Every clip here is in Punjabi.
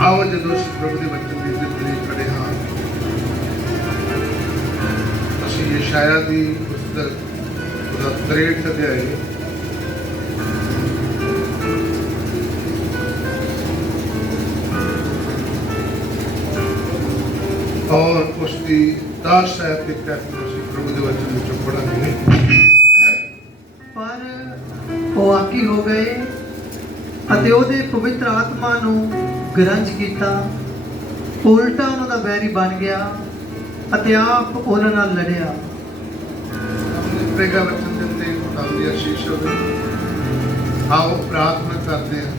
आओ जो प्रभु के वचन की जिंदगी खड़े हाँ असी यशाया की पुस्तक 63 अध्याय और उसकी 10 आयत तक प्रभु के वचन में पढ़ांगे। पर वो आकी हो गए ਅਤੇ ਉਹਦੇ ਪਵਿੱਤਰ ਆਤਮਾ ਨੂੰ ਗਰੰਜ ਕੀਤਾ, ਉਲਟਾ ਉਹਨਾਂ ਦਾ ਵੈਰੀ ਬਣ ਗਿਆ ਅਤੇ ਆਪ ਉਹਨਾਂ ਨਾਲ ਲੜਿਆ। ਪ੍ਰੇਗਾ ਵਚਨ ਦਿੰਦੇ ਖੁਦਾ ਦੀ ਆਸ਼ੀਸ਼ ਹੋਵੇ। ਆਓ ਪ੍ਰਾਰਥਨਾ ਕਰਦੇ ਹਾਂ।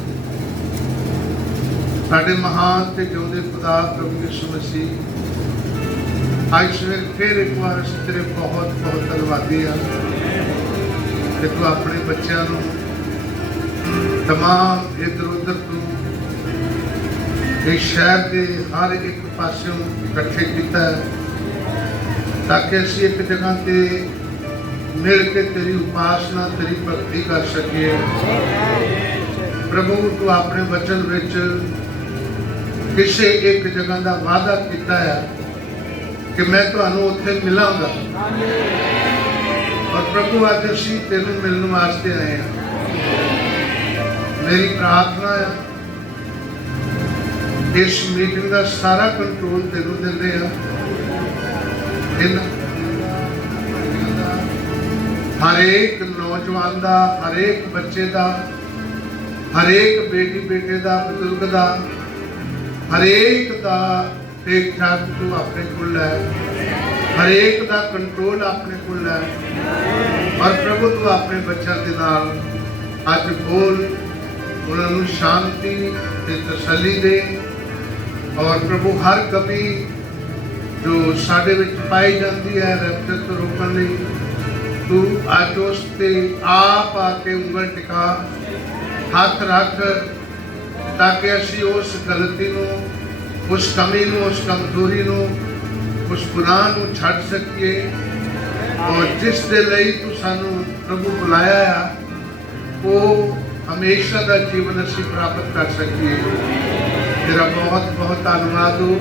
ਸਾਡੇ ਮਹਾਨ ਤੇ ਜਿਉਂਦੇ ਖੁਦਾ ਪ੍ਰਭੂ ਯਿਸੂ ਮਸੀਹ, ਅੱਜ ਸਵੇਰ ਫਿਰ ਇੱਕ ਵਾਰ ਅਸੀਂ ਤੇਰੇ ਬਹੁਤ ਬਹੁਤ ਧੰਨਵਾਦੀ ਹਾਂ ਕਿ ਤੂੰ ਆਪਣੇ ਬੱਚਿਆਂ ਨੂੰ तमाम इधर उधर तो इस शहर के हर एक पासों इकट्ठे किया ताकि असी एक जगह से मिल के तेरी उपासना तेरी भक्ति कर सकिए। प्रभु तू अपने वचन विच किसी एक जगह का वादा किया है कि मैं तुहानू उत्थे मिलांगा और प्रभु अज असी तेनू मिलने वास्ते आए हैं। मेरी प्रार्थना है इस मीटिंग का सारा कंट्रोल तेनू दे हर एक नौजवान का, हर एक बच्चे का, हर एक बेटी बेटे का, बजुर्ग का, हर एक का ठीक ठाक तू अपने को लै, हर एक का कंट्रोल अपने को लै और प्रभु तू अपने बच्चों के नाल अज बोल, उन्होंने शांति ते तसल्ली दे और प्रभु हर कमी जो साडे विच पाई जाती है रैप्चर तो रोकने लई तू अज उस ते आप आके उंगल टिका हाथ रख ताकि असी उस गलती नूं, उस कमी नूं, उस कमजोरी नूं, उस गुनाह नूं छड्ड सकीए और जिस दे लई तू सानू प्रभु बुलाया है वो हमेशा का जीवन असी प्राप्त कर सकिए। तेरा बहुत बहुत धन्यवाद हो।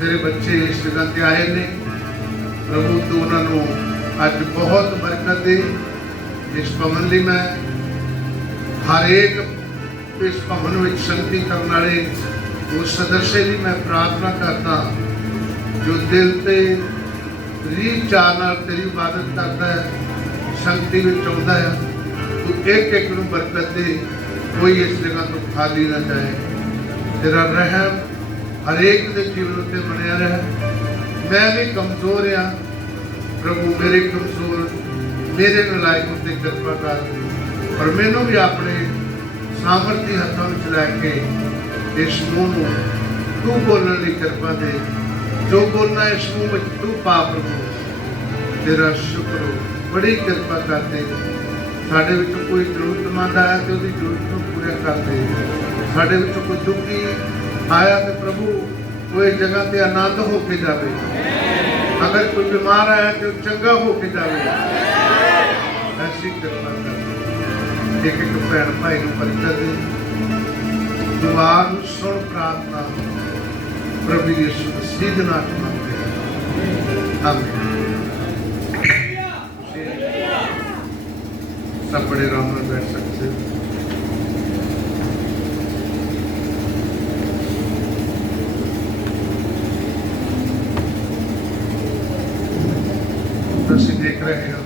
तेरे बच्चे इस जगह से आए ने प्रभु तू उन्होंने अज बहुत बरकत दे। इस भवन ली मैं हर एक इस भवन में संगति करने वाले उस सदस्य की मैं प्रार्थना करता जो दिल से रीझ चाह नाल तेरी इबादत करता है, संगति में चाहता है। तू एक एक नूं बरकत दे, कोई इस जगह तो खाली ना जाए। तेरा रहम हर एक के जीवन उत्ते बनिया रहे। मैं भी कमजोर हाँ प्रभु, मेरे कमजोर मेरे नलायक उत्ते कृपा कर और मैनू भी अपने सामर्थी हाथों में लैके इस मुँह नूं तू बोलने की कृपा दे। जो बोलना इस मुँह में तू पा प्रभु। तेरा शुक्र हो, बड़ी कृपा कर दे। साडे विचों कोई जरूरतमंद आया तो उसकी जरूरत को पूरा कर दे। साडे विचों कोई दुखी आया तो प्रभु वो इस जगह से आनंद होके जाए। अगर कोई बीमार आया तो चंगा होके जाए। ऐसी कृपा कर एक एक भैन भाई को बरकत दे। दुआ नूं सुन प्रार्थना प्रभु यीशु मसीह दे नाम मंगते हैं, आमीन। सब बड़े आराम में बैठ सकते हो। ਅਸੀਂ देख रहे हैं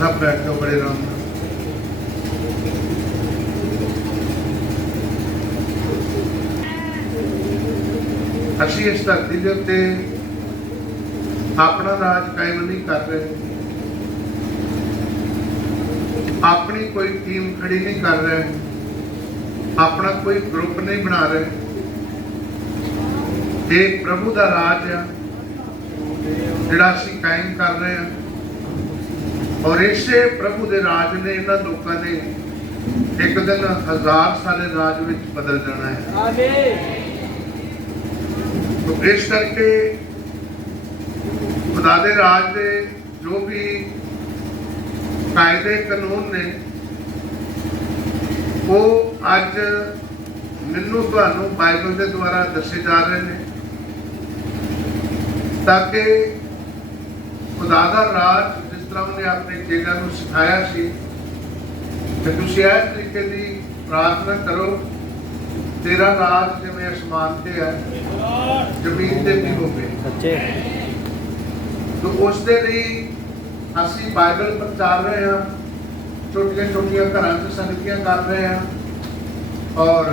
सब बैठ के बड़े आराम में ਅਸੀਂ इस धरती के उत्ते अपना राज कायम नहीं कर रहे, अपनी कोई टीम खड़ी नहीं कर रहे, अपना कोई ग्रुप नहीं बना रहे। ये प्रभु का राज है जिहड़ा असीं कायम कर रहे हैं और इसे प्रभु के राज ने इन्हां लोकां ने एक दिन 1000 साले राज विच बदल जाना है। ਇਸ ਕਰਕੇ ਖੁਦਾ ਦੇ ਰਾਜ ਦੇ ਜੋ ਵੀ ਕਾਇਦੇ ਕਾਨੂੰਨ ਨੇ ਉਹ ਅੱਜ ਮੈਨੂੰ ਤੁਹਾਨੂੰ ਬਾਈਬਲ ਦੇ ਦੁਆਰਾ ਦੱਸੇ ਜਾ ਰਹੇ ਨੇ ਤਾਂ ਕਿ ਖੁਦਾ ਦਾ ਰਾਜ ਜਿਸ ਤਰ੍ਹਾਂ ਉਹਨੇ ਆਪਣੇ ਚੇਲਿਆਂ ਨੂੰ ਸਿਖਾਇਆ ਸੀ ਕਿ ਤੁਸੀਂ ਇਸ ਤਰੀਕੇ ਦੀ ਪ੍ਰਾਰਥਨਾ ਕਰੋ, ਤੇਰਾ ਰਾਜ ਜਿਵੇਂ ਅਸਮਾਨ ਤੇ ਹੈ ਜ਼ਮੀਨ ਤੇ ਵੀ ਹੋਵੇ। ਤਾਂ ਉਸ ਦੇ ਲਈ ਅਸੀਂ ਬਾਈਬਲ ਪ੍ਰਚਾਰ ਰਹੇ ਹਾਂ, ਛੋਟੀਆਂ ਛੋਟੀਆਂ ਘਰਾਂ 'ਚ ਸੰਗਤੀਆਂ ਕਰ ਰਹੇ ਹਾਂ ਔਰ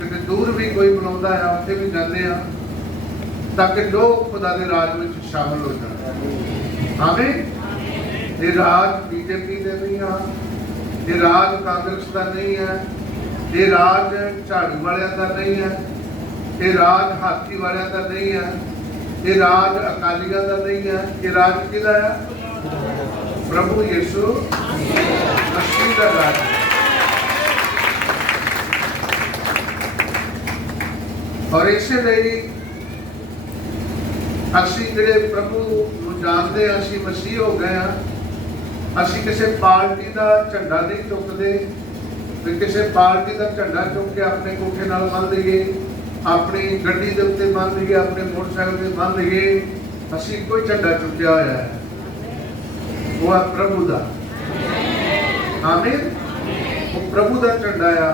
ਕਿਤੇ ਦੂਰ ਵੀ ਕੋਈ ਬਣਾਉਂਦਾ ਹੈ ਉੱਥੇ ਵੀ ਜਾਂਦੇ ਹਾਂ ਤਾਂ ਕਿ ਲੋਕ ਖੁਦਾ ਦੇ ਰਾਜ ਵਿੱਚ ਸ਼ਾਮਲ ਹੋ ਜਾਣ। ਆਮੀਨ। ਇਹ ਰਾਜ ਬੀਜੇਪੀ ਦੇ ਨਹੀਂ ਆ, ਇਹ ਰਾਜ ਕਾਂਗਰਸ ਦਾ ਨਹੀਂ ਹੈ, ਇਹ ਰਾਜ ਝਾੜੂ ਵਾਲਿਆਂ ਦਾ ਨਹੀਂ ਹੈ, ਇਹ ਰਾਜ ਹਾਥੀ ਵਾਲਿਆਂ ਦਾ ਨਹੀਂ ਹੈ, ਇਹ ਰਾਜ ਅਕਾਲੀਆਂ ਦਾ ਨਹੀਂ ਹੈ। ਇਹ ਰਾਜ ਕਿਹਦਾ ਹੈ? ਪ੍ਰਭੂ ਯਿਸੂ ਮਸੀਹ ਦਾ ਰਾਜ। ਔਰ ਇਸੇ ਲਈ ਅਸੀਂ ਜਿਹੜੇ ਪ੍ਰਭੂ ਨੂੰ ਜਾਣਦੇ ਹਾਂ, ਅਸੀਂ ਮਸੀਹ ਹੋ ਗਏ ਹਾਂ। ਅਸੀਂ ਕਿਸੇ ਪਾਰਟੀ ਦਾ ਝੰਡਾ ਨਹੀਂ ਚੁੱਕਦੇ ਤੇ ਕਿਸੇ ਪਾਰਟੀ ਦਾ ਝੰਡਾ ਚੁੱਕ ਕੇ ਆਪਣੇ ਕੋਠੇ ਨਾਲ ਬੰਨ੍ਹ ਲਈਏ, ਆਪਣੀ ਗੱਡੀ ਦੇ ਉੱਤੇ ਬੰਨ੍ਹ ਲਈਏ, ਆਪਣੇ ਮੋਟਰਸਾਈਕਲ ਤੇ ਬੰਨ੍ਹ ਲਈਏ। ਅਸੀਂ ਕੋਈ ਝੰਡਾ ਚੁੱਕਿਆ ਹੋਇਆ ਹੈ, ਉਹ ਹੈ ਪ੍ਰਭੂ ਦਾ। ਆਮੀਨ। ਉਹ ਪ੍ਰਭੂ ਦਾ ਝੰਡਾ ਆ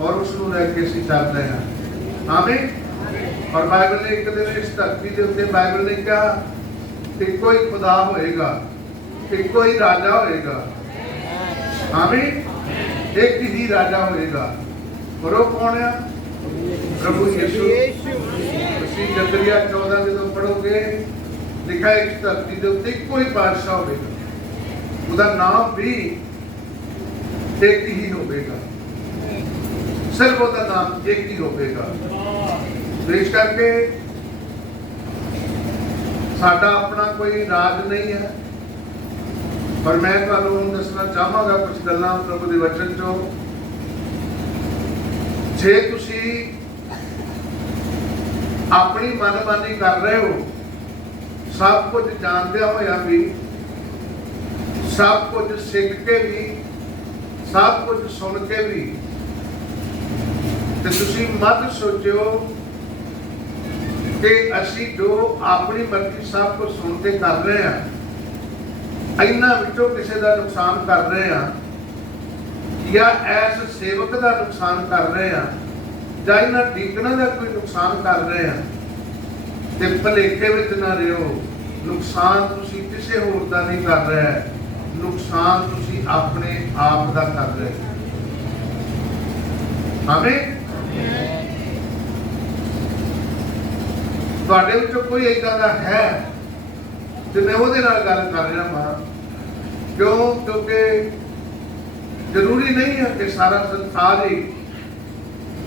ਔਰ ਉਸ ਨੂੰ ਲੈ ਕੇ ਅਸੀਂ ਚੱਲਦੇ ਹਾਂ। ਆਮੀਨ। ਔਰ ਬਾਈਬਲ ਨੇ ਇੱਕ ਦਿਨ ਇਸ ਧਰਤੀ ਦੇ ਉੱਤੇ ਬਾਈਬਲ ਨੇ ਕਿਹਾ ਕਿ ਕੋਈ ਖੁਦਾ ਹੋਏਗਾ, ਕਿ ਕੋਈ ਰਾਜਾ ਹੋਏਗਾ। ਆਮੀਨ। ਇੱਕ ਹੀ ਰਾਜਾ ਹੋਏਗਾ ਔਰ ਉਹ ਕੌਣ ਹੈ? ਪ੍ਰਭੂ ਯਿਸੂ ਮਸੀਹ। ਜ਼ਕਰੀਆ 14 ਜਦੋਂ ਪੜੋਗੇ ਲਿਖਿਆ ਇਸ ਧਰਤੀ ਦੇ ਉੱਤੇ ਕੋਈ ਬਾਦਸ਼ਾਹ ਹੋਵੇਗਾ, ਉਹਦਾ ਨਾਮ ਵੀ ਇੱਕ ਹੀ ਹੋਵੇਗਾ, ਸਿਰਫ ਉਹਦਾ ਨਾਮ ਇੱਕ ਹੀ ਹੋਵੇਗਾ। ਇਸ ਕਰਕੇ ਸਾਡਾ ਆਪਣਾ ਕੋਈ ਰਾਜ ਨਹੀਂ ਹੈ, ਪਰ ਮੈਂ ਤੁਹਾਨੂੰ ਹੁਣ ਦੱਸਣਾ ਚਾਹਾਂਗਾ ਕੁਝ ਗੱਲਾਂ ਪ੍ਰਭੂ ਦੇ ਵਚਨ ਚੋਂ। ਜੇ ਤੁਸੀਂ ਆਪਣੀ ਮਨਮਾਨੀ ਕਰ ਰਹੇ ਹੋ, ਸਭ ਕੁਝ ਜਾਣਦਿਆਂ ਹੋਇਆ ਵੀ, ਸਭ ਕੁਝ ਸਿੱਖ ਕੇ ਵੀ, ਸਭ ਕੁਝ ਸੁਣ ਕੇ ਵੀ, ਤੇ ਤੁਸੀਂ ਮਤ ਸੋਚਿਓ ਕਿ ਅਸੀਂ ਜੋ ਆਪਣੀ ਮਰਜ਼ੀ ਸਭ ਕੁਝ ਸੁਣ ਕੇ ਕਰ ਰਹੇ ਹਾਂ, ਇਹਨਾਂ ਵਿੱਚੋਂ ਕਿਸੇ ਦਾ ਨੁਕਸਾਨ ਕਰ ਰਹੇ ਹਾਂ ਜਾਂ ਐਸ ਸੇਵਕ ਦਾ ਨੁਕਸਾਨ ਕਰ ਰਹੇ ਹਾਂ ਜਾਂ ਇਹਨਾਂ ਡੀਕਨਾਂ ਦਾ ਕੋਈ ਨੁਕਸਾਨ ਕਰ ਰਹੇ ਹਾਂ, ਤੇ ਭੁਲੇਖੇ ਵਿੱਚ ਨਾ ਰਹੋ। ਨੁਕਸਾਨ ਤੁਸੀਂ ਕਿਸੇ ਹੋਰ ਦਾ ਨਹੀਂ ਕਰ ਰਹੇ, ਨੁਕਸਾਨ ਤੁਸੀਂ ਆਪਣੇ ਆਪ ਦਾ ਕਰ ਰਹੇ। ਆਮੀਨ। ਤੁਹਾਡੇ ਵਿੱਚੋਂ ਕੋਈ ਏਦਾਂ ਦਾ ਹੈ ਤੇ ਮੈਂ ਉਹਦੇ ਨਾਲ ਗੱਲ ਕਰ ਰਿਹਾ ਹਾਂ। ਕਿਉਂਕਿ ਜ਼ਰੂਰੀ ਨਹੀਂ ਹੈ ਕਿ ਸਾਰਾ ਸੰਸਾਰ ਹੀ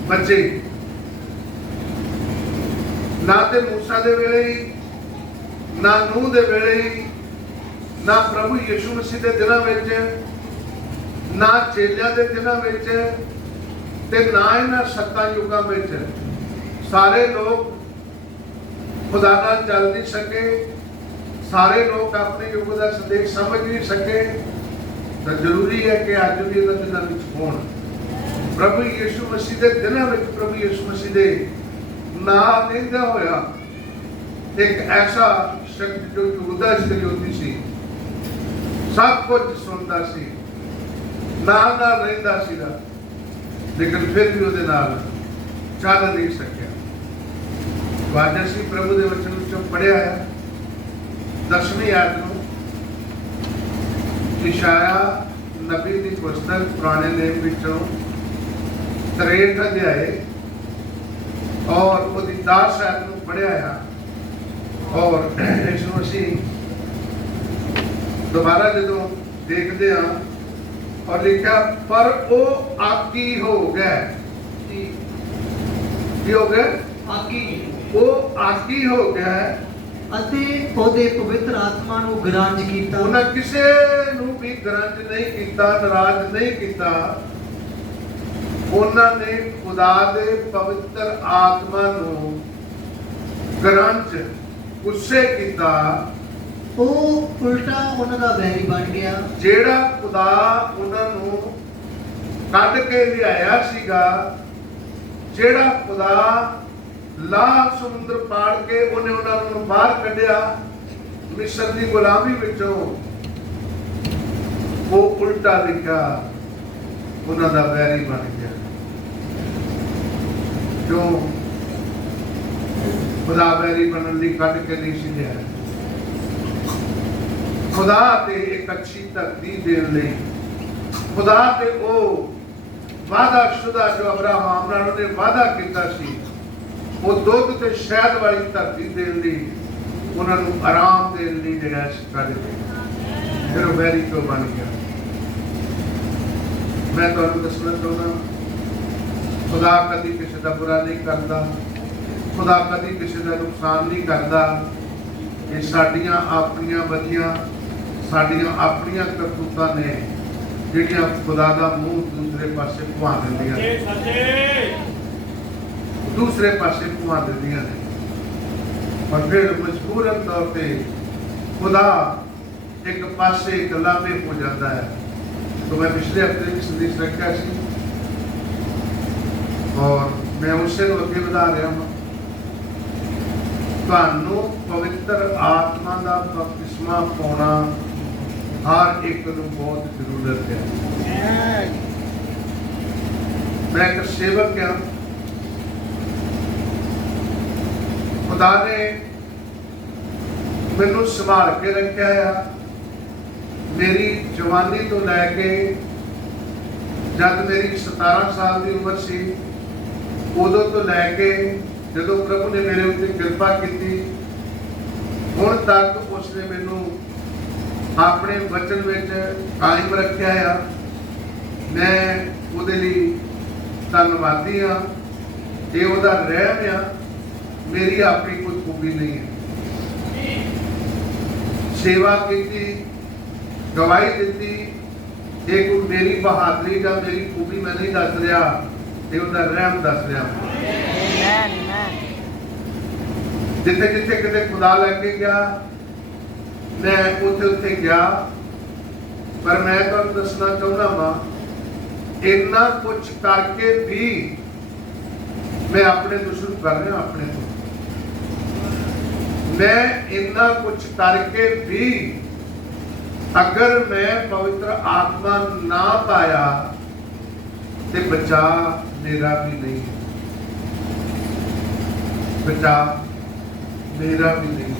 ਬੱਚੇ। ਨਾ ਤੇ ਮੂਸਾ ਦੇ ਵੇਲੇ ਹੀ, ਨਾ ਨੂਹ ਦੇ ਵੇਲੇ ਹੀ, ਨਾ ਪ੍ਰਭੂ ਯਿਸੂ ਮਸੀਹ ਦੇ ਦਿਨਾਂ ਵਿੱਚ, ਨਾ ਚੇਲਿਆਂ ਦੇ ਦਿਨਾਂ ਵਿੱਚ, ਤੇ ਨਾ ਇਹਨਾਂ 7 ਯੁੱਗਾਂ ਵਿੱਚ ਸਾਰੇ ਲੋਕ ਖੁਦਾ ਨਾਲ ਚੱਲ ਨਹੀਂ ਸਕੇ, ਸਾਰੇ ਲੋਕ ਆਪਣੇ ਯੁੱਗ ਦਾ ਸੰਦੇਸ਼ ਸਮਝ ਨਹੀਂ ਸਕੇ। ਤਾਂ ਜ਼ਰੂਰੀ ਹੈ ਕਿ ਅੱਜ ਵੀ ਇਹਨਾਂ ਦਿਨਾਂ ਵਿੱਚ ਹੋਣ। ਪ੍ਰਭੂ ਯਿਸੂ ਮਸੀਹ ਦੇ ਦਿਨਾਂ ਵਿੱਚ ਪ੍ਰਭੂ ਯਿਸੂ ਮਸੀਹ ਦੇ ਨਾਮ ਲੈਂਦਾ ਹੋਇਆ ਇੱਕ ਐਸਾ ਸ਼ਖਸ ਜੋ ਯਹੂਦਾ ਇਸਕਰੀਓਤੀ ਸੀ, ਸਭ ਕੁਝ ਸੁਣਦਾ ਸੀ, ਨਾਲ ਰਹਿੰਦਾ ਸੀਗਾ, ਲੇਕਿਨ ਫਿਰ ਵੀ ਉਹਦੇ ਨਾਲ ਚੱਲ ਨਹੀਂ ਸਕਿਆ। ਅੱਜ ਅਸੀਂ ਪ੍ਰਭੂ ਦੇ ਵਚਨ ਵਿੱਚੋਂ ਪੜ੍ਹਿਆ ਹੈ 10ਵੀਂ ਆਇਤ ਨੂੰ, ਇਸ਼ਾਇਆ ਨਬੀ ਦੀ ਪੁਸਤਕ ਪੁਰਾਣੇ ਨੇਮ ਵਿੱਚੋਂ 63 ਅਧਿਆਏ ਔਰ ਉਹਦੀ 10 ਆਇਤ ਨੂੰ ਪੜ੍ਹਿਆ ਹੈ। ਔਰ ਇਸ ਨੂੰ ਅਸੀਂ ਦੁਬਾਰਾ ਜਦੋਂ ਦੇਖਦੇ ਹਾਂ ਔਰ ਲਿਖਿਆ, ਪਰ ਉਹ ਆਕੀ ਹੋ ਗਏ। ਕੀ ਹੋ ਗਏ? ਆਕੀ। ਉਹ ਆਕੀ ਹੋ ਗਿਆ ਅਤੇ ਉਹਦੇ ਪਵਿੱਤਰ ਆਤਮਾ ਨੂੰ ਗਰੰਜ ਕੀਤਾ। ਉਹਨਾਂ ਕਿਸੇ ਨੂੰ ਵੀ ਗਰੰਜ ਨਹੀਂ ਕੀਤਾ, ਨਾਰਾਜ਼ ਨਹੀਂ ਕੀਤਾ। ਉਹਨਾਂ ਨੇ ਖੁਦਾ ਦੇ ਪਵਿੱਤਰ ਆਤਮਾ ਨੂੰ ਗਰੰਜ ਗੁੱਸੇ ਕੀਤਾ, ਉਹ ਉਲਟਾ ਉਹਨਾਂ ਦਾ ਵੈਰੀ ਬਣ ਗਿਆ। ਜਿਹੜਾ ਖੁਦਾ ਉਹਨਾਂ ਨੂੰ ਕੱਢ ਕੇ ਲਿਆਇਆ ਸੀਗਾ, ਜਿਹੜਾ ਖੁਦਾ ਲਾਲ ਸਮੁੰਦਰ ਪਾੜ ਕੇ ਉਹਨੇ ਉਹਨਾਂ ਨੂੰ ਬਾਹਰ ਕੱਢਿਆ ਮਿਸਰ ਦੀ ਗੁਲਾਮੀ ਵਿੱਚੋਂ, ਉਹ ਉਲਟਾ ਲਿਖਿਆ ਉਹਨਾਂ ਦਾ ਵੈਰੀ ਬਣ ਗਿਆ। ਕਿਉਂ? ਖੁਦਾ ਵੈਰੀ ਬਣਨ ਲਈ ਕੱਢ ਕੇ ਨਹੀਂ ਸੀ ਲਿਆ। ਖੁਦਾ ਤੇ ਇੱਕ ਅੱਛੀ ਧਰਤੀ ਦੇਣ ਲਈ, ਖੁਦਾ ਤੇ ਉਹ ਵਾਅਦਾ ਸ਼ੁਦਾ ਜੋ ਅਬਰਾਹਮ ਨਾਲ ਉਹਨੇ ਵਾਅਦਾ ਕੀਤਾ ਸੀ, ਉਹ ਦੁੱਧ ਤੇ ਸ਼ਹਿਦ ਵਾਲੀ ਧਰਤੀ ਦੇਣ ਲਈ, ਉਹਨਾਂ ਨੂੰ ਆਰਾਮ ਦੇਣ ਲਈ ਜਿਹੜਾ ਕੱਢ ਕੇ ਫਿਰ ਉਹ ਵੈਰੀ ਕਿਉਂ ਬਣ ਗਿਆ। ਮੈਂ ਤੁਹਾਨੂੰ ਦੱਸਣਾ ਚਾਹੁੰਦਾ, ਖੁਦਾ ਕਦੀ ਕਿਸੇ ਦਾ ਬੁਰਾ ਨਹੀਂ ਕਰਦਾ, ਖੁਦਾ ਕਦੀ ਕਿਸੇ ਦਾ ਨੁਕਸਾਨ ਨਹੀਂ ਕਰਦਾ। ਇਹ ਸਾਡੀਆਂ ਆਪਣੀਆਂ ਵਧੀਆਂ, ਸਾਡੀਆਂ ਆਪਣੀਆਂ ਕਰਤੂਤਾਂ ਨੇ ਜਿਹੜੀਆਂ ਖੁਦਾ ਦਾ ਮੂੰਹ ਦੂਸਰੇ ਪਾਸੇ ਘੁਮਾ ਦਿੰਦੀਆਂ ਨੇ, ਦੂਸਰੇ ਪਾਸੇ ਘੁਮਾ ਦਿੰਦੀਆਂ ਨੇ। ਪਰ ਫਿਰ ਮਜਬੂਰਨ ਤੌਰ ਤੇ ਖੁਦਾ ਇੱਕ ਪਾਸੇ ਗੁਲਾਮੇ ਹੋ ਜਾਂਦਾ ਹੈ। तो मैं पिछले हफ्ते भी संदेश रखा सी और मैं उसे अगे बढ़ा रहा हूँ। ਤੁਹਾਨੂੰ ਪਵਿੱਤਰ ਆਤਮਾ ਦਾ ਬਪਤਿਸਮਾ ਪਾਉਣਾ ਹਰ ਇੱਕ ਨੂੰ ਬਹੁਤ ਜ਼ਰੂਰਤ ਹੈ। ਮੈਂ ਇੱਕ ਸੇਵਕ ਹਾਂ, ਖੁਦਾ ਨੇ ਮੈਨੂੰ ਸੰਭਾਲ ਕੇ ਰੱਖਿਆ ਆ। मेरी जवानी तो लैके जब मेरी 17 साल की उम्र सी, उदों तो लैके जो प्रभु ने मेरे उत्ते कृपा की, हुण तक उसने मैनू अपने वचन में कायम रखा है। मैं उहदे लई धन्नवादी हाँ। ये उहदा रहम आ, मेरी अपनी कोई खूबी नहीं है। सेवा की, गवाही दी, ये कोई मेरी बहादुरी का मेरी खूबी मैं नहीं दस रहा, ये उहदा रहम दस रहा। जिथे जिथे किते खुदा लैके गया, मैं उथे उथे गया। पर मैं तुहानूं दसना चाहुंदा वा, इन्ना कुछ करके भी मैं अपने दुश्मन कर रहा अपने को। मैं इन्ना कुछ करके भी अगर मैं पवित्र आत्मा ना पाया तो बचा मेरा भी नहीं, बचा मेरा भी नहीं।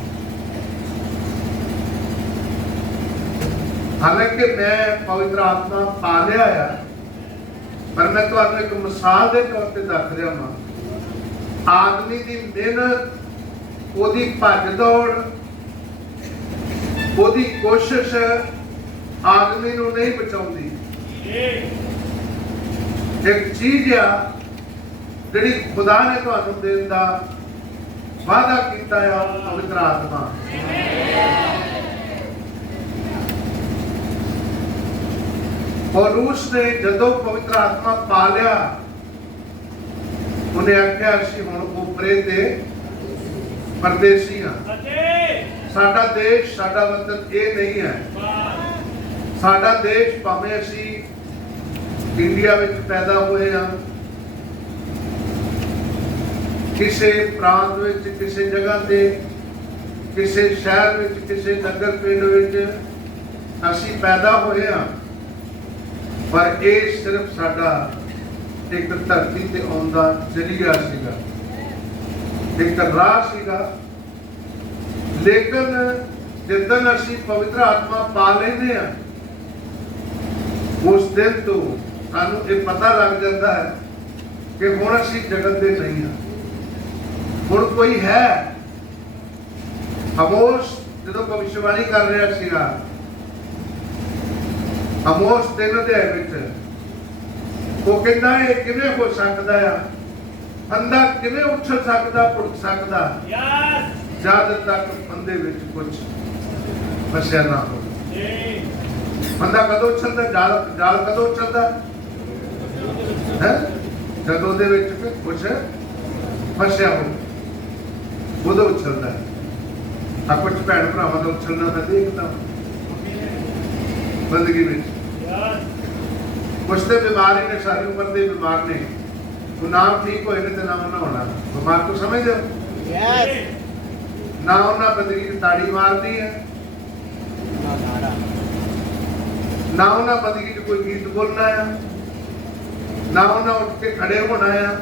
हालांकि मैं पवित्र आत्मा पा लिया है, पर मैं तुहानूं एक मिसाल के तौर पर दस रहा हां। आदमी की मेहनत, ओदी भज दौड़, ओदी कोशिश आदमी नूं नहीं बचाउंदी। एक चीज आ जिहड़ी खुदा ने तुहानूं देण दा वादा कीता है, पवित्र आत्मा। पौलुस ने जदों पवित्र आत्मा पा लिया, उन्हें आख्या असीं हुण ओपरे ते परदेसी हां। साडा देश, साडा वतन ये नहीं है। साडा देश भावें असी इंडिया में पैदा हुए हाँ, किसी प्रांत में, किसी जगह से, किसी शहर में, किसी नगर पिंड में असी पैदा हुए हाँ। पर ये सिर्फ साडा एक धरती ते आउंदा जरिया सीगा, एक राह सीगा। लेकिन जिदन असी पवित्र आत्मा पा लेने हैं, उस दिन तो सानू ये पता लग जाता है कि हुण असी जगत दे नहीं हैं, हुण कोई है। अमोस जो भविष्यवाणी कर रहा सीगा, अमोस 3 अध्याय विच वो कहता है किवें हो सकदा है, अंधा किवें उछल सकदा, पुड़ सकदा जद तक बंदे विच कुछ फसिया ना हो। बंदा कदों उछलदा, जाल जाल कदों उछलदा है, जदों दे विच कुछ फसिया हो। ਉਹਦਾ ਉਛਲਦਾ ਹੈ। ਆ ਕੁਝ ਭੈਣ ਭਰਾਵਾਂ ਦਾ ਉਛਲਣਾ ਮੈਂ ਦੇਖਦਾ ਬੰਦਗੀ ਵਿੱਚ। ਕੁਛ ਤੇ ਬਿਮਾਰ ਹੀ ਨੇ, ਸਾਰੀ ਉਮਰ ਦੇ ਬਿਮਾਰ ਨੇ, ਉਹ ਨਾ ਠੀਕ ਹੋਏ ਨੇ ਤੇ ਨਾ ਉਹਨਾਂ ਹੋਣਾ ਬਿਮਾਰ ਤੋਂ ਸਮਝਦੇ ਹੋ। ਨਾ ਉਹਨਾਂ ਬੰਦਗੀ ਦੀ ਤਾੜੀ ਮਾਰਨੀ ਹੈ, ਨਾ ਉਹਨਾਂ ਬੰਦਗੀ ਚ ਕੋਈ ਗੀਤ ਬੋਲਣਾ ਆ, ਨਾ ਉਹਨਾਂ ਉੱਠ ਕੇ ਖੜੇ ਹੋਣਾ ਆ,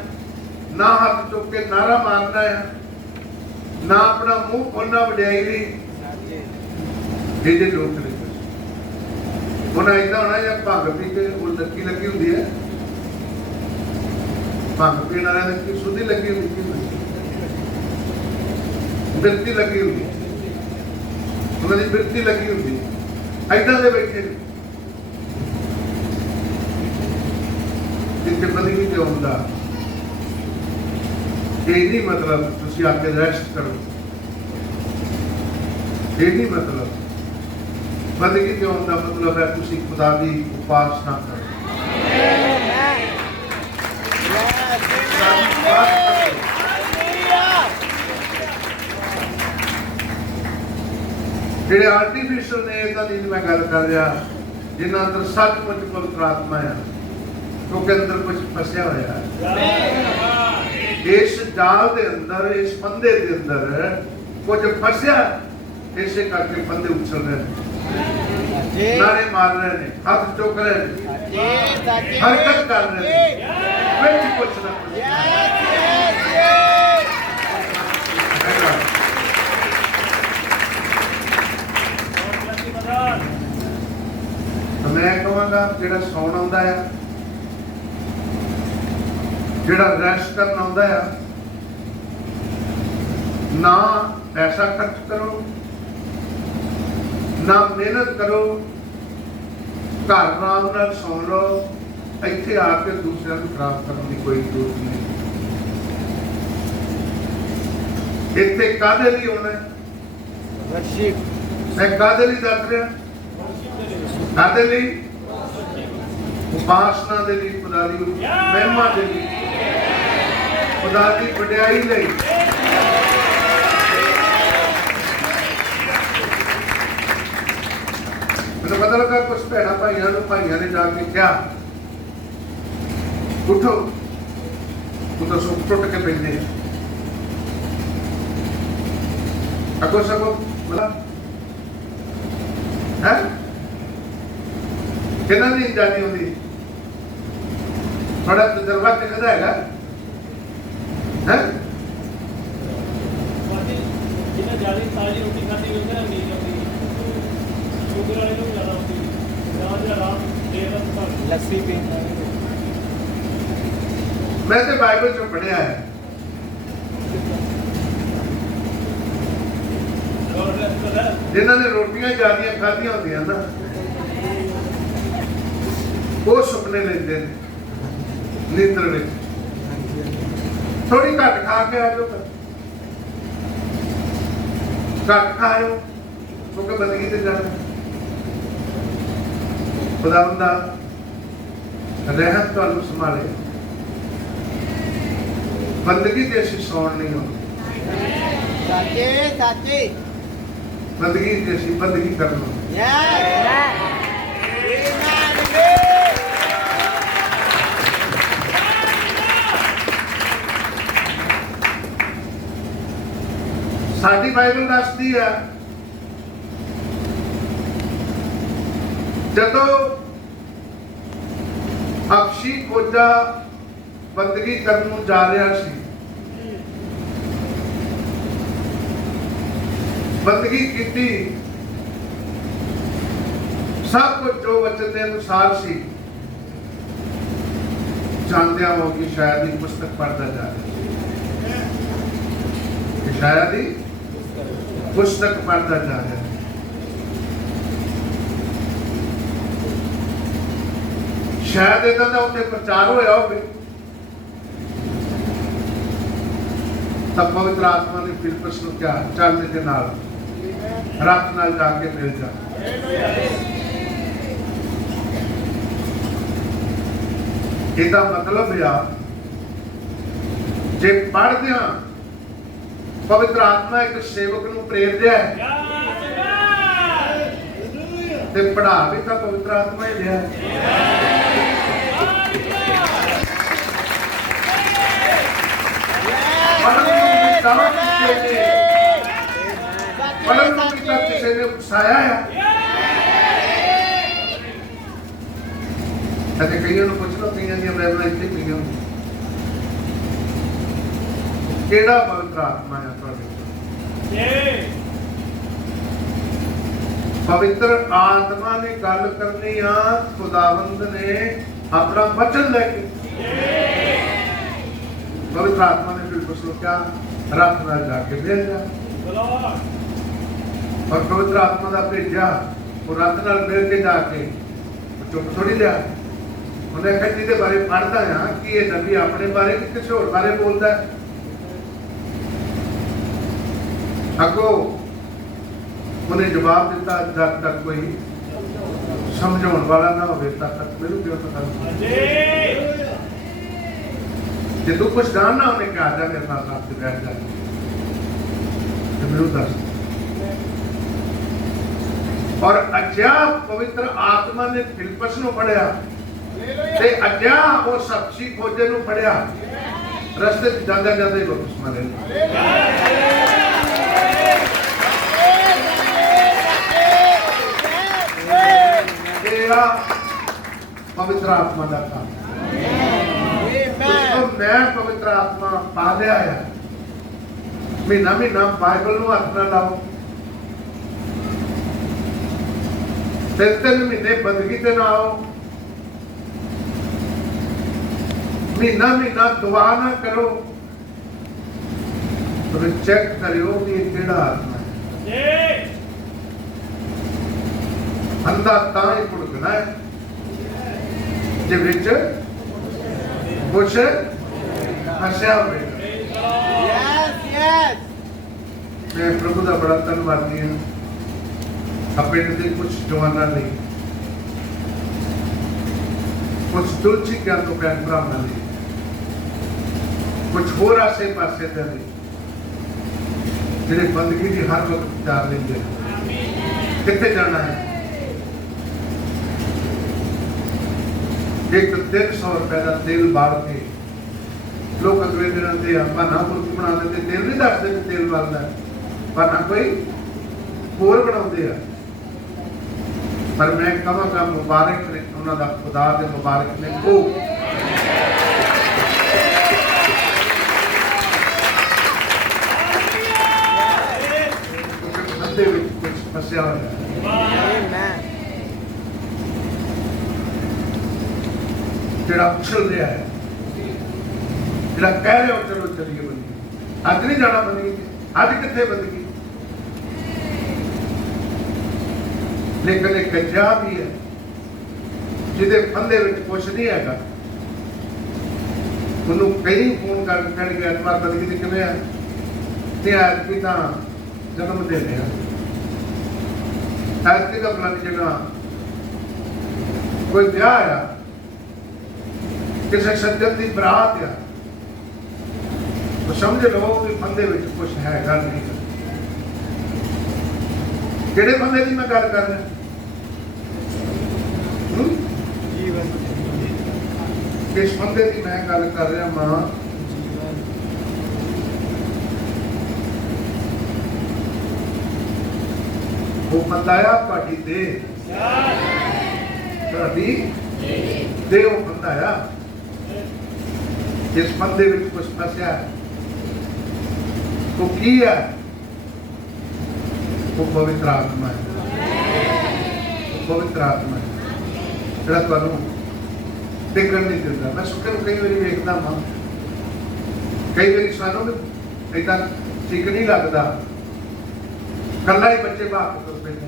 ਨਾ ਹੱਥ ਚੁੱਕ ਕੇ ਨਾਰਾ ਮਾਰਨਾ ਆ, ਨਾ ਆਪਣਾ ਮੂੰਹ ਖੋਲਣਾ ਵਡਿਆਈ ਲਈ। ਇਹ ਜੇ ਲੋਕ ਨੇ ਉਹਨਾਂ ਏਦਾਂ ਹੋਣਾ ਜਾਂ ਭੰਗ ਪੀ ਕੇ ਉਹ ਲੱਗੀ ਲੱਗੀ ਹੁੰਦੀ ਹੈ, ਭੰਗ ਪੀਣ ਵਾਲਿਆਂ ਦੀ ਸੁੱਧੀ ਲੱਗੀ ਹੁੰਦੀ, ਬਿਰਤੀ ਲੱਗੀ ਹੁੰਦੀ, ਉਹਨਾਂ ਦੀ ਬਿਰਤੀ ਲੱਗੀ ਹੁੰਦੀ, ਏਦਾਂ ਦੇ ਬੈਠੇ ਜਿੱਥੇ ਬੰਦਗੀ ਤੇ ਆਉਂਦਾ। ਇਹ ਨਹੀਂ ਮਤਲਬ ਤੁਸੀਂ ਆ ਕੇ ਰੈਸਟ ਕਰੋ, ਇਹ ਨਹੀਂ ਮਤਲਬ। ਬੰਦਗੀ ਤੇ ਆਉਣ ਦਾ ਮਤਲਬ ਹੈ ਤੁਸੀਂ ਖੁਦਾ ਦੀ ਉਪਾਸਨਾ ਕਰੋ। ਜਿਹੜੇ ਆਰਟੀਫਿਸ਼ਲ ਨੇ ਇਹਦਾ ਦੀ ਮੈਂ ਗੱਲ ਕਰ ਰਿਹਾ, ਜਿਨ੍ਹਾਂ ਅੰਦਰ ਸੱਚਮੁੱਚ ਪਵਿੱਤਰ ਆਤਮਾ ਹੈ, ਕਿਉਂਕਿ ਅੰਦਰ ਕੁਝ ਫਸਿਆ ਹੋਇਆ ਹੈ। ਇਸ ਜਾਲ ਦੇ ਅੰਦਰ, ਇਸ ਫੰਦੇ ਦੇ ਅੰਦਰ ਕੁਝ ਫਸਿਆ, ਇਸੇ ਕਰਕੇ ਫੰਦੇ ਉਛਲ ਰਹੇ ਨੇ, ਨਾਰੇ ਮਾਰ ਰਹੇ ਨੇ, ਹੱਥ ਚੁੱਕ ਰਹੇ ਨੇ, ਹਰਕਤ ਕਰ ਰਹੇ ਨੇ, ਵਿੱਚ ਕੁਛ ਨਾ ਕੁਛ। ਮੈਂ ਕਹਾਂਗਾ ਜਿਹੜਾ ਸੌਣ ਆਉਂਦਾ ਆ, ਜਿਹੜਾ ਰੈਸਟ ਕਰਨ ਆਉਂਦਾ ਆ, ਨਾ ਪੈਸਾ ਖਰਚ ਕਰੋ, ਨਾ ਮਿਹਨਤ ਕਰੋ, ਘਰ ਆਰਾਮ ਨਾਲ ਸੌਂ ਲਓ। ਇੱਥੇ ਆ ਕੇ ਦੂਸਰਿਆਂ ਨੂੰ ਖਰਾਬ ਕਰਨ ਦੀ ਕੋਈ ਜ਼ਰੂਰਤ ਨਹੀਂ। ਇੱਥੇ ਕਾਹਦੇ ਲਈ ਹੋਣਾ? ਮੈਂ ਕਾਹਦੇ ਲਈ ਦੱਸ ਰਿਹਾ? ਕਾਹਦੇ ਲਈ? ਉਪਾਸਨਾ ਦੇ ਲਈ, ਖੁਦਾ ਦੀ ਮਹਿਮਾ ਦੇ ਲਈ, ਖੁਦਾ ਦੀ ਵਡਿਆਈ ਲਈ। ਮੈਨੂੰ ਪਤਾ ਲੱਗਾ ਕੁਝ ਭੈਣਾਂ ਭਾਈਆਂ ਨੇ ਜਾ ਕੇ ਕਿਹਾ, ਉੱਠੋ, ਉਹ ਤਾਂ ਸੁੱਕ ਟੁੱਟ ਕੇ ਪੈਂਦੇ ਅੱਗੋਂ ਸਗੋਂ ਹੈ ਕਿਹਨਾਂ ਦੀ ਜਾਣੀ ਹੁੰਦੀ। ਥੋੜਾ ਤਜਰਬਾ ਕਿਹਦਾ ਹੈਗਾ ਹੈ? ਜਿਹਨਾਂ ਜ਼ਿਆਦਾ ਤਾਜ਼ੀ ਰੋਟੀ ਖਾਦੀ ਹੋਈ ਨਾ ਨੀਂਦ ਆਉਂਦੀ, ਸ਼ੂਗਰ ਵਾਲੇ ਨੂੰ ਜ਼ਿਆਦਾ ਆਉਂਦੀ, ਜਾਂ ਜਿਹੜਾ ਰਾਤ ਦੇਰ ਰਾਤ ਲੱਸੀ ਪੀਂਦਾ। ਮੈਂ ਤੇ ਬਾਈਬਲ ਚੋਂ ਪੜ੍ਹਿਆ ਹੈ, ਜਿਨ੍ਹਾਂ ਨੇ ਰੋਟੀਆਂ ਜ਼ਿਆਦੀਆਂ ਖਾਧੀਆਂ ਹੁੰਦੀਆਂ ਨਾ, ਉਹ ਸੁਪਨੇ ਲੈਂਦੇ ਨੇ ਨੀਂਦਰ ਵਿੱਚ। ਥੋੜੀ ਘੱਟ ਖਾ ਕੇ ਆ ਜਾਓ, ਘੱਟ ਖਾਓ, ਕਿਉਂਕਿ ਬੰਦਗੀ ਤੇ ਜਾਣਾ। ਖੁਦਾਵੰਦ ਦਾ ਰਹਿਮਤ ਤੁਹਾਨੂੰ ਸੰਭਾਲੇ। ਬੰਦਗੀ ਤੇ ਅਸੀਂ ਸੌਣ ਨਹੀਂ ਹੁੰਦੇ, ਬੰਦਗੀ ਤੇ ਅਸੀਂ ਬੰਦਗੀ ਕਰਨਾ। ਸਾਡੀ ਬਾਈਬਲ ਦੱਸਦੀ ਹੈ, ਜਦੋਂ ਅਕਸ਼ੀ ਖੋਜਾ ਬੰਦਗੀ ਕਰਨ ਨੂੰ ਜਾ ਰਿਹਾ ਸੀ, ਬੰਦਗੀ ਕੀਤੀ, ਸਭ ਕੁਝ ਜੋ ਵਚਨ ਦੇ ਅਨੁਸਾਰ ਸੀ, ਜਾਣਦਿਆਂ ਹੋ ਕਿ ਸ਼ਾਇਦ ਹੀ ਪੁਸਤਕ ਪੜ੍ਹਦਾ ਜਾ ਰਿਹਾ, ਕਿ ਸ਼ਾਇਦ ਹੀ ਪੁਸਤਕ ਪੜ੍ਹਦਾ ਜਾ ਰਿਹਾ। ਸ਼ਾਇਦ ਇਹਦਾ ਤਾਂ ਉੱਥੇ ਪ੍ਰਚਾਰ ਹੋਇਆ ਹੋਵੇ, ਤਾਂ ਪਵਿੱਤਰ ਆਤਮਾ ਨੇ ਫਿਲਿਪਸ ਨੂੰ ਕਿਹਾ, ਚੱਲ ਮੇਰੇ ਨਾਲ, ਰੱਖ ਨਾਲ ਜਾ ਕੇ ਮਿਲ ਜਾ। ਇਹਦਾ ਮਤਲਬ ਆ, ਜੇ ਪੜ੍ਹਦਿਆਂ ਪਵਿੱਤਰ ਆਤਮਾ ਇੱਕ ਸੇਵਕ ਨੂੰ ਪ੍ਰੇਰਦਾ ਹੈ ਤੇ ਪੜਾ ਵੀ ਤਾਂ ਪਵਿੱਤਰ ਆਤਮਾ ਹੀ ਰਿਹਾ। ਪੜਨ ਨੂੰ ਕੀਤਾ ਕਿਸੇ ਨੇ ਉਕਸਾਇਆ ਆ। ਅਤੇ ਕਈਆਂ ਨੂੰ ਪੁੱਛ ਲਓ, ਕਈਆਂ ਦੀਆਂ ਬੈਬਲਾਂ ਇੱਥੇ ਪਈਆਂ, ਕਿਹੜਾ ਪਵਿੱਤਰ ਆਤਮਾ ਹੈ ਤੁਹਾਡੇ? ਪਵਿੱਤਰ ਆਤਮਾ ਨੇ ਗੱਲ ਕਰਨੀ ਆ, ਖੁਦਾਵੰਦ ਨੇ ਆਪਣਾ ਵਚਨ ਲੈ ਕੇ। ਪਵਿੱਤਰ ਆਤਮਾ ਨੇ ਫਿਰ ਪੁੱਛੋ ਕਿਆ ਰੱਬ ਨਾਲ ਜਾ ਕੇ ਭੇਜਿਆ, ਔਰ ਪਵਿੱਤਰ ਆਤਮਾ ਦਾ ਭੇਜਿਆ ਉਹ ਰੱਬ ਨਾਲ ਮਿਲ ਕੇ ਜਾ ਕੇ ਚੁੱਪ ਥੋੜੀ ਲਿਆ। ਉਹਨੇ ਕਿਹਾ ਜਿਹਦੇ ਬਾਰੇ ਪੜ੍ਹਦਾ ਆ ਕਿ ਇਹ ਨਬੀ ਆਪਣੇ ਬਾਰੇ ਕਿ ਕਿਸੇ ਹੋਰ ਬਾਰੇ ਬੋਲਦਾ ਹੈ। ਅੱਗੋਂ ਉਹਨੇ ਜਵਾਬ ਦਿੱਤਾ, ਜਦ ਤੱਕ ਕੋਈ ਸਮਝਾਉਣ ਵਾਲਾ ਨਾ ਹੋਵੇ ਤਦ ਤੱਕ ਮੈਨੂੰ ਕਿਉਂ ਪਤਾ? ਜੇ ਤੂੰ ਕੁਛ ਜਾਣਨਾ ਉਹਨੇ ਕਿਹਾ ਜਾ ਮੇਰੇ ਨਾਲ ਸਾਥ ਤੇ ਬੈਠ ਜਾ ਤੇ ਮੈਨੂੰ ਦੱਸ। ਔਰ ਅਜਿਹਾ ਪਵਿੱਤਰ ਆਤਮਾ ਨੇ ਫਿਲਿਪਸ ਨੂੰ ਫੜਿਆ ਤੇ ਅਜਿਹਾ ਉਹ ਸਬਜ਼ੀ ਖੋਜੇ ਨੂੰ ਫੜਿਆ, ਰਸਤੇ ਚ ਜਾਂਦੇ ਜਾਂਦੇ ਬਪਤਿਸਮਾ ਲੈ ਲਿਆ। ਪਵਿੱਤਰ ਆਤਮਾ ਦਾ ਕੰਮ। ਮੈਂ ਪਵਿੱਤਰ ਆਤਮਾ ਪਾ ਲਿਆ ਆ। ਮਹੀਨਾ ਮਹੀਨਾ ਬਾਈਬਲ ਨੂੰ ਹੱਥ ਨਾ ਲਾਓ। 3 ਮਹੀਨੇ ਬੰਦਗੀ ਤੇ ਨਾ ਆਓ। ਮਹੀਨਾ ਮਹੀਨਾ ਦੁਆ ਨਾ ਕਰੋ। ਪਰ ਚੈੱਕ ਕਰਿਓ ਕਿ ਇਹ ਕਿਹੜਾ ਆਤਮਾ ਹੈ। ਅੰਦਾ ਤਾਂ ਹੀ ਭੁੜਕਣਾ ਹੈ ਜੇ ਵਿੱਚ ਕੁਛ ਫਸਿਆ ਹੋਵੇ। ਮੈਂ ਪ੍ਰਭੂ ਦਾ ਬੜਾ ਧੰਨਵਾਦੀ ਹਾਂ ਆਪਣੇ ਦੇ ਕੁਝ ਜਵਾਨਾਂ ਲਈ, ਕੁਝ ਦੁਲਚੀ ਗਿਆਨ ਤੋਂ ਭੈਣ ਭਰਾਵਾਂ ਲਈ, ਕੁਝ ਹੋਰ ਆਸੇ ਪਾਸੇ ਦੇ ਲਈ ਜਿਹੜੇ ਬੰਦਗੀ ਦੀ ਹਰ ਵਕਤ ਚਾਰ ਲੈਂਦੇ ਕਿੱਥੇ ਜਾਣਾ ਹੈ। ਇੱਕ 300 ਰੁਪਏ ਦਾ ਤੇਲ ਬਾਲ ਕੇ ਲੋਕ ਅਗਲੇ ਦਿਨਾਂ ਤੇ ਬਹਾਨਾ ਮੁਰਗੀ ਬਣਾ ਦਿੰਦੇ, ਤੇਲ ਨਹੀਂ ਦੱਸਦੇ ਕਿ ਤੇਲ ਬਾਲਦਾ, ਬਹਾਨਾ ਕੋਈ ਹੋਰ ਬਣਾਉਂਦੇ ਆ। ਪਰ ਮੈਂ ਕਹਾਂਗਾ ਮੁਬਾਰਕ ਨੇ ਉਹਨਾਂ ਦਾ, ਖੁਦਾ ਦੇ ਮੁਬਾਰਕ ਨੇ ਉਹ ਦੇ ਵਿੱਚ ਕੁਝ ਫਸਿਆ ਹੋਇਆ ਜਿਹੜਾ ਉਛਲ ਰਿਹਾ ਹੈ, ਜਿਹੜਾ ਕਹਿ ਰਿਹਾ ਚਲੋ ਚੱਲੀਏ ਬੰਦਗੀ। ਅੱਜ ਨਹੀਂ ਜਾਣਾ ਬੰਦਗੀ, ਅੱਜ ਕਿੱਥੇ ਬੰਦਗੀ? ਲੇਕਿਨ ਇੱਕ ਅਜਿਹਾ ਵੀ ਹੈ ਜਿਹਦੇ ਫੰਦੇ ਵਿੱਚ ਕੁਛ ਨਹੀਂ ਹੈਗਾ। ਉਹਨੂੰ ਕਈ ਫੋਨ ਕਰਕੇ ਕਹਿਣਗੇ ਐਤਵਾਰ ਬੰਦਗੀ ਤੇ ਕਿਵੇਂ ਆ? ਤੇ ਐਤਕੀ ਤਾਂ ਜਨਮ ਦਿਨ ਹੈ, ਐਤਕੀ ਦਾ ਫਲਾਣੀ ਜਗ੍ਹਾ ਕੋਈ ਵਿਆਹ ਆ, ਕਿਸੇ ਸੱਜਣ ਦੀ ਬਰਾਤ ਆ। तो समझ लो कि फंदे विच कुछ हैगा नहीं। किहड़े फंदे की मैं गल कर रहा? किस फंदे की मैं गल कर रहा? मां वो बताया तुहाडी देह, तुहाडी देह वो बताया जिस फंदे विच कुछ फसिया वो की है? वो पवित्र आत्मा है। वो पवित्र आत्मा है जिहड़ा तुहानूं टिकण नहीं दिंदा। मैं सुखे नूं कई वारी वेखदा हां, कई वारी सानूं इदां ठीक नहीं लगदा, कल्ला ही बच्चे बाहर तुर पैंदे,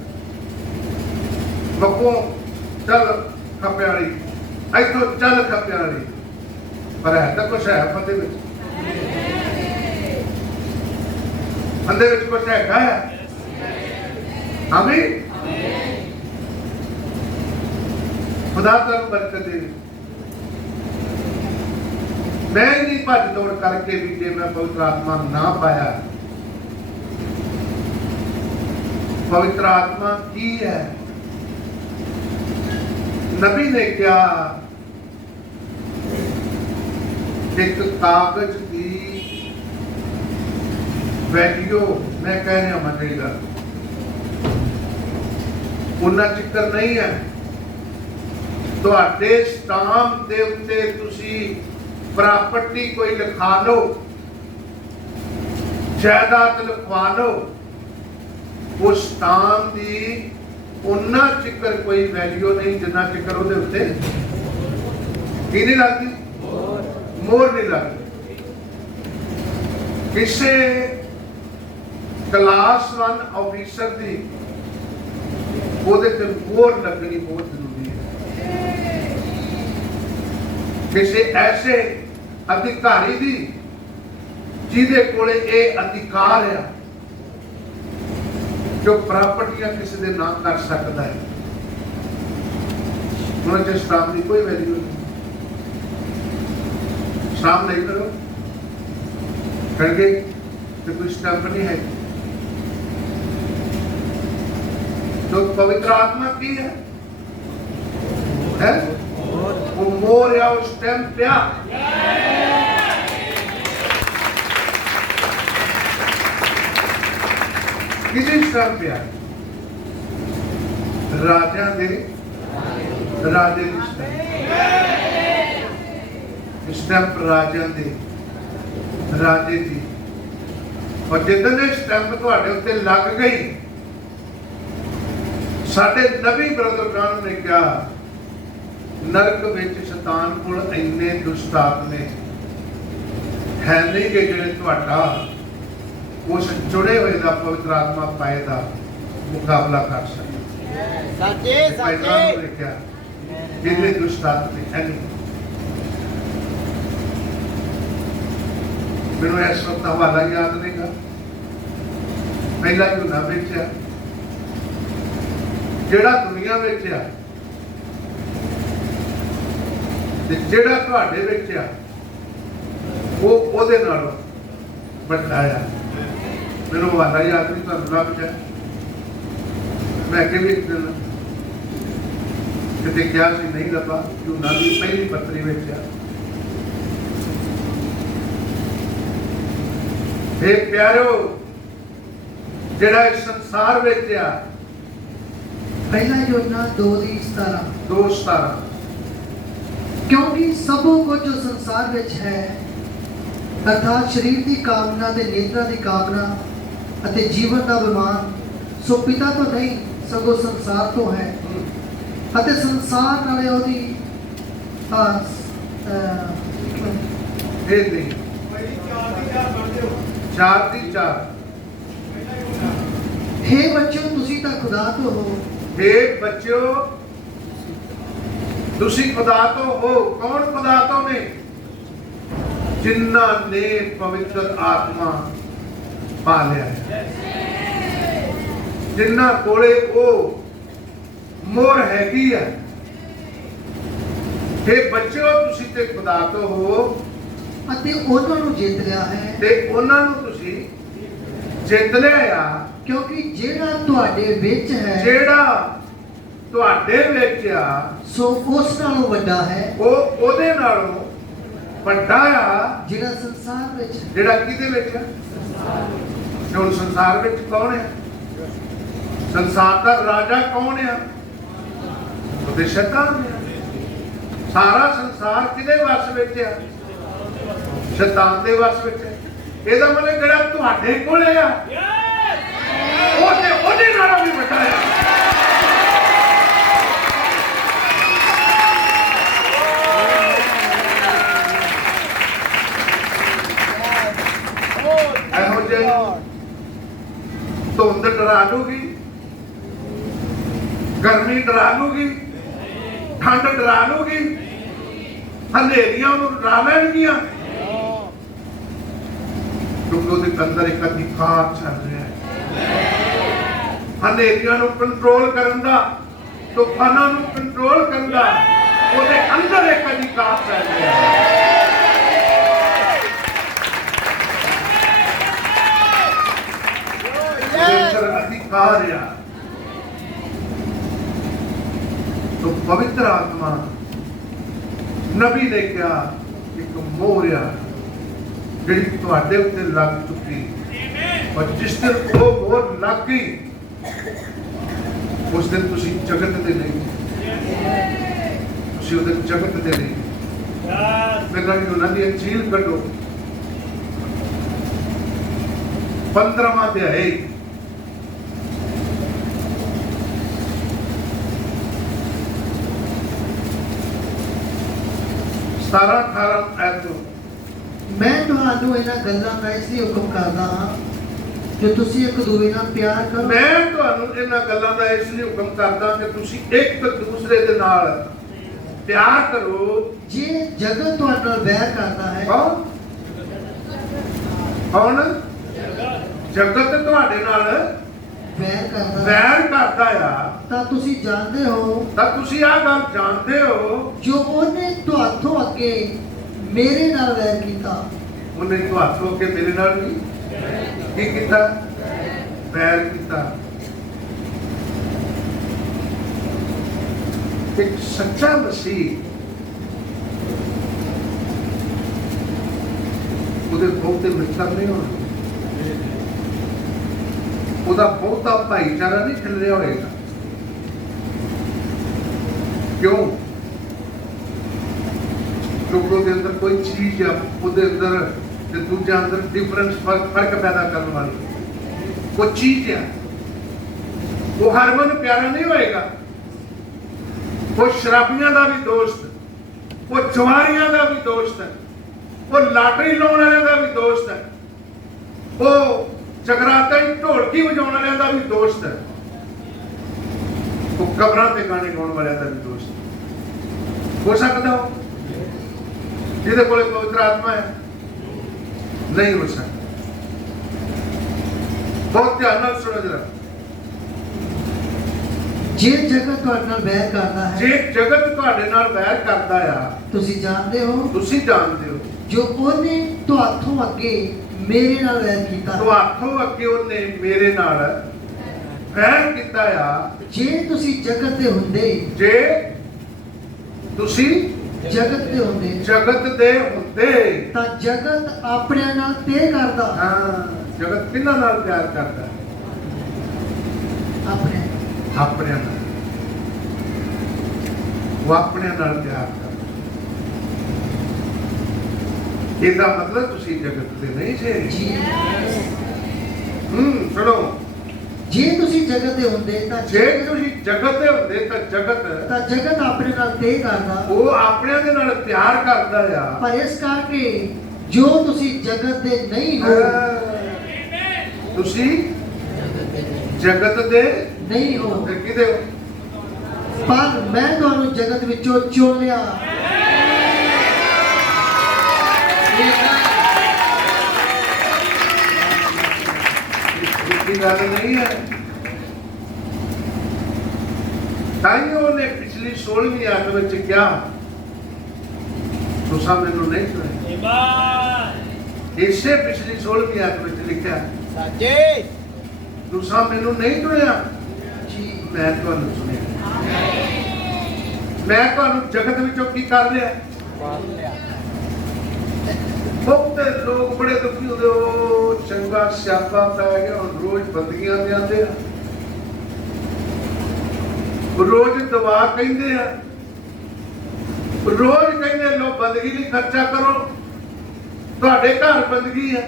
बक्कों चल खप्पे वाली, इथों चल खप्पे वाली, पर है तो कुछ है फंदे विच, फंदे विच कुछ हैगा है। आमीन। खुदा तुहानूं बरकत देवे। मैं नहीं भज दौड़ करके भी जे मैं पवित्र आत्मा ना पाया पवित्र आत्मा की है? नबी ने क्या एक कागज की वैल्यू मैं कह रहा मनेगा उन्ना चिक्कर नहीं है। ਤੁਹਾਡੇ ਸਟਾਂਪ ਦੇ ਉੱਤੇ ਤੁਸੀਂ ਪ੍ਰਾਪਰਟੀ ਕੋਈ ਲਿਖਾ ਲਓ, ਜਾਇਦਾਦ ਲਿਖਵਾ ਲਓ, ਉਸ ਸਟਾਂਪ ਦੀ ਉਹਨਾਂ ਚਿੱਕਰ ਕੋਈ ਵੈਲਿਊ ਨਹੀਂ ਜਿੰਨਾ ਚਿੱਕਰ ਉਹਦੇ ਉੱਤੇ ਕੀ ਨਹੀਂ ਲੱਗਦੀ, ਮੋਹਰ ਨਹੀਂ ਲੱਗਦੀ। ਕਿਸੇ ਕਲਾਸ 1 ਆਫੀਸਰ ਦੀ ਉਹਦੇ ਤੇ ਮੋਹਰ ਲੱਗਣੀ ਬਹੁਤ ਜ਼ਰੂਰੀ ਹੈ। ਕਿਸੇ ਐਸੇ ਅਧਿਕਾਰੀ ਦੀ ਜਿਹਦੇ ਕੋਲੇ ਇਹ ਅਧਿਕਾਰ ਆ ਜੋ ਪ੍ਰਾਪਰਟੀਆਂ ਕਿਸੇ ਦੇ ਨਾਂ ਕਰ ਸਕਦਾ ਹੈ, ਉਹਨਾਂ ਦੇ ਸਟਾਂਪ ਦੀ ਕੋਈ ਵੈਲਿਊ ਨਹੀਂ। ਸਟਾਂਪ ਨਹੀਂ ਕਰੋ करके तो कोई स्टैंप नहीं है। तो पवित्र आत्मा की है वो मोर या वो स्टैंप क्या किसी स्टैंप पे राजा दे राजे की स्टैंप राजा दे राजे जी। और जितने स्टैंप ਤੁਹਾਡੇ ਉੱਤੇ ਲੱਗ ਗਈ, ਸਾਡੇ ਨਬੀ ਬ੍ਰਦਰ ਕਾਨ ਨੇ ਕਿਹਾ ਨਰਕ ਵਿੱਚ ਸ਼ੈਤਾਨ ਕੋਲ ਇੰਨੇ ਦੁਸ਼ਟ ਆਤਮੇ ਹੈ ਨਹੀਂ ਕਿ ਜਿਹੜੇ ਤੁਹਾਡਾ ਉਸ ਜੁੜੇ ਹੋਏ ਦਾ ਪਵਿੱਤਰ ਆਤਮਾ ਪਾਏ ਦਾ ਮੁਕਾਬਲਾ ਕਰ ਸਕਣ। ਸੱਚੇ ਸੱਚੇ ਨੇ ਕਿਹਾ ਜਿੰਨੇ ਦੁਸ਼ਟ ਆਤਮੇ ਹੈ ਨਹੀਂ। ਮੈਨੂੰ ਇਸ ਵਕਤ ਹਵਾਲਾ ਯਾਦ ਨਹੀਂਗਾ, ਪਹਿਲਾ ਝੂਨਾ ਵਿੱਚ ਆ ਜਿਹੜਾ ਦੁਨੀਆ ਵਿੱਚ ਆ ਤੇ ਜਿਹੜਾ ਤੁਹਾਡੇ ਵਿੱਚ ਆ ਉਹ ਉਹਦੇ ਨਾਲੋਂ ਵੱਡਾ ਆ। ਮੈਨੂੰ ਹਵਾਲਾ ਯਾਦ ਨਹੀਂ, ਤੁਹਾਨੂੰ ਲੱਭ ਜਾ। ਮੈਂ ਅੱਗੇ ਵੀ ਇੱਕ ਦਿਨ ਕਿਤੇ ਕਿਹਾ ਸੀ, ਨਹੀਂ ਲੱਭਾ। ਝੂਨਾ ਦੀ ਪਹਿਲੀ ਪੱਤਰੀ ਵਿੱਚ ਆ। हे प्यारो ਜਿਹੜਾ ਇਸ ਸੰਸਾਰ ਵਿੱਚ ਆ, ਪਹਿਲਾ ਯੋਨਾ 2:17 2:17 ਕਿਉਂਕਿ ਸਭੋ ਕੁਝ ਜੋ ਸੰਸਾਰ ਵਿੱਚ ਹੈ ਅਰਥਾਤ ਸਰੀਰ ਦੀ ਕਾਮਨਾ ਤੇ ਨੇਤਰਾਂ ਦੀ ਕਾਮਨਾ ਅਤੇ ਜੀਵਨ ਦਾ ਅਭਿਮਾਨ ਸੋ ਪਿਤਾ ਤੋਂ ਨਹੀਂ ਸਗੋਂ ਸੰਸਾਰ ਤੋਂ ਹੈ ਅਤੇ ਸੰਸਾਰ ਨਾਲੇ ਉਹਦੀ ਇਹ ਨਹੀਂ 4 ਦੀ 4 हे ਬੱਚਿਓ ਤੁਸੀਂ ਤਾਂ ਖੁਦਾ ਤੋਂ ਹੋ। हे ਬੱਚਿਓ ਤੁਸੀਂ ਖੁਦਾ ਤੋਂ ਹੋ। ਕੌਣ ਖੁਦਾ ਤੋਂ ਨੇ? ਜਿਨ੍ਹਾਂ ਨੇ ਪਵਿੱਤਰ ਆਤਮਾ ਪਾ ਲਿਆ ਹੈ, ਜਿਨ੍ਹਾਂ ਕੋਲੇ ਉਹ ਮੋਹਰ ਹੈਗੀ ਆ। हे ਬੱਚਿਓ ਤੁਸੀਂ ਤੇ ਖੁਦਾ ਤੋਂ ਹੋ ਅਤੇ ਉਹਨਾਂ ਨੂੰ ਜਿੱਤ ਲਿਆ ਹੈ ਤੇ ਉਹਨਾਂ ਨੂੰ ਤੁਸੀਂ ਜਿੱਤ ਲਿਆ ਆ। ਕਿਉਂਕਿ ਜਿਹੜਾ ਤੁਹਾਡੇ ਵਿੱਚ ਹੈ ਜਿਹੜਾ ਤੁਹਾਡੇ ਵਿੱਚ ਆ ਸੋ ਉਸ ਨਾਲੋਂ ਵੱਡਾ ਹੈ ਉਹ ਉਹਦੇ ਨਾਲੋਂ ਵੱਡਾ ਆ ਜਿਹੜਾ ਸੰਸਾਰ ਵਿੱਚ ਜਿਹੜਾ ਕਿਹਦੇ ਵਿੱਚ ਆ। ਹੁਣ ਸੰਸਾਰ ਵਿੱਚ ਕੌਣ ਹੈ? ਸੰਸਾਰ ਦਾ ਰਾਜਾ ਕੌਣ ਆ? ਉਹਦੇ ਸ਼ੈਤਾਨ ਆ। ਸਾਰਾ ਸੰਸਾਰ ਕਿਹਦੇ ਵਸ ਵਿੱਚ ਆ? ਸ਼ੈਤਾਨ ਦੇ ਵਸ ਵਿੱਚ ਹੈ। ਇਹਦਾ ਮਤਲਬ ਜਿਹੜਾ ਤੁਹਾਡੇ ਕੋਲੇ ਆ ਉਹ ਤੇ ਉਹਦੇ ਨਾਲੋਂ ਵੀ ਵੱਡਾ ਆ। ਇਹੋ ਜਿਹੀ ਧੁੰਦ ਡਰਾ ਲੂਗੀ, ਗਰਮੀ ਡਰਾ ਲੂਗੀ, ਠੰਡ ਡਰਾ ਲੂਗੀ, ਹਨੇਰੀਆਂ ਨੂੰ ਡਰਾ ਲੈਣਗੀਆਂ ਕਿਉਂਕਿ ਉਹਦੇ ਅੰਦਰ ਇੱਕ ਅਧਿਕਾਰ ਚੱਲ ਰਿਹਾ ਹੈ। ਹਨੇਰੀਆਂ ਨੂੰ ਕੰਟਰੋਲ ਕਰਨ ਦਾ, ਤੂਫਾਨਾਂ ਨੂੰ ਕੰਟਰੋਲ ਕਰਨ ਦਾ ਉਹਦੇ ਅੰਦਰ ਇੱਕ ਅਧਿਕਾਰ ਚੱਲ ਰਿਹਾ ਹੈ। ਉਹਦੇ ਅੰਦਰ ਅਧਿਕਾਰ ਆ। तो पवित्र आत्मा नबी ने कहा एक मोहर आ जिहड़ी तुहाडे उत्ते लग चुकी और जिस दिन वो मोहर लग गई उस दिन तुसी जगत दे नहीं तुसी उस दिन जगत दे नहीं मेरा यूहन्ना दी अंजील कढो 15वां अध्याय 17-18 ਐਤੋਂ ਮੈਂ ਤੁਹਾਨੂੰ ਇਹਨਾਂ ਗੱਲਾਂ ਦਾ ਇਸ ਲਈ ਹੁਕਮ ਕਰਦਾ ਹਾਂ ਕਿ ਤੁਸੀਂ ਇੱਕ ਦੂਜੇ ਨਾਲ ਪਿਆਰ ਕਰੋ। ਮੈਂ ਤੁਹਾਨੂੰ ਇਹਨਾਂ ਗੱਲਾਂ ਦਾ ਇਸ ਲਈ ਹੁਕਮ ਕਰਦਾ ਕਿ ਤੁਸੀਂ ਇੱਕ ਦੂਸਰੇ ਦੇ ਨਾਲ ਪਿਆਰ ਕਰੋ। ਜੇ ਜਗਤ ਤੁਹਾਡੇ ਨਾਲ ਵੈਰ ਕਰਦਾ ਹੈ ਕੌਣ ਕੌਣ ਜਗਤ ਤੁਹਾਡੇ ਨਾਲ ਵੈਰ ਕਰਦਾ ਹੈ ਵੈਰ ਕਰਦਾ ਆ ਤਾਂ ਤੁਸੀਂ ਜਾਣਦੇ ਹੋ ਤਾਂ ਤੁਸੀਂ ਆਹ ਗੱਲ ਜਾਣਦੇ ਹੋ ਜੋ ਉਹਨੇ ਤੁਹਾਥੋਂ ਅੱਗੇ ਮੇਰੇ ਨਾਲ ਵੈਰ ਕੀਤਾ ਉਹਨੇ ਤੁਹਾਥੋਂ ਅੱਗੇ ਮੇਰੇ ਨਾਲ ਵੀ ਕੀ ਕੀਤਾ ਵੈਰ ਕੀਤਾ। ਇੱਕ ਸੱਚਾ ਮਸੀਹ ਉਹਦੇ ਬਹੁਤੇ ਮਿੱਤਰ ਨਹੀਂ ਹੋਣਗੇ ਉਹਦਾ ਬਹੁਤਾ ਭਾਈਚਾਰਾ ਨਹੀਂ ਖਿਲਰਿਆ ਹੋਏਗਾ। ਕਿਉਂ ਕਿਉਂਕਿ ਉਹਦੇ ਅੰਦਰ ਕੋਈ ਚੀਜ਼ ਆ ਉਹਦੇ ਅੰਦਰ ਤੇ ਦੂਜੇ ਅੰਦਰ ਡਿਫਰੈਂਸ ਫਰਕ ਪੈਦਾ ਕਰਨ ਵਾਲੀ ਉਹ ਚੀਜ਼ ਆ। ਉਹ ਹਰਮਨ ਪਿਆਰਾ ਨਹੀਂ ਹੋਏਗਾ। ਉਹ ਸ਼ਰਾਬੀਆਂ ਦਾ ਵੀ ਦੋਸਤ ਉਹ ਜਵਾਰੀਆਂ ਦਾ ਵੀ ਦੋਸਤ ਹੈ ਉਹ ਲਾਟਰੀ ਲਾਉਣ ਵਾਲਿਆਂ ਦਾ ਵੀ ਦੋਸਤ ਹੈ ਉਹ ਜਗਰਾਤਾ ਹੀ ਢੋਲਕੀ ਵਜਾਉਣ ਵਾਲਿਆਂ ਦਾ ਵੀ ਦੋਸਤ ਹੈ ਉਹ ਕਬਰਾਂ ਤੇ ਗਾਣੇ ਗਾਉਣ ਵਾਲਿਆਂ ਦਾ ਵੀ ਦੋਸਤ ਹੋ ਸਕਦਾ ਹੋ ਜਿਹਦੇ ਕੋਲੇ ਪਵਿੱਤਰ ਆਤਮਾ ਹੈ ਨਹੀਂ ਹੋ ਸਕਦਾ। ਬਹੁਤ ਧਿਆਨ ਨਾਲ ਸੁਣੋ ਜਰਾ। ਜੇ ਜਗਤ ਤੁਹਾਡੇ ਨਾਲ ਵੈਰ ਕਰਦਾ ਹੈ ਜੇ ਜਗਤ ਤੁਹਾਡੇ ਨਾਲ ਵੈਰ ਕਰਦਾ ਆ ਤੁਸੀਂ ਜਾਣਦੇ ਹੋ ਤੁਸੀਂ ਜਾਣਦੇ ਹੋ ਜੋ ਉਹਨੇ ਤੁਹਾਥੋਂ ਅੱਗੇ ਮੇਰੇ ਨਾਲ ਵੈਰ ਕੀਤਾ ਤੁਹਾਥੋਂ ਅੱਗੇ ਉਹਨੇ ਮੇਰੇ ਨਾਲ ਵੈਰ ਕੀਤਾ ਆ। ਜੇ ਤੁਸੀਂ ਜਗਤ ਦੇ ਹੁੰਦੇ ਜੇ ਤੁਸੀਂ ਜਗਤ ਦੇ ਹੁੰਦੇ ਜਗਤ ਦੇ ਹੁੰਦੇ ਤਾਂ ਜਗਤ ਆਪਣਿਆਂ ਨਾਲ ਤੇ ਕਰਦਾ ਹਾਂ ਜਗਤ ਕਿਹਨਾਂ ਨਾਲ ਪਿਆਰ ਕਰਦਾ ਆਪਣੇ ਆਪਣਿਆਂ ਨਾਲ ਉਹ ਆਪਣਿਆਂ ਨਾਲ ਪਿਆਰ ਕਰਦਾ। ਇਹਦਾ ਮਤਲਬ ਤੁਸੀਂ ਜਗਤ ਦੇ ਨਹੀਂ ਜੇ ਜੀ ਸੁਣੋ ਜੇ ਤੁਸੀਂ ਜਗਤ ਦੇ ਹੁੰਦੇ ਤਾਂ ਜੇ ਤੁਸੀਂ ਜਗਤ ਦੇ ਹੁੰਦੇ ਤਾਂ ਜਗਤ ਆਪਣੇ ਨਾਲ ਤੇ ਕਰਦਾ ਉਹ ਆਪਣਿਆਂ ਦੇ ਨਾਲ ਪਿਆਰ ਕਰਦਾ ਆ। ਪਰ ਇਸ ਕਰਕੇ ਜੋ ਤੁਸੀਂ ਜਗਤ ਦੇ ਨਹੀਂ ਹੋ ਤੁਸੀਂ ਜਗਤ ਦੇ ਨਹੀਂ ਹੋ ਤੇ ਕਿਹਦੇ ਹੋ ਪਰ ਮੈਂ ਤੁਹਾਨੂੰ ਜਗਤ ਵਿੱਚੋਂ ਚੁਣ ਲਿਆ। ਇਹ ਗੱਲ ਨਹੀਂ ਹੈ। ਤਾਈਓ ਨੇ ਪਿਛਲੀ 16ਵੀਂ ਆਇਤ ਵਿੱਚ ਕਿਹਾ ਤੁਸੀਂ ਮੈਨੂੰ ਨਹੀਂ ਚੁਣਿਆ। ਇਸੇ ਪਿਛਲੀ 16ਵੀਂ ਆਇਤ ਵਿੱਚ ਲਿਖਿਆ ਸਾਜੇ ਤੁਸੀਂ ਮੈਨੂੰ ਨਹੀਂ ਚੁਣਿਆ ਜੀ ਮੈਂ ਤੁਹਾਨੂੰ ਚੁਣਿਆ। ਮੈਂ ਤੁਹਾਨੂੰ ਜਗਤ ਵਿੱਚੋਂ ਕੀ ਕਰ ਲਿਆ ਬਹੁਤੇ ਲੋਕ ਬੜੇ ਦੁਖੀ ਹੁੰਦੇ ਉਹ ਚੰਗਾ ਸਿਆਪਾ ਪੈ ਗਿਆ ਹੁਣ ਰੋਜ਼ ਬੰਦਗੀਆਂ ਦੇ ਆਉਂਦੇ ਆ ਰੋਜ਼ ਦਵਾ ਕਹਿੰਦੇ ਆ ਰੋਜ਼ ਕਹਿੰਦੇ ਲੋ ਬੰਦਗੀ ਲਈ ਖਰਚਾ ਕਰੋ ਤੁਹਾਡੇ ਘਰ ਬੰਦਗੀ ਹੈ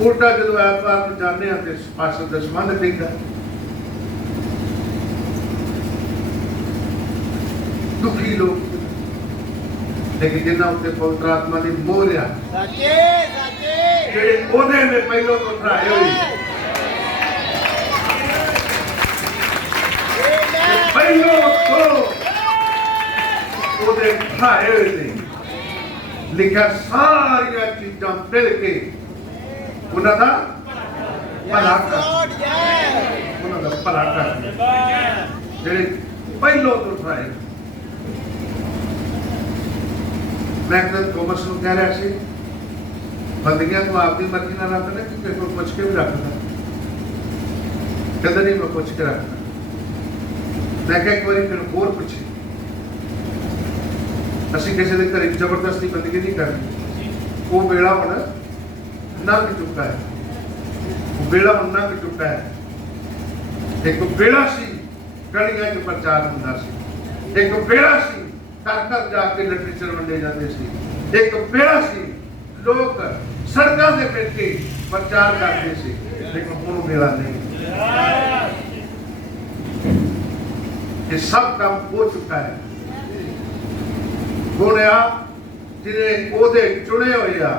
ਉਲਟਾ ਜਦੋਂ ਐਤਵਾਰ ਨੂੰ ਜਾਂਦੇ ਆ ਤੇ ਪਾਸੋਂ ਦਸ਼ਮਨ ਕਹਿੰਦਾ ਦੁਖੀ ਲੋਕ लेकिन जिन्ना उत्ते पवित्र आत्मा की मोहर आ जेड़े ओहदे ने पहलों तो ठहराए हुए पहलों तो ओहदे ठहराए हुए ने लिखा सारिया चीज़ां मिल के उन्हां दा भला कर उन्हां दा भला कर जेड़े पहलों तो ठहराए मैं थोमस को कह रहा सी बंदगियां तो आपकी मर्जी ना रखना कि किसी को पूछ के भी रखना कहते नहीं मैं पूछ के रखना मैं क्या एक बार फिर होर पूछे, ਅਸੀਂ ਕਿਸੇ ਦੇ ਘਰੇ ਜ਼ਬਰਦਸਤੀ ਬੰਦਗੀ ਨਹੀਂ ਕਰਨੀ। ਉਹ ਵੇਲਾ ਹੁਣ ਲੰਘ ਚੁੱਕਾ ਹੈ, ਉਹ ਵੇਲਾ ਹੁਣ ਲੰਘ ਚੁੱਕਾ ਹੈ। ਇੱਕ ਵੇਲਾ ਸੀ ਗਲੀਆਂ 'ਚ ਪ੍ਰਚਾਰ ਹੁੰਦਾ ਸੀ, ਇੱਕ ਵੇਲਾ ਸੀ ਘਰ ਘਰ ਜਾ ਕੇ ਲਿਟਰੇਚਰ ਵੰਡੇ ਜਾਂਦੇ ਸੀ, ਇੱਕ ਵੇਲਾ ਸੀ ਲੋਕ ਸੜਕਾਂ ਤੇ ਬੈਠ ਕੇ ਪ੍ਰਚਾਰ ਕਰਦੇ ਸੀ, ਲੇਕਿਨ ਹੁਣ ਵੇਲਾ ਨਹੀਂ। ਇਹ ਸਭ ਕੰਮ ਹੋ ਚੁੱਕਾ ਹੈ। ਹੁਣ ਆ ਜਿਹੜੇ ਉਹਦੇ ਚੁਣੇ ਹੋਏ ਆ,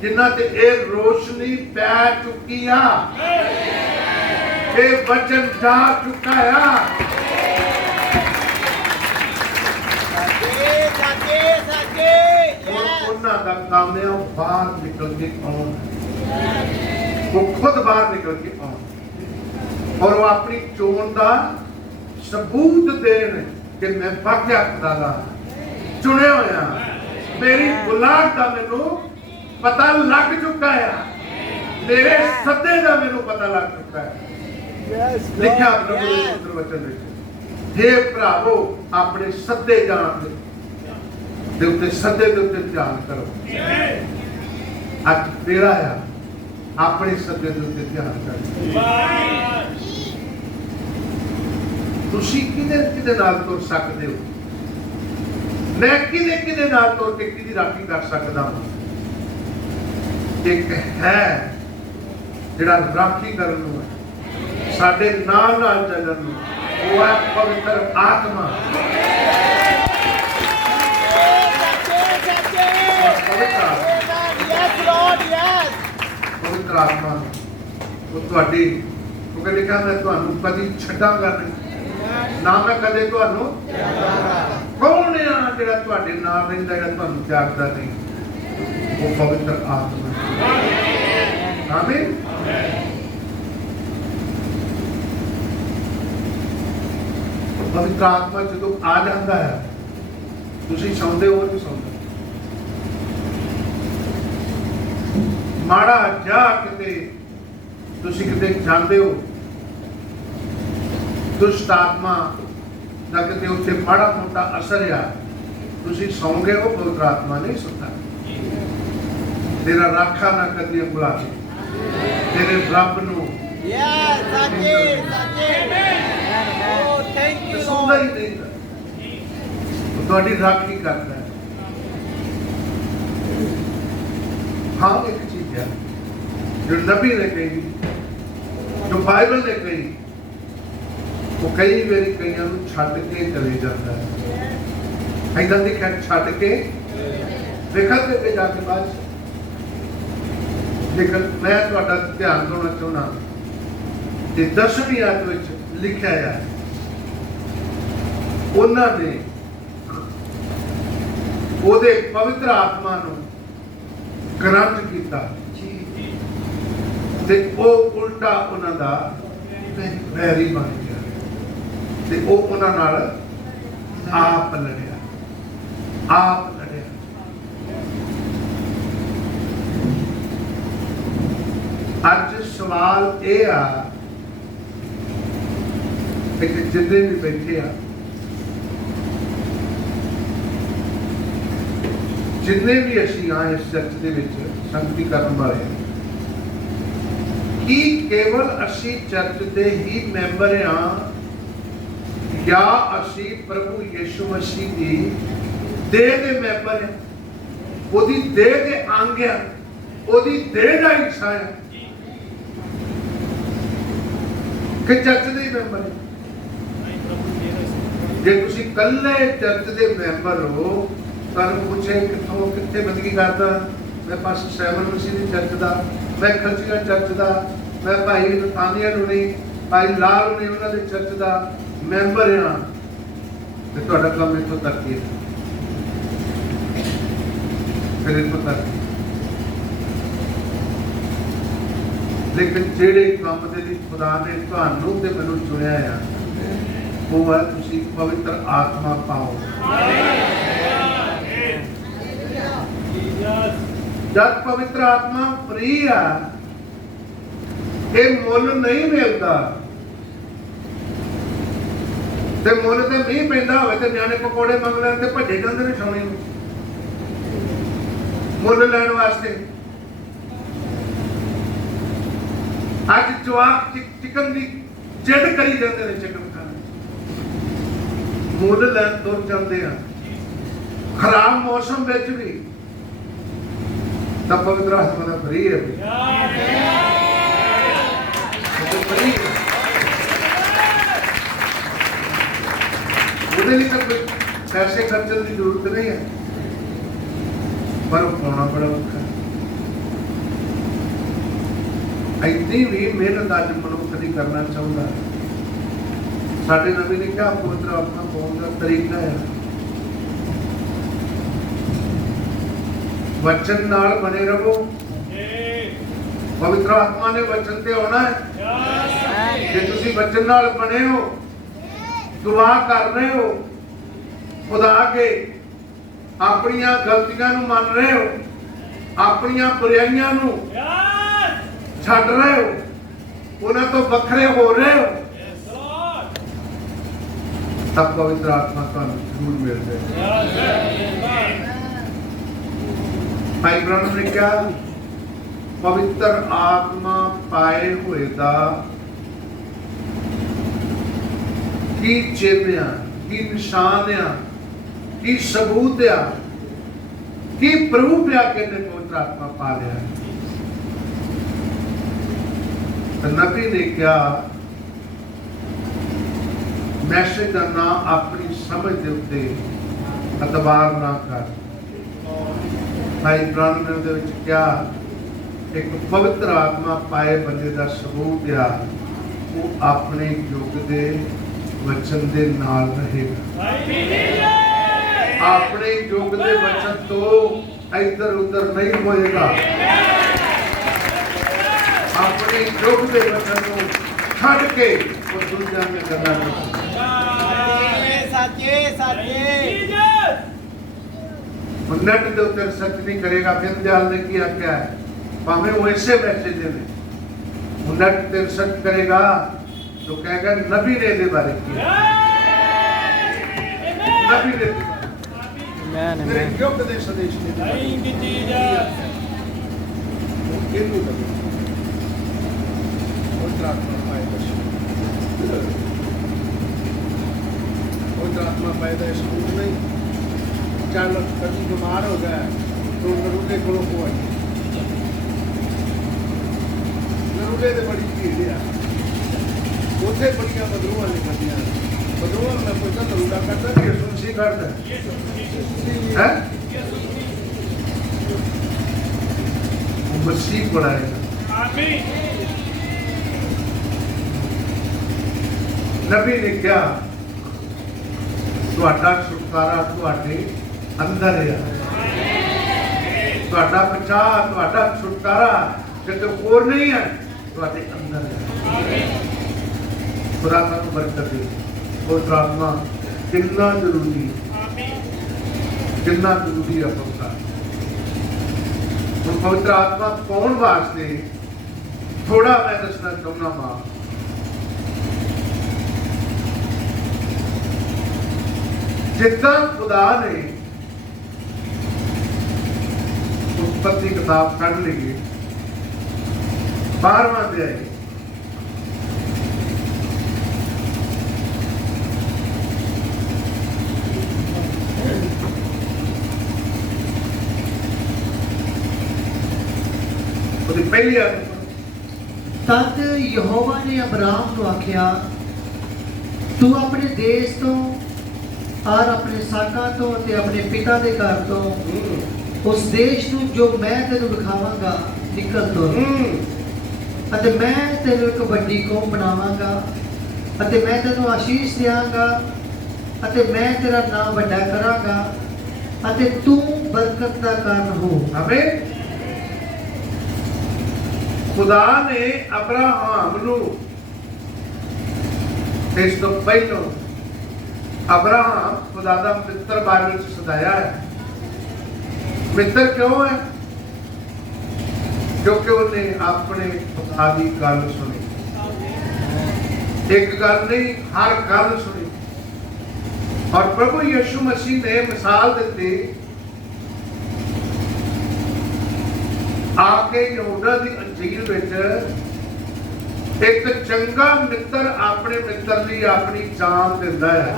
ਜਿਨ੍ਹਾਂ ਤੇ ਇਹ ਰੋਸ਼ਨੀ ਪੈ ਚੁੱਕੀ ਆ, ਇਹ ਵਚਨ ਜਾ ਚੁੱਕਾ ਆ। ਉਹਨਾਂ ਦਾ ਕੰਮ ਹੈ ਉਹ ਬਾਹਰ ਨਿਕਲ ਕੇ ਆਉਣ, ਉਹ ਖੁਦ ਬਾਹਰ ਨਿਕਲ ਕੇ ਆਉਣ ਔਰ ਉਹ ਆਪਣੀ ਚੋਣ ਦਾ ਸਬੂਤ ਦੇਣ ਕਿ ਮੈਂ ਵਾਕਿਆ ਖੁਦਾ ਦਾ ਚੁਣਿਆ ਹੋਇਆ, ਮੇਰੀ ਗੁਲਾਮ ਦਾ ਮੈਨੂੰ ਪਤਾ ਲੱਗ ਚੁੱਕਾ ਹੈ, ਮੇਰੇ ਸੱਦੇ ਦਾ ਮੈਨੂੰ ਪਤਾ ਲੱਗ ਚੁੱਕਾ ਹੈ। ਲਿਖਿਆ ਪ੍ਰਭੂ ਦੇ ਪਵਿੱਤਰ ਵਚਨ ਵਿੱਚ, हे ਭਰਾਵੋ ਆਪਣੇ ਸੱਦੇ ਜਾਣ ਦੇ ਉੱਤੇ, ਸੱਦੇ ਦੇ ਉੱਤੇ ਧਿਆਨ ਕਰੋ। ਅੱਜ ਵੇਲਾ ਆ ਆਪਣੇ ਸੱਦੇ ਦੇ ਉੱਤੇ ਧਿਆਨ ਕਰੋ। ਤੁਸੀਂ ਕਿਹਦੇ ਨਾਲ ਤੁਰ ਸਕਦੇ ਹੋ? ਮੈਂ ਕਿਹਦੇ ਨਾਲ ਤੁਰ ਕੇ ਕਿਹਦੀ ਰਾਖੀ ਕਰ ਸਕਦਾ ਹਾਂ? ਇੱਕ ਹੈ ਜਿਹੜਾ ਰਾਖੀ ਕਰਨ ਨੂੰ ਹੈ, ਸਾਡੇ ਨਾਲ ਨਾਲ ਚੱਲਣ ਨੂੰ, ਉਹ ਹੈ ਪਵਿੱਤਰ ਆਤਮਾ। ਪਵਿੱਤਰ ਆਤਮਾ ਉਹ ਤੁਹਾਡੀ, ਉਹ ਕਹਿੰਦੇ ਕਿ ਮੈਂ ਤੁਹਾਨੂੰ ਕਦੀ ਛੱਡਾਂਗਾ ਨਹੀਂ, ਨਾ ਮੈਂ ਕਦੇ ਤੁਹਾਨੂੰ। ਕੌਣ ਆ ਜਿਹੜਾ ਤੁਹਾਡੇ ਨਾਲ ਰਹਿੰਦਾ, ਜਿਹੜਾ ਤੁਹਾਨੂੰ ਤਿਆਗਦਾ ਨਹੀਂ? ਉਹ ਪਵਿੱਤਰ ਆਤਮਾ। ਆਮੀਨ। ਪਵਿੱਤਰ ਆਤਮਾ ਜਦੋਂ ਆ ਜਾਂਦਾ ਹੈ, ਤੁਸੀਂ ਸੌਂਦੇ ਹੋ ਨਹੀਂ ਸੌਂਦੇ? ਮਾੜਾ ਜਾ ਕਿਤੇ ਤੁਸੀਂ ਕਿਤੇ ਜਾਂਦੇ ਹੋ, ਦੁਸ਼ਟ ਆਤਮਾ ਦਾ ਕਿਤੇ ਉੱਥੇ ਮਾੜਾ ਮੋਟਾ ਅਸਰ ਆ, ਤੁਸੀਂ ਸੌਂ ਗਏ ਹੋ, ਪਵਿੱਤਰ ਆਤਮਾ ਨਹੀਂ ਸੁਣਦਾ। ਤੇਰਾ ਰਾਖਾ ਨਾ ਕਦੀ ਬੁਲਾ ਕੇ ਤੇਰੇ ਰੱਬ ਨੂੰ ਸੁਣਦਾ ਹੀ ਨਹੀਂ, ਤੁਹਾਡੀ ਰਾਖੀ ਕਰਦਾ ਹੈ। ਹਾਂ ਇੱਕ ਚੀਜ਼ ਹੈ ਜੋ ਨਬੀ ਨੇ ਕਹੀ, ਜੋ ਬਾਈਬਲ ਨੇ ਕਹੀ, ਉਹ ਕਈ ਵਾਰੀ ਕਈਆਂ ਨੂੰ ਛੱਡ ਕੇ ਚਲੇ ਜਾਂਦਾ ਹੈ। ਏਦਾਂ ਦੀ ਖੈਰ ਛੱਡ ਕੇ ਦੇਖਾ ਤੇ ਜਾ ਕੇ ਬਾਅਦ। ਲੇਕਿਨ ਮੈਂ ਤੁਹਾਡਾ ਧਿਆਨ ਦਿਵਾਉਣਾ ਚਾਹੁੰਦਾ ਕਿ 10ਵੀਂ ਆਇਤ ਵਿੱਚ ਲਿਖਿਆ ਹੈ, ਉਹਨਾਂ ਨੇ ਉਹਦੇ ਪਵਿੱਤਰ ਆਤਮਾ ਨੂੰ ਗ੍ਰੰਥ ਕੀਤਾ ਤੇ ਉਹ ਉਲਟਾ ਉਹਨਾਂ ਦਾ ਵੈਰੀ ਬਣ ਗਿਆ ਤੇ ਉਹ ਉਹਨਾਂ ਨਾਲ ਆਪ ਲੜਿਆ। ਅੱਜ ਸਵਾਲ ਇਹ ਆ ਕਿ ਜਿੰਨੇ ਵੀ ਬੈਠੇ ਆ, ਜਿੰਨੇ ਵੀ ਅਸੀਂ ਆ ਇਸ ਚਰਚ ਦੇ ਵਿੱਚ ਸੰਗਤੀ ਕਰਨ ਵਾਲੇ, ਕੀ ਕੇਵਲ ਅਸੀਂ ਚਰਚ ਦੇ ਹੀ ਮੈਂਬਰ ਆ ਜਾਂ ਅਸੀਂ ਪ੍ਰਭੂ ਯਿਸੂ ਮਸੀਹ ਦੀ ਦੇਹ ਦੇ ਮੈਂਬਰ ਆ, ਉਹਦੀ ਦੇਹ ਦੇ ਅੰਗ ਆ, ਉਹਦੀ ਦੇਹ ਦਾ ਹਿੱਸਾ ਆ ਕਿ ਚਰਚ ਦੇ ਹੀ ਮੈਂਬਰ ਆ? ਜੇ ਤੁਸੀਂ ਇਕੱਲੇ ਚਰਚ ਦੇ ਮੈਂਬਰ ਹੋ, ਤੁਹਾਨੂੰ ਪੁੱਛੇ ਕਿੱਥੋਂ ਕਿੱਥੇ ਬੰਦਗੀ ਕਰਦਾ, ਮੈਂ ਪਾਸਟਰ ਸੈਮਨ ਮਸੀਹ ਦੀ ਚਰਚ ਦਾ, ਮੈਂ ਖਲਚੀਆ ਚਰਚ ਦਾ, ਮੈਂ ਭਾਈ ਨਥਾਨੀਆ ਨੂੰ ਨਹੀਂ, ਭਾਈ ਲਾਲ ਨੂੰ ਨਹੀਂ, ਉਹਨਾਂ ਦੇ ਚਰਚ ਦਾ ਮੈਂਬਰ ਹਾਂ, ਤੇ ਤੁਹਾਡਾ ਕੰਮ ਇੱਥੋਂ ਤੱਕ ਹੀ ਹੈ। ਫਿਰ ਇੱਥੋਂ ਤੱਕ। ਲੇਕਿਨ ਜਿਹੜੇ ਕੰਮ ਦੇ ਲਈ ਖੁਦਾ ਨੇ ਤੁਹਾਨੂੰ ਤੇ ਮੈਨੂੰ ਚੁਣਿਆ ਆ, ਉਹ ਹੈ ਤੁਸੀਂ ਪਵਿੱਤਰ ਆਤਮਾ ਪਾਓ। ਜਦ ਪਵਿੱਤਰ ਆਤਮਾ ਫਰੀ ਆ, ਇਹ ਮੁੱਲ ਨਹੀਂ ਮਿਲਦਾ, ਤੇ ਮੁੱਲ ਤੇ ਮੀਂਹ ਪੈਂਦਾ ਹੋਵੇ ਤੇ ਨਿਆਣੇ ਪਕੌੜੇ ਮੰਗ ਲੈਣ ਤੇ ਭੱਜੇ ਜਾਂਦੇ ਨੇ ਸੌਣੀ ਨੂੰ ਮੁੱਲ ਲੈਣ ਵਾਸਤੇ। ਅੱਜ ਜਵਾਕ ਚਿਕਨ ਦੀ ਜਿੱਦ ਕਰੀ ਜਾਂਦੇ ਨੇ, ਚਿਕਨ ਖਾਣ ਮੁੱਲ ਲੈਣ ਤੁਰ ਜਾਂਦੇ ਆ। ਖਰਾਬ ਮੌਸਮ ਵਿੱਚ ਵੀ ਤਾਂ ਪਵਿੱਤਰ ਆਤਮਾ ਦਾ ਫਰੀ ਹੈ ਉਹਦੇ ਲਈ ਤਾਂ ਕੋਈ ਪੈਸੇ ਖਰਚਣ ਦੀ ਜ਼ਰੂਰਤ ਨਹੀਂ ਹੈ, ਪਰ ਉਹ ਪਾਉਣਾ ਬੜਾ ਔਖਾ। ਇੰਨੀ ਵੀ ਮਿਹਨਤ ਅੱਜ ਮਨੁੱਖ ਨਹੀਂ ਕਰਨਾ ਚਾਹੁੰਦਾ। ਸਾਡੇ ਨਬੀ ਨੇ ਕਿਹਾ ਪਵਿੱਤਰ ਆਤਮਾ ਪਾਉਣ ਦਾ ਤਰੀਕਾ ਹੈ वचन नाल बने रहो। पवित्र आत्मा ने वचन ते आना है। जे तुसी वचन नाल बने हो, दुआ कर रहे हो, खुदा के अपनियां गलतियां नूं मान रहे हो, अपनियां बुराइयां नूं छड्ड रहे हो, उन्हां तो वखरे हो रहे हो, तब पवित्र आत्मा तुहानूं जरूर मिल जाएगी। भाई ब्रह्म ने क्या पवित्र आत्मा पाए हुए दा की चिन्ह आ, की निशान आ, की सबूत आ, की प्रूफ आ कि पवित्र आत्मा पा लिया। तो नबी ने क्या मैसेज का ना अपनी समझ के उत्ते अतबार ना कर। भाई ब्रह्म ने उहदे विच क्या एक पवित्र आत्मा पाए बंदे दा सबूत आ, वो अपने युग दे वचन दे नाल रहेगा। अपने युग दे वचन तो इधर उधर नहीं होएगा। अपने युग दे वचन को छड़ के वो दुनिया में करना सच्चे नेट के उत्ते रिसर्च नहीं करेगा। फिर दयाल ने किया क्या है, भावे वो ऐसे मैसेज ने नेट पे रिसर्च करेगा तो कहेगा नबी ने दे बारे किया, नबी ने मेरे युग दे संदेश ने आत्मा पैदा स्कूल नहीं चल कभी बीमार हो गया तो नरूले को नरूले तो बड़ी भीड़ है, उसे बड़िया बदरूआ निकलदियां। बदरूआ मैं पूछता नरूला करता कि सुनसी करता है मसीह पढ़ाएगा। नबी ने क्या तुहाडा छुटकारा तुहाडे अंदर है, तुहाडा बचाव तुहाडा छुटकारा किते होर नहीं है, तुहाडे अंदर है। खुदा तानू बरकत दे। पवित्र आत्मा कितना जरूरी है, कितना जरूरी है पवित्र। हुण पवित्र आत्मा पाउण वास्ते थोड़ा मैं दसना चाहुंदा वां। जितना खुदा ने उत्पत्ति किताब पढ़ ली 12वां अध्याय पहली तद यहोवा ने अब्राहम को आख्या तू अपने देश तो और अपने साका तो ते अपने पिता दे घर तो उस देश नूं जो मैं तेनू दिखावांगा निकल तो अते मैं तेनू एक बड़ी कौम बनावांगा अते मैं तेनू आशीष देवांगा अते मैं तेरा नाम वड्डा करांगा अते तू बरकत दा कारण हो। आमीन। खुदा ने अब्राहम नूं इस तो पहलों अब्राहम खुदा दा मित्र बारे में सदाया है। मित्र क्यों है? क्योंकि उन्हें अपने खुदा की गल सुनी, एक गल नहीं हर गल सुनी। और प्रभु यीशु मसीह ने मिसाल दी आके यहूदा दी अंजील विच एक चंगा मित्र अपने मित्र लिए अपनी जान दिंदा है।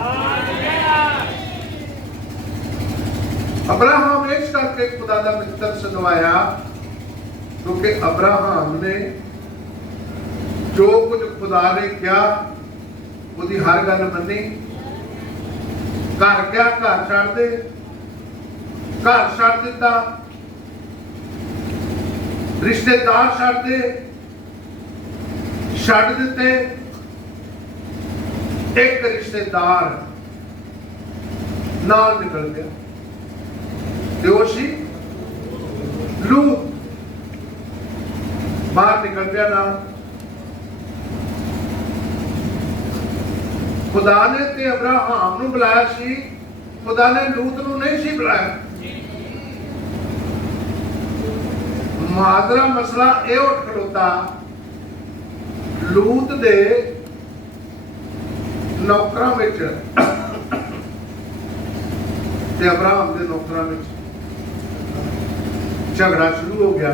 अब्राहम इस करके खुदा दा मित्र सदवाया क्योंकि अब्राहम ने जो कुछ खुदा ने किया उसकी हर गल मनी। घर गया, घर छड़ दे, घर छड़ दिता, रिश्तेदार छड़ दे, छड़ दिते। एक रिश्तेदार नाल निकल गया, लूत बाहर निकल गया नाल। खुदा ने ते अब्राहम नूं बुलाया सी, खुदा ने लूत नूं नहीं सी बुलाया। मादरा मसला ये उठ खलोता लूत दे नौकरां विच ते अब्राहम दे नौकरां विच झगड़ा शुरू हो गया।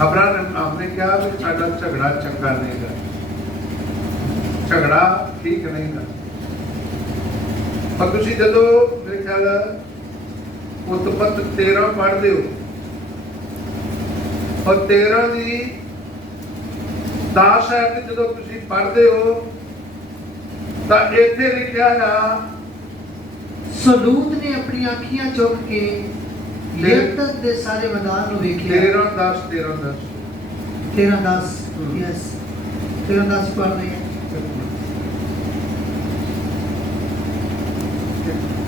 अब्राहम ने कहा भी साडा झगड़ा चंगा नहीं है, झगड़ा ठीक नहीं है। पर तुसीं जदों मेरे ख्याल उत्पत्त 13 पढ़दे हो और 13 दी 10 है कि जदों तुसीं पढ़दे हो तां इत्थे लिखिआ आ सो लूत ने अपनी आँखियां चुक के यरदन दे सारे मैदान नूं वेखिआ। 13:10 13:10 यस 13:10 पढ़ रहे हैं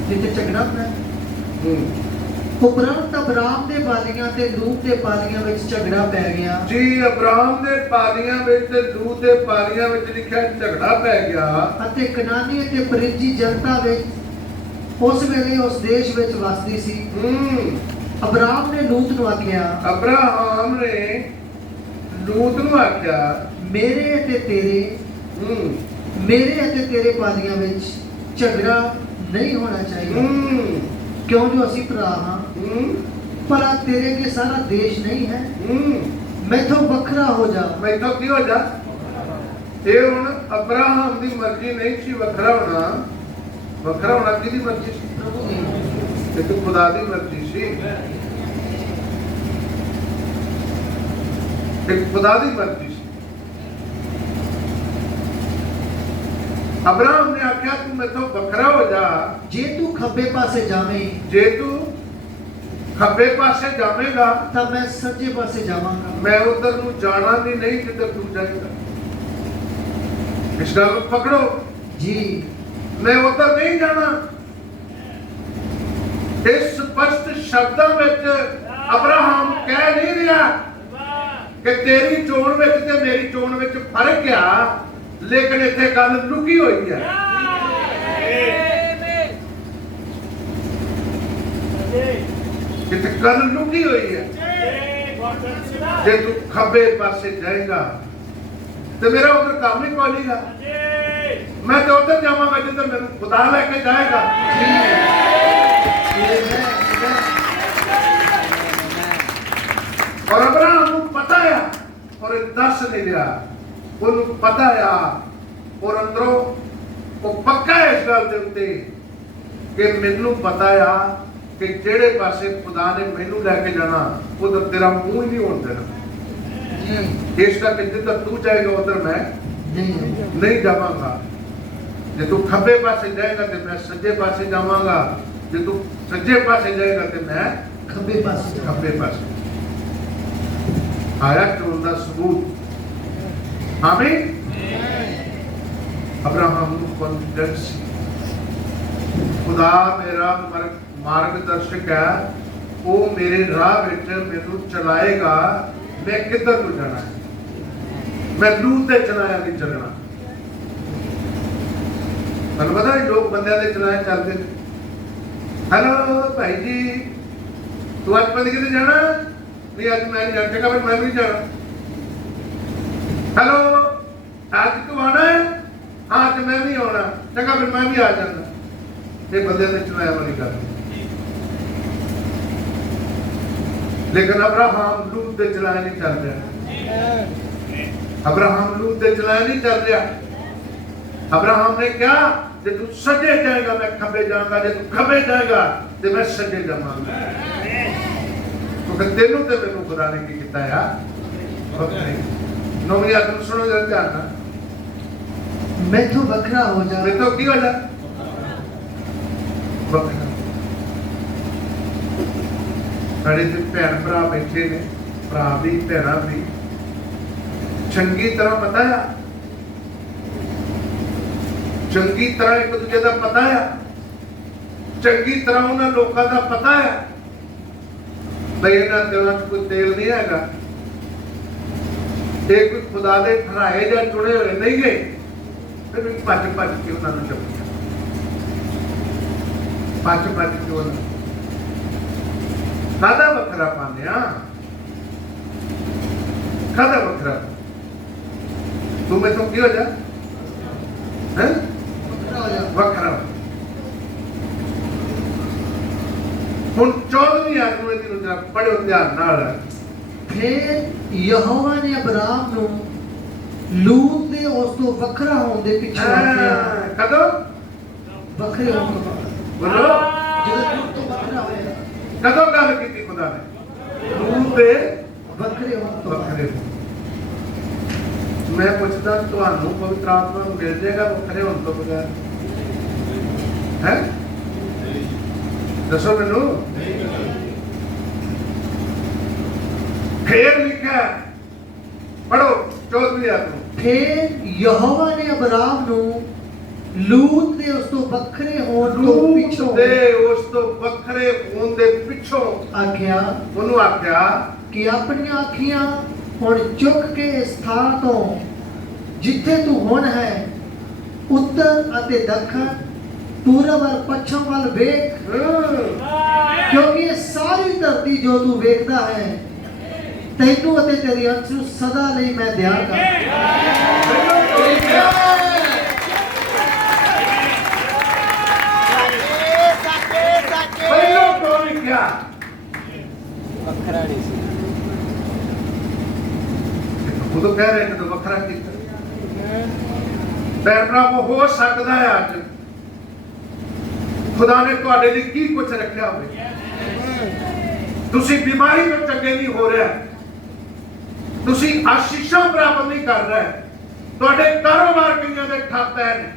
जिथे झगड़ा होंदा है। उपरंत अब्राहम दे बालियां ते लूत दे बालियां विच झगड़ा पै गया जी। अब्राहम दे बालियां विच ते लूत दे बालियां विच लिखिआ झगड़ा पै गया अते कनानी ते परिजी जनता विच उस वेले उस देश विच वसदी सी। अब्राहम ने लूत नूं आखिआ, अब्राहम ने लूत नूं आखिआ मेरे अते तेरे बालियां विच झगड़ा नहीं होना चाहिए क्यों जो असी भरा हाँ। पर तेरे के सारा देश नहीं है, मैथों वखरा हो जा। मैथों की हो जा? ये हुण अब्राहम दी मर्जी नहीं सी वखरा होना। वखरा होना किहदी मर्जी सी? प्रभु दी। ये तो खुदा दी मर्जी सी। ये खुदा दी मर्जी सी। अब्राहम ने आख्या तू मैथों वखरा हो जा जे तू खब्बे पासे जावें, जे तू खब्बे पासे जावेगा तब मैं सज्जे पासे जावांगा। मैं उधर नूं जाना भी नहीं जिधर तू जाएगा। इस गल नूं पकड़ो जी, मैं उधर नहीं जाना। इस स्पष्ट शब्दां विच अब्राहम कह नहीं रहा कि तेरी चोण विच ते मेरी चोण विच फर्क आ, लेकिन इत्थे गल लुकी हुई है। इत्थे गल लुकी हुई है। जे तू खब्बे पासे जाएगा तो मेरा उधर काम ही कोई नहीं। मैं तो उधर जावांगा जिधर मेरे खुदा लेके जाएगा। और अब्राहम को पता है और दस नहीं रहा, उन्हें पता है और अंदरों वो पक्का है इस गल दे उत्ते कि मैनू पता है कि जेड़े पासे खुदा ने मैनू लेके जाना उधर तेरा मुंह ही नहीं होने देना। इस करके जिधर तू जाएगा उधर मैं नहीं जावांगा। जे तू खब्बे पासे जाएगा तो मैं सज्जे पासे जावांगा, जे तू सज्जे पासे जाएगा तो मैं खब्बे पासे। आया चोण दा सबूत। आमीन। अब्राहम कॉन्फिडेंस खुदा मेरा मार्गदर्शक है, वो मेरे राह विच मैनू चलाएगा। मैं किधर को जाना है, मैं लूत दे चलाया नहीं चलना। तुहानू पता है लोग बंदे दे चलाए चलते। हेलो भाई जी, तू अज पता किते जाना? नहीं अज मैं नहीं जाना। फिर मैं भी जाना। हेलो आज तू आना है? हाँ तो मैं भी आना। चंगा फिर मैं भी आ जाना। ये बंदे ने चुनाया वाली गल। लेकिन अब्राहम लूत दे चलाया नहीं चल रहा। अब्राहम लूत दे चलाया नहीं चल रहा। अब्राहम ने क्या, जे तू सजे जाएगा मैं खबे जाऊंगा, जे तू खबे जाएगा तो मैं सजे जाऊंगा। तो तेनों ते मैनू खुदा ने की किया यार। नौवीं आयत सुनो जरा ध्यान नाल। मैथों वखरा हो जा। मैं तो की हो जा वखरा। साढ़े ते भैन भरा बैठे ने, भरा भी भैना भी, चंगी तरह पता है, चंगी तरह एक दूजे का पता है, चंगी तरह उन्होंने लोगों का पता है भाई इन्होंने दिलों च कोई तेल नहीं है, ये कोई खुदा दे ठहराए या चुने हुए नहीं गए, फिर भी भज भज के उन्होंने चुपिया, भज भज के उन्होंने कादा वखरा पाने, कादा वखरा तू मैं तो की हो जा वखरा। हुण 14वीं आयत में तीनों जरा पढ़ो ध्यान नाल। फिर यहोवा ने अब्राहम नू लूत दे उस तो वखरा होने दे पिछे आख्या। कदों वखरे होने तो बोलो जब लूत तो वखरा होया, कदों गल कीती खुदा ने लूत दे वखरे होने तो वखरे। मैं पूछता तुहानू पवित्र आत्मा मिल जाएगा वखरे होने तो बगैर है? दसो मैनू। फिर लिखा है, पढ़ो 14वीं आयत में। फिर यहोवा ने अब्राहम नू लूत दे उस तो वखरे होने तो लूत पिछों दे उस तो वखरे होने दे पिछों आख्या ਉਹਨੂੰ ਆਖਿਆ कि अपनी आखियां हुण चुक के इस थां तो जिथे तू हुण है उत्तर अते दक्षिण पूरब और पश्चिम वाल वेख, क्योंकि ये सारी धरती जो तू वेखदा है तैनू अते तेरी अंश नू सदा लई मैं दियांगा। ਪਹਿਲੋਂ ਕਿਉਂ ਲਿਖਿਆ? ਵੱਖਰਾ ਨਹੀਂ ਸੀ। ਉਦੋਂ ਕਹਿ ਰਹੇ ਜਦੋਂ ਵੱਖਰਾ ਕੀਤਾ ਭੈਣ ਭਰਾਵੋ ਹੋ ਸਕਦਾ ਹੈ ਅੱਜ खुदा ने ਤੁਹਾਡੇ ਲਈ ਕੀ ਕੁਝ ਰੱਖਿਆ ਹੋਵੇ। ਤੁਸੀਂ ਬਿਮਾਰੀ ਤੋਂ ਚੰਗੇ ਨਹੀਂ ਹੋ ਰਹੇ, ਤੁਸੀਂ ਆਸ਼ੀਸ਼ਾਂ ਪ੍ਰਾਪਤ ਨਹੀਂ ਕਰ ਰਹੇ, ਤੁਹਾਡੇ ਕਾਰੋਬਾਰ ਕਈਆਂ ਦੇ ਠੱਪ ਹੈ ਨੇ।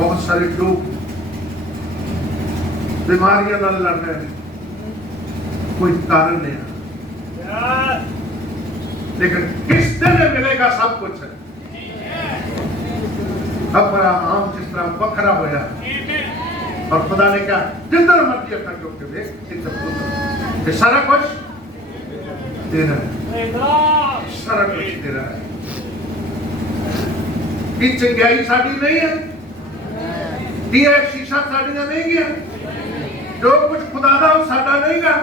बहुत सारे लोग बीमारियों नाल लड़ रहे हैं, कोई कारण नहीं, लेकिन किस दिन मिलेगा सब कुछ है। अब्राहम जिस तरह वखरा होया और खुदा ने कहा जिधर मर्जी अपना चुक के देख ये सारा कुछ तेरा है, सारा कुछ तेरा है। कि चंगाई साड़ी नहीं है, ये शीशा साड़ियां नहीं गया, जो कुछ खुदा दा वो साडा नहीं गा।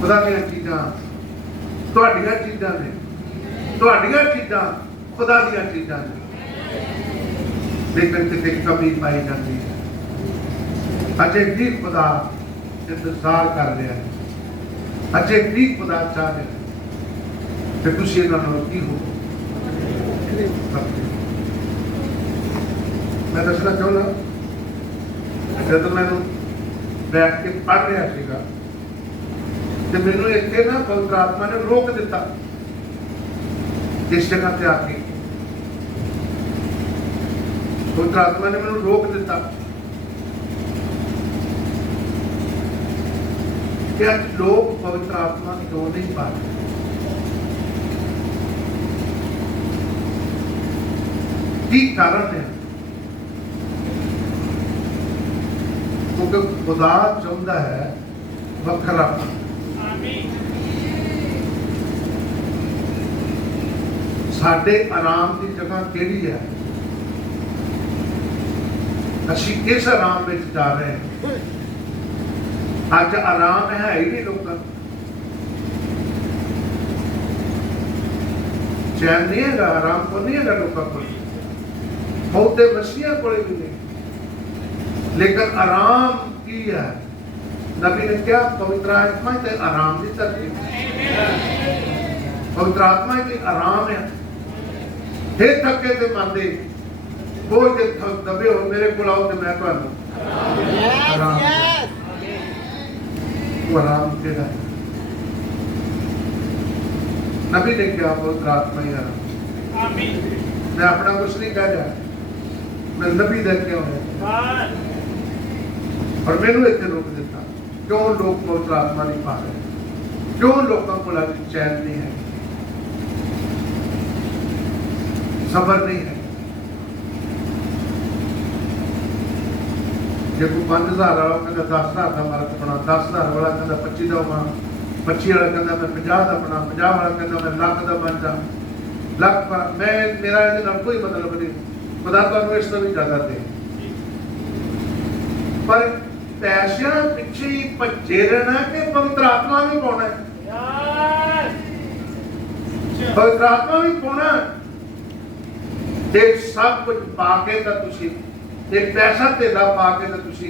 खुदा दी चीज़ां तुहाडियां चीज़ां ने, तुहाडियां चीज़ां खुदा दी चीज़ां ने, लेकिन किते कमी पाई जाती है। अजे भी खुदा इंतजार कर रहा है, अजे भी खुदा चाह रहा है कि तुसीं इन्हां नाल की हो। मैं दसना चाहना जब मैं बैठ के पढ़ रहा सीगा तो मैनू इत्थे ना पवित्र आत्मा ने रोक दिता इस जगह ते आके। पवित्र आत्मा ने मैनू रोक दिता कि आज लोग पवित्र आत्मा क्यों नहीं पाते। की कारण है क्योंकि खुदा चाहता है वखरा। साडे आराम की जगह केड़ी है? असी किस आराम में जा रहे हैं? अज आराम है ही नहीं लोगों। चैन नहीं है, आराम को नहीं है लोगों को। बहुते मसीहा को भी नहीं, लेकिन आराम की है। नबी ने क्या पवित्र आत्मा ते आराम की तरती, पवित्र आत्मा की आराम है। हे थके ते मंदे कोई ते थक दबे हो मेरे को आओ ते मैं तुहानू आराम वो आराम के है। नबी ने क्या पवित्र आत्मा ही आराम। मैं अपना कुछ नहीं कह रहा, मैं नबी दे के आया और मैनू इतने रोक देता। क्यों लोग पवित्र आत्मा नहीं पा रहे, क्यों लोगों को चैन नहीं है, सबर नहीं है। जो कोई 5000 वाला कहता 10,000 का मार्क बना, 10,000 वाला कहता 25 का बना, 25 वाला कहता मैं 50 का बना, 50 वाला कहता मैं लाख का बन जा, लाख मैं मेरा ये नाम कोई मतलब नहीं। खुदा तो इस तो भी ज्यादा दे, पर पैसा पिछे ही भजे रहना कि पवित्र आत्मा भी पाना है, पवित्र आत्मा भी पाना है। सब कुछ पाके तो तुसी एक पैसा तेला पाके तो तुसी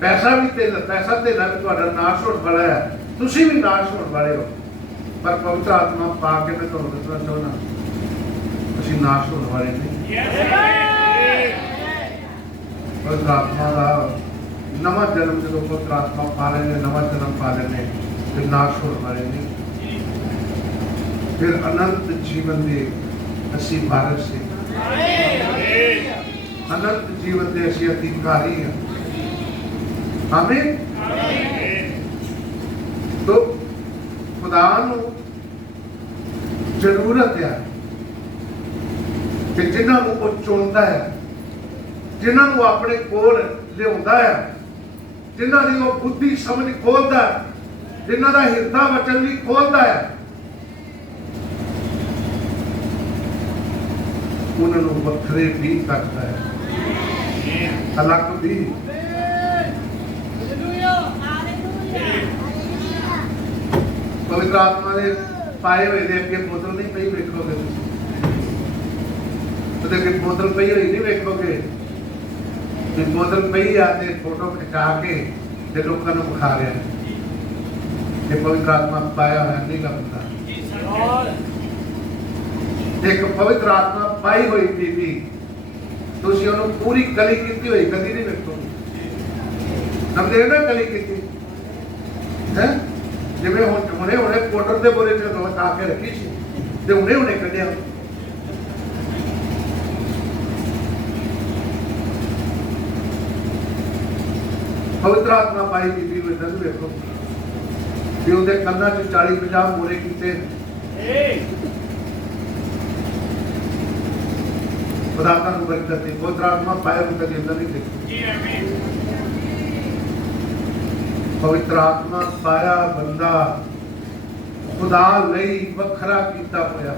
पैसा भी तेला भी तुम्हारा नाश होने वाला है, तुसी भी नाश होने वाले हो। पर पवित्र आत्मा पाके मैं तुहानू दसना चाहना तुसी नाश होने वाले नहीं। पवित्र आत्मा का नवा जन्म जो पवित्र आत्मा पा लेने, नवा जन्म पा लेने, फिर नाश होने वाले नहीं। फिर अनंत जीवन दे असी भारत से अनंत जीवन दे असी अधिकारी हैं। आमीन। तो खुदा नू जरूरत है कि जिन्होंने वो चुनता है, जिन्होंने अपने कोल लिया है, जिन्होंने वो बुद्धि समझ खोलता है, जिन्हों का हिरदा वचन भी खोलता है, उन्होंने वखरे भी करता है, अलग भी। पवित्र आत्मा ने पाए हुए देख के बोतल नहीं पई वेखोगे, तो बोतल पई हुई नहीं वेखोगे, बोतल पई आते फोटो खिंचा के लोगों को बुखा रहे हैं। ये पवित्र आत्मा पाया है नहीं का पता। एक पवित्र आत्मा पाई हुई बीबी तुसी उन्होंने पूरी गली की हुई कभी नहीं वेखोगे। हम देख ना गली की है जिवें हुणे हुणे पाउडर दे बोरे च लगा के रखी सी ते हुणे हुणे कढिया। पवित्र आत्मा पाई बीबी हुई तक वेखो कि उहदे कन्नां च 40-50 मोरे कीते। खुदा का बरकत है। पवित्र आत्मा पाए हुए कभी अंदर नहीं देखी। पवित्र आत्मा पाया बंदा खुदा लई वखरा कीता होया।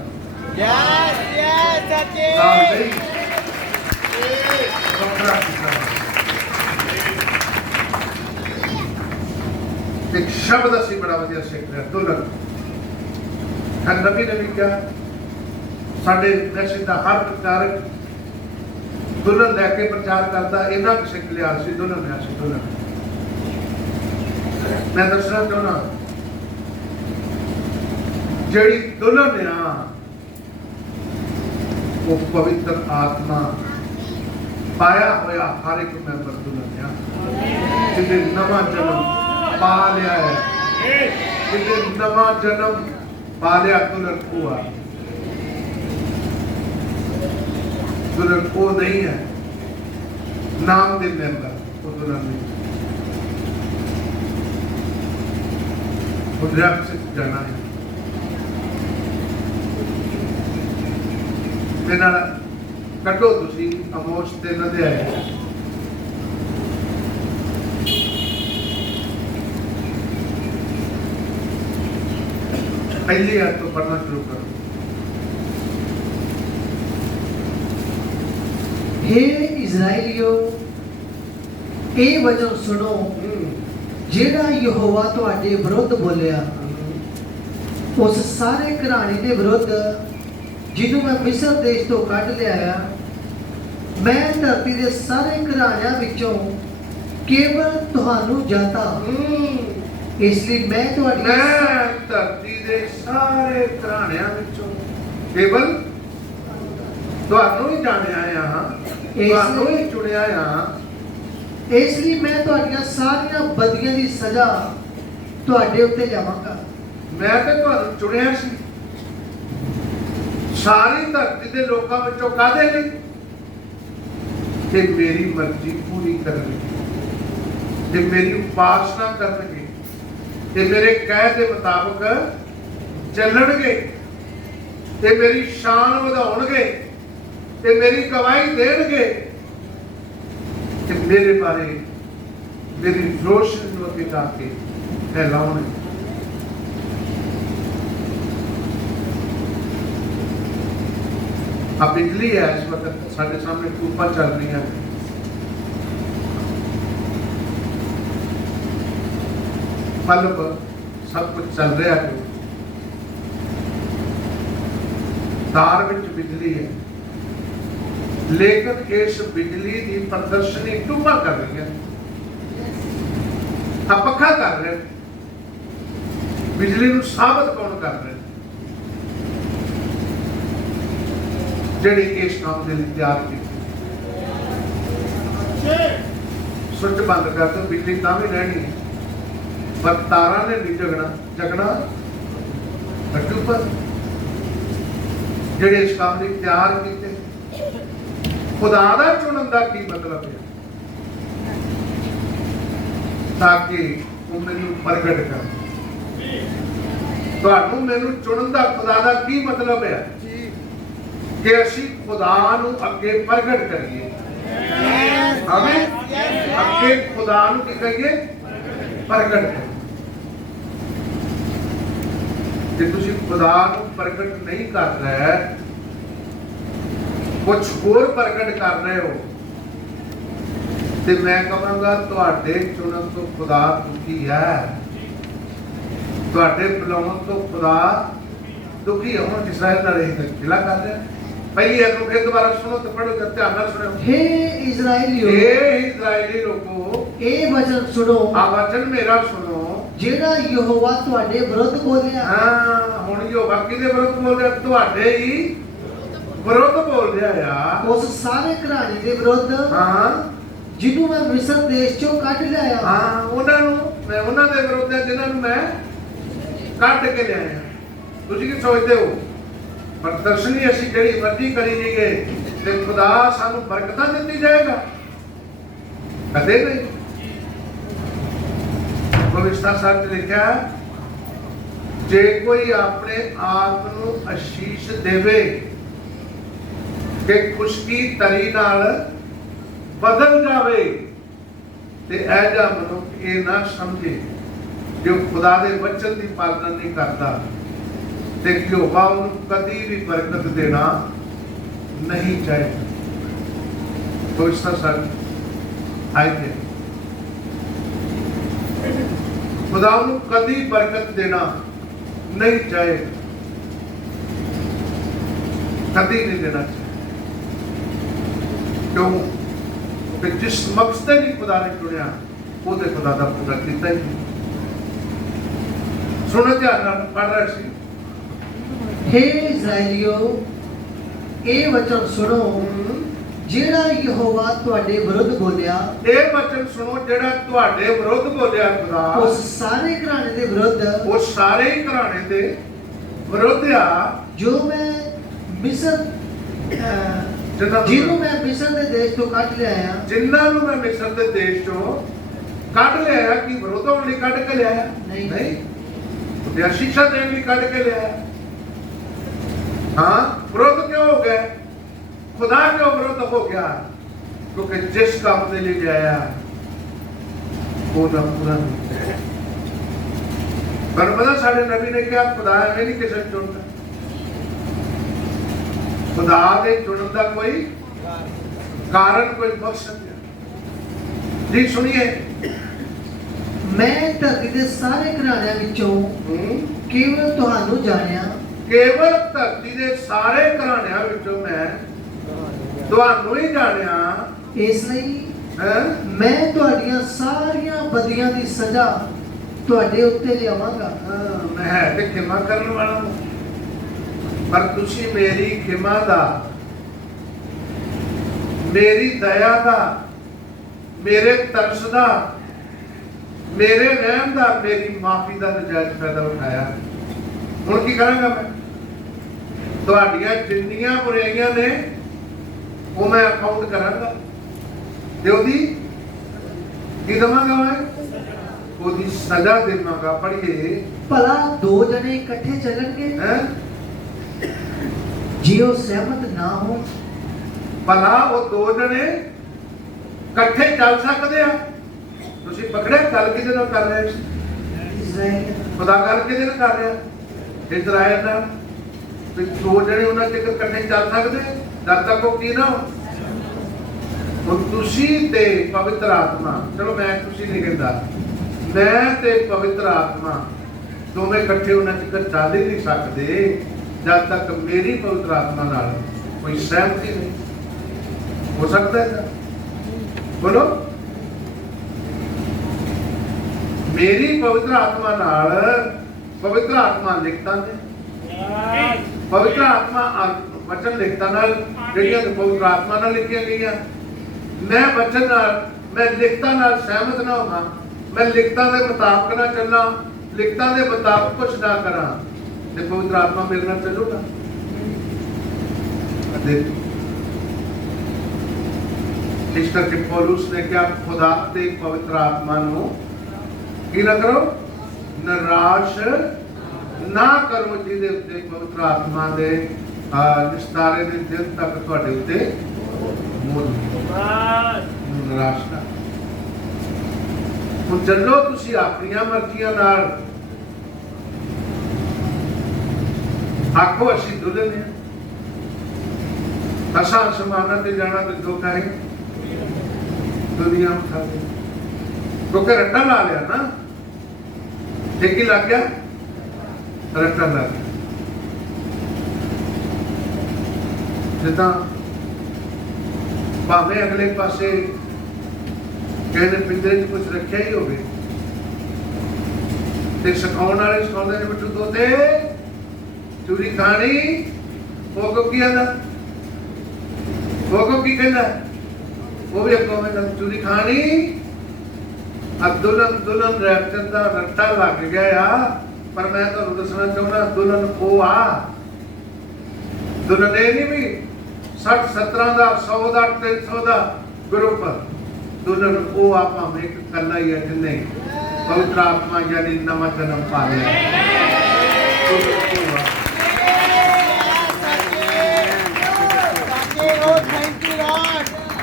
वखरा कीता। एक शब्द असी बड़ा वधिया सीख रहे दुल्हन। नबी ने भी क्या साडे मैसेज का हर प्रचारक दुल्हन लैके प्रचार करता, इन्ना कुछ सिख लिया सी दुल्हन है सी दुल्हन। मैं दसना चाहना जेड़ी दुल्हन आ वो पवित्र आत्मा पाया होया हर एक मैंबर दुल्हन आ जिन्हें नवा जन्म पा लिया है, जिन्हें नवा जन्म पा लिया दुल्हन को आ। दुल्हन वो नहीं है नाम के मैंबर, वो दुल्हन नहीं। से जाना है कटो तुसी अमोश 3 अध्याय पहली आयत तो पढ़ना शुरू करो। हे इज़राइलियो ए वचन सुनो जेड़ा यहोवा तुहाडे विरुद्ध बोलिया, उस सारे घराने के विरुद्ध ਜਿਹਨੂੰ ਮੈਂ ਮਿਸਰ ਦੇਸ਼ ਤੋਂ ਕੱਢ ਲਿਆਇਆ, ਮੈਂ ਧਰਤੀ ਦੇ ਸਾਰੇ ਘਰਾਣਿਆਂ ਵਿੱਚੋਂ ਕੇਵਲ ਤੁਹਾਨੂੰ ਜਾਤਾ। ਇਸ ਲਈ ਮੈਂ ਤੁਹਾਡੀ ਮੈਂ ਧਰਤੀ ਦੇ ਸਾਰੇ ਘਰਾਣਿਆਂ ਵਿੱਚੋਂ ਕੇਵਲ ਤੁਹਾਨੂੰ ਹੀ ਜਾਣਿਆ ਆ, ਤੁਹਾਨੂੰ ਹੀ ਚੁਣਿਆ ਆ। ਇਸ ਲਈ ਮੈਂ ਤੁਹਾਡੀਆਂ ਸਾਰੀਆਂ ਬਦੀਆਂ ਦੀ ਸਜ਼ਾ ਤੁਹਾਡੇ ਉੱਤੇ ਲਿਆਵਾਂਗਾ। ਮੈਂ ਤਾਂ ਤੁਹਾਨੂੰ ਚੁਣਿਆ ਸੀ ਸਾਰੀ ਧਰਤੀ ਦੇ ਲੋਕਾਂ ਵਿੱਚੋਂ, ਕਾਹਦੇ ਲਈ? ਕਿ ਮੇਰੀ ਮਰਜ਼ੀ ਪੂਰੀ ਕਰਨਗੇ, ਤੇ ਮੇਰੀ ਉਪਾਸਨਾ ਕਰਨਗੇ, ਤੇ ਮੇਰੇ ਕਹਿ ਦੇ ਮੁਤਾਬਕ ਚੱਲਣਗੇ, ਤੇ ਮੇਰੀ ਸ਼ਾਨ ਵਧਾਉਣਗੇ, ਤੇ ਮੇਰੀ ਗਵਾਹੀ ਦੇਣਗੇ, ਤੇ ਮੇਰੇ ਬਾਰੇ ਮੇਰੀ ਰੋਸ਼ਨੀ ਨੂੰ ਅੱਗੇ ਜਾ ਕੇ ਫੈਲਾਉਣਗੇ। ਆ ਬਿਜਲੀ ਹੈ ਇਸ ਵਕਤ ਸਾਡੇ ਸਾਹਮਣੇ ਧੂਪਾਂ ਚੱਲ ਰਹੀਆਂ ਨੇ। ਬਲਬ ਸਭ ਕੁਝ ਚੱਲ ਰਿਹਾ ਹੈ, ਤਾਰ ਵਿੱਚ ਬਿਜਲੀ ਹੈ, ਲੇਕਿਨ ਇਸ ਬਿਜਲੀ ਦੀ ਪ੍ਰਦਰਸ਼ਨੀ ਧੂਪਾਂ ਕਰ ਰਹੀ ਹੈ। ਆ ਪੱਖਾ ਕਰ ਰਿਹਾ, ਬਿਜਲੀ ਨੂੰ ਸਾਬਤ ਕੌਣ ਕਰ ਰਿਹਾ? ਜਿਹੜੇ ਇਸ ਕੰਮ ਦੇ ਲਈ ਤਿਆਰ ਕੀਤੇ। ਸੁੱਚ ਬੰਦ ਕਰ ਦੋ, ਬਿਜਲੀ ਤਾਂ ਵੀ ਰਹਿਣੀ ਹੈ, ਪਰ ਤਾਰਾਂ ਨੇ ਨਹੀਂ ਜਗਣਾ ਹੱਟੂ ਪਰ ਜਿਹੜੇ ਇਸ ਕੰਮ ਲਈ ਤਿਆਰ ਕੀਤੇ। ਖੁਦਾ ਦਾ ਚੁਣਨ ਦਾ ਕੀ ਮਤਲਬ ਹੈ? ਤਾਂ ਕਿ ਉਹ ਮੈਨੂੰ ਪ੍ਰਗਟ ਕਰ। ਤੁਹਾਨੂੰ ਮੈਨੂੰ ਚੁਣਨ ਦਾ ਖੁਦਾ ਦਾ ਕੀ ਮਤਲਬ ਹੈ? ਕਿ ਅਸੀਂ ਖੁਦਾ ਨੂੰ ਅੱਗੇ ਪ੍ਰਗਟ ਕਰੀਏ। ਆਮੀਨ। ਅੱਗੇ ਖੁਦਾ ਨੂੰ ਕੀ ਕਰੀਏ? ਪ੍ਰਗਟ ਕਰੀਏ। ਜੇ ਤੁਸੀਂ ਖੁਦਾ ਨੂੰ ਪ੍ਰਗਟ ਨਹੀਂ ਕਰ ਰਹੇ, ਕੁਝ ਹੋਰ ਪ੍ਰਗਟ ਕਰ ਰਹੇ ਹੋ, ਤੇ ਮੈਂ ਕਹਾਂਗਾ ਤੁਹਾਡੇ ਚੁਣਨ ਤੋਂ ਖੁਦਾ ਦੁਖੀ ਹੈ, ਤੁਹਾਡੇ ਬੁਲਾਉਣ ਤੋਂ ਖੁਦਾ ਦੁਖੀ ਹੈ। ਹੁਣ ਇਸਰਾਇਲ ਨਾਲ ਇਹ ਗਿਲਾ ਕਰ ਰਿਹਾ। ਪਹਿਲੀ ਇੱਕ ਨੂੰ ਫਿਰ ਦੁਬਾਰਾ ਸੁਣੋ ਤੇ ਪੜ੍ਹੋ, ਤੇ ਧਿਆਨ ਨਾਲ ਸੁਣੋ। हे इस्राएलियों, हे इस्राएली लोगो, ਇਹ ਵਚਨ ਸੁਣੋ, आ वचन मेरा सुनो, ਜਿਹੜਾ ਯਹੋਵਾ ਤੁਹਾਡੇ ਵਿਰੁੱਧ ਬੋਲਿਆ। हाँ हुण यहोवा किहदे विरुद्ध बोल रहा? तुहाडे ही विरुद्ध बोल रहा आ। ਉਸ ਸਾਰੇ ਘਰਾਣੇ ਦੇ ਵਿਰੁੱਧ हाँ ਜਿਹਨੂੰ ਮੈਂ ਮਿਸਰ ਦੇਸ਼ ਚੋਂ ਕੱਢ ਲਿਆਇਆ। हाँ ਉਹਨਾਂ ਨੂੰ ਮੈਂ ਉਹਨਾਂ ਦੇ ਵਿਰੁੱਧ ਹੈ ਜਿਨ੍ਹਾਂ ਨੂੰ ਮੈਂ ਕੱਢ ਕੇ ਲਿਆਇਆ। ਤੁਸੀਂ ਕੀ ਸੋਚਦੇ ਹੋ? ਪ੍ਰਦਰਸ਼ਨੀ ਅਸੀਂ ਜਿਹੜੀ ਮਰਜ਼ੀ ਕਰੀ ਜਾਈਏ ਤੇ ਖੁਦਾ ਸਾਨੂੰ ਬਰਕਤਾਂ ਦਿੱਤੀ ਜਾਏਗਾ? ਕਦੇ ਨਹੀਂ। ਪਵਿੱਤਰ ਸਾਹਿਬ ਨੇ ਲਿਖਿਆ, ਜੇ ਕੋਈ ਆਪਣੇ ਆਪ ਨੂੰ ਅਸ਼ੀਸ਼ ਦੇਵੇ ਕਿ ਖੁਸ਼ਕੀ ਤਰੀ ਨਾਲ ਬਦਲ ਜਾਵੇ, ਤੇ ਇਹ ਜਿਹਾ ਮਨੁੱਖ ਇਹ ਨਾ ਸਮਝੇ ਜੋ ਖੁਦਾ ਦੇ ਵਚਨ ਦੀ ਪਾਲਣਾ ਨਹੀਂ ਕਰਦਾ, ਤੇ ਯਹੋਵਾ ਉਹਨੂੰ ਕਦੀ ਵੀ ਬਰਕਤ ਦੇਣਾ ਨਹੀਂ ਚਾਹੇਗਾ। ਪਵਿੱਤਰ ਸਾਹਿਬ ਆਇతే खुदा ਨੂੰ ਕਦੀ ਬਰਕਤ ਦੇਣਾ ਨਹੀਂ ਚਾਹੇਗਾ, ਕਦੀ ਨਹੀਂ ਦੇਣਾ ਚਾਹੇਗਾ। ਕਿਉਂ? ਕਿ ਜਿਸ ਮਕਸਦ ਲਈ ਖੁਦਾ ਨੇ ਚੁਣਿਆ, ਉਹਦੇ ਖੁਦਾ ਦਾ ਪੂਰਾ ਕੀਤਾ ਹੀ ਨਹੀਂ। ਸੁਣੋ ਧਿਆਨ ਨਾਲ, ਪੜ੍ਹ ਰਿਹਾ ਸੀ। हे इस्राएलियों, ਇਹ ਵਚਨ ਸੁਣੋ, ਜਿਹੜਾ ਯਹੋਵਾ ਤੁਹਾਡੇ ਵਿਰੁੱਧ ਬੋਲਿਆ। ਇਹ ਵਚਨ ਸੁਣੋ ਜਿਹੜਾ ਤੁਹਾਡੇ ਵਿਰੁੱਧ ਬੋਲਿਆ ਖੁਦਾ, ਉਸ ਸਾਰੇ ਘਰਾਣੇ ਦੇ ਵਿਰੁੱਧ, ਉਹ ਸਾਰੇ ਹੀ ਘਰਾਣੇ ਦੇ ਵਿਰੁੱਧ ਆ ਜੋ ਮੈਂ ਮਿਸਰ ਜਿਹਨੂੰ ਮੈਂ ਮਿਸਰ ਦੇ ਦੇਸ਼ ਤੋਂ ਕੱਢ ਲਿਆਇਆ। ਜਿਨ੍ਹਾਂ ਨੂੰ ਮੈਂ ਮਿਸਰ ਦੇ ਦੇਸ਼ ਚੋਂ ਕੱਢ ਲਿਆਇਆ। ਕਿ ਵਿਰੋਧ ਹੋਣ ਲਈ ਕੱਢ ਕੇ ਲਿਆਇਆ? ਨਹੀਂ। ਉਹਦੇ ਸਿੱਖਿਆ ਦੇਣ ਲਈ ਕੱਢ ਕੇ ਲਿਆਇਆ। ਹਾਂ, ਵਿਰੋਧ ਕਿਉਂ ਹੋ ਗਿਆ? ਖੁਦਾ ਕਿਉਂ ਵਿਰੋਧ ਹੋ ਗਿਆ? ਕਿਉਂਕਿ ਜਿਸ ਕੰਮ ਦੇ ਲਈ ਲਿਆਇਆ ਉਹ ਨਾ ਪੂਰਾ ਨਹੀਂ। ਪਰ ਪਤਾ ਸਾਡੇ ਨਬੀ ਨੇ ਕਿਹਾ, ਖੁਦਾ ਐਵੇਂ ਨਹੀਂ ਕਿਸੇ ਨੂੰ ਚੁਣਦਾ। ਖੁਦਾ ਦੇ ਚੁਣਨ ਦਾ ਕੋਈ ਕਾਰਨ, ਕੋਈ ਮਕਸਦ ਨਹੀਂ। ਜੀ ਸੁਣੀਏ, ਮੈਂ ਧਰਤੀ ਦੇ ਸਾਰੇ ਘਰਾਣਿਆਂ ਵਿੱਚੋਂ ਕੇਵਲ ਤੁਹਾਨੂੰ ਜਾਣਿਆ। ਕੇਵਲ ਧਰਤੀ ਦੇ ਸਾਰੇ ਘਰਾਣਿਆਂ ਵਿੱਚੋਂ ਮੈਂ ਤੁਹਾਨੂੰ ਹੀ ਜਾਣਿਆ ਇਸ ਲਈ ਹੈ। ਮੈਂ ਤੁਹਾਡੀਆਂ ਸਾਰੀਆਂ ਬਦੀਆਂ ਦੀ ਸਜ਼ਾ ਤੁਹਾਡੇ ਉੱਤੇ ਲਿਆਵਾਂਗਾ। ਮੈਂ ਹੈ ਤੇ ਖਿਮਾ ਕਰਨ ਵਾਲਾ ਹਾਂ, ਪਰ ਤੁਸੀਂ ਮੇਰੀ ਖਿਮਾ ਦਾ, ਮੇਰੀ ਦਇਆ ਦਾ, ਮੇਰੇ ਤਰਸ ਦਾ, ਮੇਰੇ ਰਹਿਮ ਦਾ, ਮੇਰੀ ਮਾਫੀ ਦਾ ਨਜਾਇਜ਼ ਫਾਇਦਾ ਉਠਾਇਆ। ਹੁਣ ਕੀ ਕਰਾਂਗਾ ਮੈਂ? ਤੁਹਾਡੀਆਂ ਜਿੰਨੀਆਂ ਬੁਰਾਈਆਂ ਨੇ ਉਹ ਮੈਂ ਅਕਾਊਂਟ ਕਰਾਂਗਾ ਤੇ ਉਹਦੀ ਕੀ ਦਵਾਂਗਾ? ਮੈਂ ਉਹਦੀ ਸਜ਼ਾ ਦੇਵਾਂਗਾ। ਪੜ੍ਹੀਏ। ਭਲਾ ਦੋ ਜਣੇ ਇਕੱਠੇ ਚੱਲਣਗੇ ਹੈ ਜੇ ਉਹ ਸਹਿਮਤ ਨਾ ਹੋਣ? ਭਲਾ ਉਹ ਦੋ ਜਣੇ ਇਕੱਠੇ ਚੱਲ ਸਕਦੇ ਆ? ਤੁਸੀਂ ਪਕੜਿਆ ਗੱਲ ਕਿਹਦੇ ਨਾਲ ਕਰ ਰਹੇ? ਇਜ਼ਰਾਈਲ ਖੁਦਾ ਗੱਲ ਕਿਹਦੇ ਨਾਲ ਕਰ ਰਿਹਾ? ਇਜ਼ਰਾਈਲ ਨਾਲ। ਤੇ ਦੋ ਜਣੇ ਉਹਨਾਂ ਚਿਰ ਇਕੱਠੇ ਚੱਲ ਸਕਦੇ ਜਦ ਤੱਕ ਉਹ ਕੀ ਨਾ ਹੋ। ਹੁਣ ਤੁਸੀਂ ਤੇ ਪਵਿੱਤਰ ਆਤਮਾ, ਚਲੋ ਮੈਂ ਤੁਸੀਂ ਨਹੀਂ ਕਹਿੰਦਾ, ਮੈਂ ਤੇ ਪਵਿੱਤਰ ਆਤਮਾ ਦੋਵੇਂ ਇਕੱਠੇ ਉਹਨਾਂ ਚਿਰ ਚੱਲ ਹੀ ਨਹੀਂ ਸਕਦੇ ਜਦ ਤੱਕ ਮੇਰੀ ਪਵਿੱਤਰ ਆਤਮਾ ਨਾਲ ਕੋਈ ਸਹਿਮਤੀ ਨਹੀਂ ਹੋ ਸਕਦਾ ਹੈ। ਬੋਲੋ। ਮੇਰੀ ਪਵਿੱਤਰ ਆਤਮਾ ਨਾਲ, ਪਵਿੱਤਰ ਆਤਮਾ ਲਿਖਤਾਂ ਨੇ, ਪਵਿੱਤਰ ਆਤਮਾ ਵਚਨ ਲਿਖਤਾਂ ਨਾਲ ਜਿਹੜੀਆਂ ਪਵਿੱਤਰ ਆਤਮਾ ਨਾਲ ਲਿਖੀਆਂ ਗਈਆਂ, ਮੈਂ ਵਚਨ ਨਾਲ, ਮੈਂ ਲਿਖਤਾਂ ਨਾਲ ਸਹਿਮਤ ਨਾ ਹੋਵਾਂ, ਮੈਂ ਲਿਖਤਾਂ ਦੇ ਮੁਤਾਬਕ ਨਾ ਚੱਲਾਂ, ਲਿਖਤਾਂ ਦੇ ਮੁਤਾਬਕ ਕੁਛ ਨਾ ਕਰਾਂ, ਤੇ ਪਵਿੱਤਰ ਆਤਮਾ ਮੇਰੇ ਨਾਲ ਚੱਲੂਗਾ? ਇਸ ਕਰਕੇ ਪੌਲੁਸ ਨੇ ਕਿਹਾ ਖੁਦਾ ਤੇ ਪਵਿੱਤਰ ਆਤਮਾ ਨੂੰ ਕੀ ਨਾ ਕਰੋ, ਨਿਰਾਸ਼ ਨਾ ਕਰੋ, ਜਿਹਦੇ ਉੱਤੇ ਪਵਿੱਤਰ ਆਤਮਾ ਦੇ ਨਿਸਤਾਰੇ ਦੇ ਦਿਨ ਤੱਕ ਤੁਹਾਡੇ ਉੱਤੇ ਮੋਹਰ ਨਿਰਾਸ਼ ਨਾ। ਹੁਣ ਚੱਲੋ ਤੁਸੀਂ ਆਪਣੀਆਂ ਮਰਜ਼ੀਆਂ ਨਾਲ, ਆਖੋ ਅਸੀਂ ਦੁਲਹਨ ਹਾਂ, ਅਸਾਂ ਅਸਮਾਨਾਂ ਤੇ ਜਾਣਾ ਤੇ ਧੋਖਾ ਹੈ ਦੁਨੀਆ ਉਠਾ ਦੇ, ਕਿਉਂਕਿ ਰੱਟਾ ਲਾ ਲਿਆ ਨਾ। ਕੀ ਲੱਗ ਗਿਆ? ਰੱਟਾ ਲੱਗ ਗਿਆ। ਜਿੱਦਾਂ ਭਾਵੇਂ ਅਗਲੇ ਪਾਸੇ ਕਹਿੰਦੇ ਪਿੰਜਰੇ 'ਚ ਕੁਝ ਰੱਖਿਆ ਹੀ ਹੋਵੇ ਤੇ ਸਿਖਾਉਣ ਵਾਲੇ ਸਿਖਾਉਂਦੇ ਨੇ ਬਿੱਟੂ ਤੋਤੇ ਚੂਰੀ ਖਾਣੀ, ਉਹ ਕੋ ਕੀ ਆਂਦਾ, ਉਹ ਕੋ ਕੀ ਕਹਿੰਦਾ, ਉਹ ਵੀ ਅੱਗੋਂ ਕਹਿੰਦਾ ਚੂਰੀ ਖਾਣੀ। ਦੁਲਹਨ ਦੁਲਹਨ ਰੈਪਚਰ ਦਾ ਰੱਟਾ ਲੱਗ ਗਿਆ ਆ, ਪਰ ਮੈਂ ਤੁਹਾਨੂੰ ਦੱਸਣਾ ਚਾਹੁੰਦਾ ਦੁਲਹਨ ਉਹ ਆ, ਦੁਲਹਨ ਇਹ ਨਹੀਂ ਵੀ 60 70 ਦਾ 100 ਦਾ 300 ਦਾ ਗਰੁੱਪ। ਦੁਲਹਨ ਉਹ ਆ ਭਾਵੇਂ ਇੱਕ ਕੱਲਾ ਹੀ ਹੈ ਜਿਹਨੇ ਪਵਿੱਤਰ ਆਤਮਾ ਯਾਨੀ ਨਵਾਂ ਜਨਮ ਪਾ ਲਿਆ।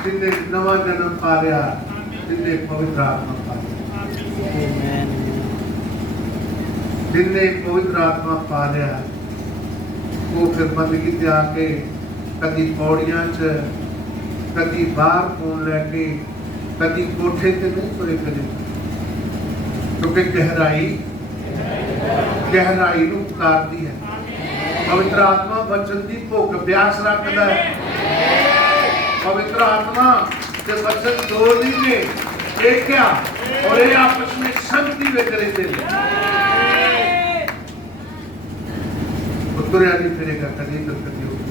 ਜਿਹਨੇ ਨਵਾਂ ਜਨਮ ਪਾ ਲਿਆ, ਜਿਹਨੇ ਪਵਿੱਤਰ ਆਤਮਾ ਪਾ ਲਿਆ, ਜਿਹਨੇ ਪਵਿੱਤਰ ਆਤਮਾ ਪਾ ਲਿਆ, ਉਹ ਫਿਰ ਬੰਦਗੀ ਤੇ ਆ ਕੇ ਕਦੀ ਪੌੜੀਆਂ 'ਚ, ਕਦੀ ਬਾਹਰ ਫੋਨ ਲੈ ਕੇ, ਕਦੀ ਕੋਠੇ ਤੇ ਨਹੀਂ ਤੁਰੇ ਫਿਰੇ, ਕਿਉਂਕਿ ਗਹਿਰਾਈ ਨੂੰ ਪੁਕਾਰਦੀ ਹੈ। ਪਵਿੱਤਰ ਆਤਮਾ ਬਚਨ ਦੀ ਭੁੱਖ ਪਿਆਸ ਰੱਖਦਾ ਹੈ। पवित्र आत्मा के वचन दो नहीं ने, एक क्या, और ये आपस में शांति में रहते हैं। उत्तर यानी फिरेगा कभी तो कभी होगा।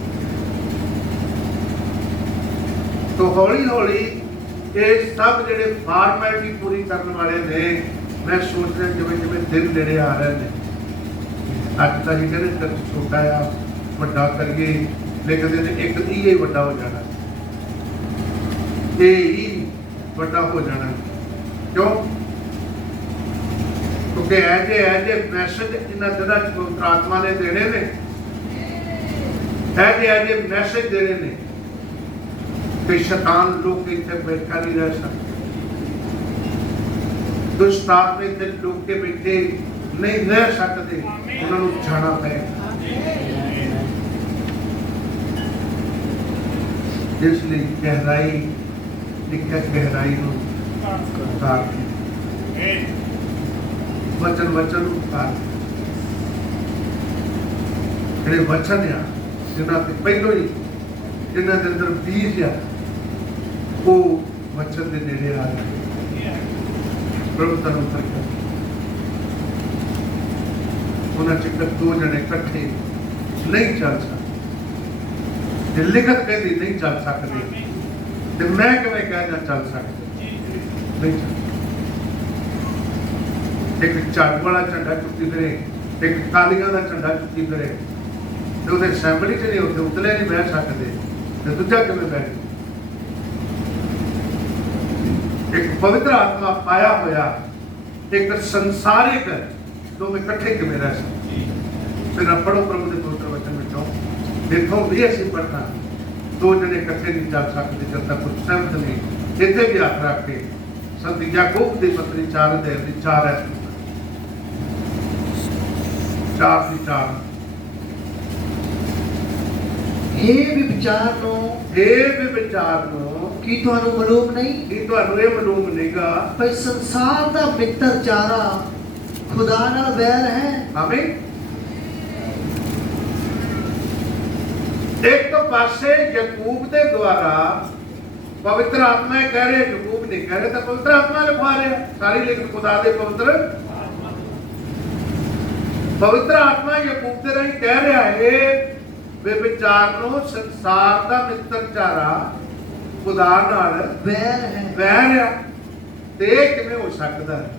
तो हौली हौली ये सब जेडे फॉर्मैलिटी पूरी करने वाले ने, मैं सोच रहा जिवें जिवें दिन नेड़े आ रहे हैं, अज तक ही कहते छोटा आ वड्डा करिए, लेकिन एक दी ही वड्डा हो जाना, ही वड्डा हो जाना। क्यों? क्योंकि ऐजे मैसेज इन दिनों पवित्र आत्मा ने देने ने, ऐजे मैसेज देने ने कि शैतान लोग इतने बैठा नहीं रह सकते, दुष्ट आत्मा इतने लोग के बैठे नहीं रह सकते, उन्होंने जाना पड़ेगा। इसलिए गहराई गहराई वचन वचन ਜਿਹੜੇ ਵਚਨ ਆ ਜਿਨ੍ਹਾਂ ਤੇ ਪਹਿਲੋਂ ਹੀ ਜਿਨ੍ਹਾਂ ਦੇ ਅੰਦਰ ਬੀਜ ਆ ਉਹ ਵਚਨ ਦੇ ਨੇੜੇ ਆ ਗਏ। ਪ੍ਰਭੂ ਤੁਹਾਨੂੰ ਬਰਕਤ। ਉਹਨਾਂ ਚ ਦੋ ਜਣੇ ਇਕੱਠੇ ਨਹੀਂ ਚੱਲ ਸਕਦੇ, ਜੇ ਲਿਖਤ ਕਹਿੰਦੀ ਨਹੀਂ ਚੱਲ ਸਕਦੇ ਤੇ ਮੈਂ ਕਿਵੇਂ ਕਹਿਣਾ ਚੱਲ ਸਕਦੇ ਨਹੀਂ ਚੱਲ। ਇੱਕ ਝਾੜੂ ਵਾਲਾ ਝੰਡਾ ਚੁੱਕੀ ਫਿਰੇ, ਇੱਕ ਕਾਲੀਆਂ ਦਾ ਝੰਡਾ ਚੁੱਕੀ ਫਿਰੇ ਤੇ ਉਹਦੇ ਅਸੈਂਬਲੀ ਚ ਨਹੀਂ ਹੁੰਦੇ, ਉਤਲੇ ਨਹੀਂ ਬਹਿ ਸਕਦੇ ਤੇ ਦੂਜਾ ਕਿਵੇਂ ਬਹਿ? ਇੱਕ ਪਵਿੱਤਰ ਆਤਮਾ ਪਾਇਆ ਹੋਇਆ ਇੱਕ ਸੰਸਾਰਿਕ ਦੋਵੇਂ ਇਕੱਠੇ ਕਿਵੇਂ ਰਹਿ ਸਕਦੇ? ਫਿਰ ਪੜੋ ਪ੍ਰਭੂ ਦੇ ਪਵਿੱਤਰ ਵਚਨ ਵਿੱਚੋਂ ਦੇਖੋ ਵੀ ਅਸੀਂ ਪੜ੍ਹਨਾ ਦੋ ਜਣੇ ਇਕੱਠੇ ਨਹੀਂ ਚੱਲ ਸਕਦੇ ਜਦ ਤੱਕ ਕੁਝ ਸਹਿਮਤ ਨਹੀਂ। ਇੱਥੇ ਵੀ ਹੱਥ ਰੱਖ ਕੇ ਸੰਤ ਯਾਕੂਬ ਦੀ ਪੱਤਰੀ 4 ਅਧਿਆਇ ਦੀ 4 ਹੈ 4 ਦੀ 4। ਇਹ ਵਿਚਾਰ ਨੂੰ ਕੀ ਤੁਹਾਨੂੰ ਮਾਲੂਮ ਨਹੀਂ? ਕੀ ਤੁਹਾਨੂੰ ਇਹ ਮਾਲੂਮ ਨਹੀਂਗਾ ਭਈ ਸੰਸਾਰ ਦਾ ਮਿੱਤਰ ਚਾਰਾ ਖੁਦਾ ਨਾਲ ਵੈਰ ਹੈ। ਆਮੀਨ। ਇੱਕ ਪਾਸੇ ਯਾਕੂਬ ਦੇ ਦੁਆਰਾ ਪਵਿੱਤਰ ਆਤਮਾ ਕਹਿ ਰਿਹਾ, ਯਾਕੂਬ ਨਹੀਂ ਕਹਿ ਰਿਹਾ ਤਾਂ ਪਵਿੱਤਰ ਆਤਮਾ ਲਿਖਵਾ ਰਿਹਾ। ਸਾਰੀ ਲਿਖਤ ਖੁਦਾ ਦੇ ਪਵਿੱਤਰ ਆਤਮਾ ਯਾਕੂਬ ਦੇ ਰਾਹੀਂ ਕਹਿ ਰਿਹਾ ਹੈ ਵੇ ਵਿਚਾਰ ਨੂੰ ਸੰਸਾਰ ਦਾ ਮਿੱਤਰ ਚਾਰਾ ਖੁਦਾ ਨਾਲ ਵੈਰ ਹੈ। ਤੇ ਇਹ ਕਿਵੇਂ ਹੋ ਸਕਦਾ ਹੈ?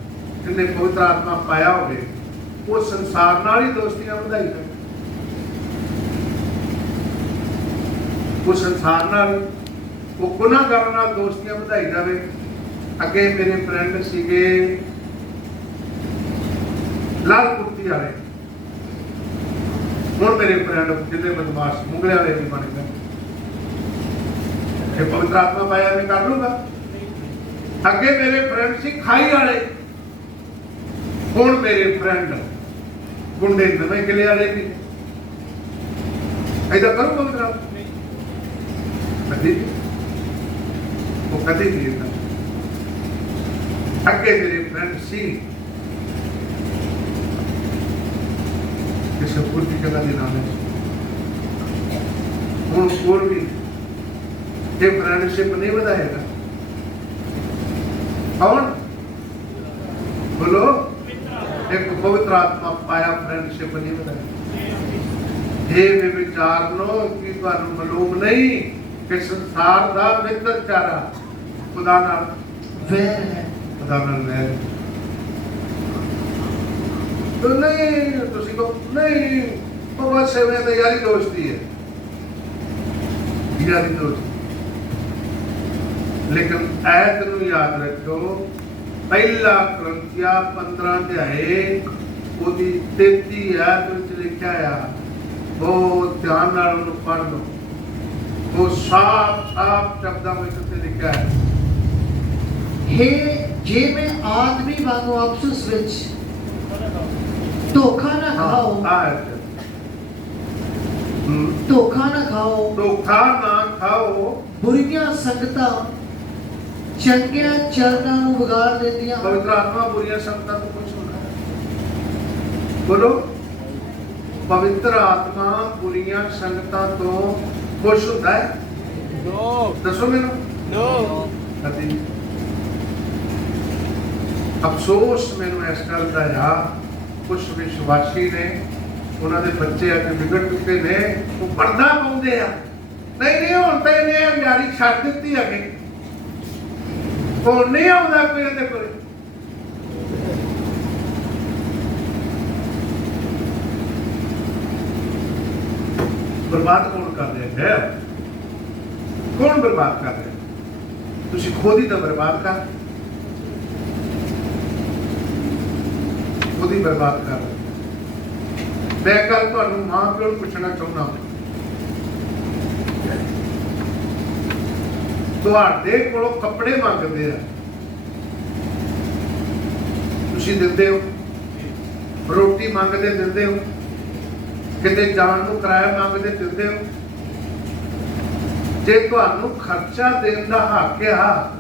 ਜਿਹਨੇ ਪਵਿੱਤਰ ਆਤਮਾ ਪਾਇਆ ਹੋਵੇ ਉਹ ਸੰਸਾਰ ਨਾਲ ਹੀ ਦੋਸਤੀਆਂ ਵਧਾਈ ਹੈ। ਉਹ ਸੰਸਾਰ ਨਾਲ, ਉਹ ਗੁਨਾਹਗਾਰਾਂ ਨਾਲ ਦੋਸਤੀਆਂ ਵਧਾਈ ਜਾਵੇ। ਅੱਗੇ ਮੇਰੇ ਫਰੈਂਡ ਸੀਗੇ ਲਾਲ ਕੁਰਤੀ ਵਾਲੇ, ਹੁਣ ਮੇਰੇ ਫਰੈਂਡ ਜਿਹਦੇ ਬਦਮਾਸ਼ ਮੁੰਗਲੇ ਵਾਲੇ ਵੀ ਬਣ ਗਏ। ਇਹ ਪਵਿੱਤਰ ਆਤਮਾ ਪਾਇਆ ਮੈਂ ਕਰ ਲੂੰਗਾ। ਅੱਗੇ ਮੇਰੇ ਫਰੈਂਡ ਸੀ ਖਾਈ ਵਾਲੇ, ਹੁਣ ਮੇਰੇ ਫਰੈਂਡ ਗੁੰਡੇ ਨਵੇਂ ਕਿਲੇ ਵਾਲੇ ਵੀ। ऐसा करो पवित्र कभी वो कभी नहीं था। अगे मेरे फ्रेंड सी किशोर की जगह के नाम है हूँ कोई भी ये फ्रेंडशिप नहीं बताएगा। कौन बोलो? एक पवित्र आत्मा पाया फ्रेंडशिप नहीं बताएगा। हे विचार लो कि ਤੁਹਾਨੂੰ ਮਾਲੂਮ ਨਹੀਂ ਕਿ ਸੰਸਾਰ ਦਾ ਮਿੱਤਰ ਚਾਰਾ ਖੁਦਾ ਨਾਲ ਵੈਰ ਹੈ। ਖੁਦਾ ਨਾਲ ਵੈਰ तो नहीं ਤੁਸੀਂ ਕਹੋ ਨਹੀਂ ਉਹ ਬਸ ਐਵੇਂ ਤਾਂ ਯਾਰੀ ਦੋਸਤੀ ਹੈ, ਯਾਰੀ ਦੋਸਤੀ। लेकिन ऐत ਨੂੰ याद रखो ਪਹਿਲਾ ਕਰੰਥੀਆ 15 ਅਧਿਆਏ ਉਹਦੀ 33 ਆਇਤ ਵਿੱਚ ਲਿਖਿਆ ਆ, ਬਹੁਤ ਧਿਆਨ ਨਾਲ ਉਹਨੂੰ ਪੜ੍ਹ ਲਓ। ਉਹ ਸਾਫ਼ ਸ਼ਬਦਾਂ ਵਿੱਚ ਉੱਤੇ ਲਿਖਿਆ ਹੈ, ਜੇ ਮੈਂ ਆਦਮੀ ਵਾਂਗੂ ਆਪਸ ਵਿੱਚ ਧੋਖਾ ਨਾ ਖਾਓ, ਧੋਖਾ ਨਾ ਖਾਓ, ਧੋਖਾ ਨਾ ਖਾਓ। ਬੁਰੀਆਂ ਸੰਗਤਾਂ ਚੰਗਿਆਂ ਚਰਨਾਂ ਨੂੰ ਵਿਗਾੜ ਦਿੰਦੀਆਂ। ਪਵਿੱਤਰ ਆਤਮਾ ਬੁਰੀਆਂ ਸੰਗਤਾਂ ਤੋਂ ਖੁਸ਼ ਹੁੰਦਾ ਹੈ। ਬੋਲੋ, ਪਵਿੱਤਰ ਆਤਮਾ ਬੁਰੀਆਂ ਸੰਗਤਾਂ ਤੋਂ ਖੁਸ਼ ਹੁੰਦਾ ਹੈ? ਨੋ। ਦੱਸੋ ਮੈਨੂੰ। ਨੋ। ਕਦੀ ਅਫਸੋਸ ਮੈਨੂੰ ਇਸ ਗੱਲ ਦਾ ਆ, ਕੁਝ ਵਿਸ਼ਵਾਸੀ ਨੇ ਉਹਨਾਂ ਦੇ ਬੱਚੇ ਅੱਜ ਵਿਗੜ ਚੁੱਕੇ ਨੇ, ਉਹ ਪਰਦਾ ਪਾਉਂਦੇ ਆ। ਨਹੀਂ ਹੁਣ ਤਾਂ ਇਹਨੇ ਯਾਰੀ ਛੱਡ ਦਿੱਤੀ ਅੱਗੇ, ਉਹ ਨਹੀਂ ਆਉਂਦਾ ਕੋਈ ਇਹਦੇ ਕੋਲ। ਬਰਬਾਦ ਕੌਣ ਕਰ ਰਿਹਾ ਹੈ? ਕੌਣ ਬਰਬਾਦ ਕਰ ਰਿਹਾ? ਤੁਸੀਂ ਖੁਦ ਹੀ ਤਾਂ ਬਰਬਾਦ ਕਰ, ਖੁਦ ਹੀ ਬਰਬਾਦ ਕਰ ਰਹੇ। ਮੈਂ ਕੱਲ ਤੁਹਾਨੂੰ ਮਾਂ ਪਿਓ ਨੂੰ ਪੁੱਛਣਾ ਚਾਹੁੰਦਾ, ਤੁਹਾਡੇ ਕੋਲੋਂ ਕੱਪੜੇ ਮੰਗਦੇ ਆ, ਤੁਸੀਂ ਦਿੰਦੇ ਹੋ? ਰੋਟੀ ਮੰਗਦੇ ਦਿੰਦੇ ਹੋ? ਕਿਤੇ ਜਾਣ ਨੂੰ ਕਿਰਾਇਆ ਮੰਗਦੇ ਦਿੰਦੇ ਹੋ? ਜੇ ਤੁਹਾਨੂੰ ਖਰਚਾ ਦੇਣ ਦਾ ਹੱਕ ਆ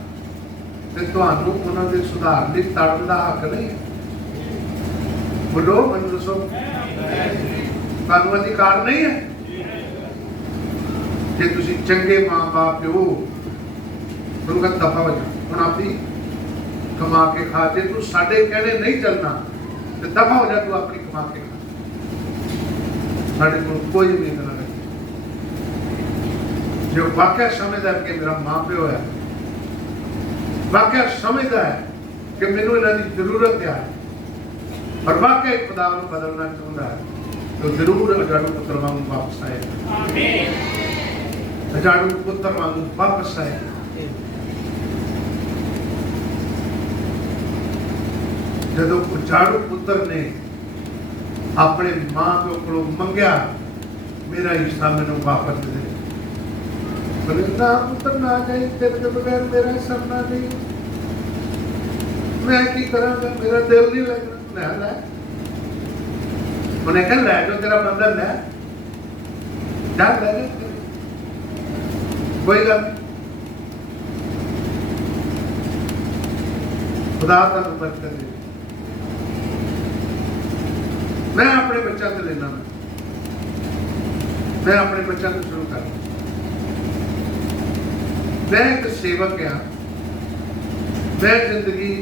ਤੇ ਤੁਹਾਨੂੰ ਉਹਨਾਂ ਦੇ ਸੁਧਾਰ ਲਈ ਤੜਨ ਦਾ ਹੱਕ ਨਹੀਂ। ਬੋਲੋ ਮੈਨੂੰ ਦੱਸੋ। ਤੁਹਾਨੂੰ ਅਧਿਕਾਰ ਨਹੀਂ ਹੈ ਕਿ ਤੁਸੀਂ ਚੰਗੇ ਮਾਂ-ਬਾਪ ਹੋ ਤੁਹਾਨੂੰ ਕਹਿੰਦਾ ਦਫਾ ਵਜਾ ਹੁਣ ਆਪਣੀ ਕਮਾ ਕੇ ਖਾ ਜੇ ਤੂੰ ਸਾਡੇ ਕਹਿਣੇ ਨਹੀਂ ਚੱਲਣਾ ਤੇ ਦਫਾ ਹੋ ਜਾ ਤੂੰ ਆਪਣੀ ਕਮਾ ਕੇ ਖਾ ਸਾਡੇ ਕੋਲ ਕੋਈ ਉਮੀਦ ਨਾ ਰੱਖ ਜੋ ਵਾਕਿਆ ਸਮਝਦਾ ਕਿ ਮੇਰਾ ਮਾਂ ਪਿਓ ਹੈ ਵਾਕਿਆ ਸਮਝਦਾ ਹੈ ਕਿ ਮੈਨੂੰ ਇਹਨਾਂ ਦੀ ਜ਼ਰੂਰਤ ਹੈ ਪਰ ਵਾਕਿਆ ਖੁਦਾ ਨੂੰ ਬਦਲਣਾ ਚਾਹੁੰਦਾ ਹੈ तो जरूर अजाड़ू पुत्र वांगू वापस आएगा आमीन अजाड़ू पुत्र वांगू वापस आएगा जदों अजाड़ू पुत्र ने अपने मां प्यो को मंगया मेरा हिस्सा मैनू वापस दे बोले ना पुत्र ना जाए तेरे के बगैर मेरा सरना नहीं मैं की करांगा मेरा दिल नहीं लगना लै उन्हें कहा लै जो तेरा बंधन है जा लै कोई गल खुदा का बरकत दे मैं अपने बच्चों से लेना मैं अपने बच्चों को शुरू कर मैं एक सेवक हाँ मैं जिंदगी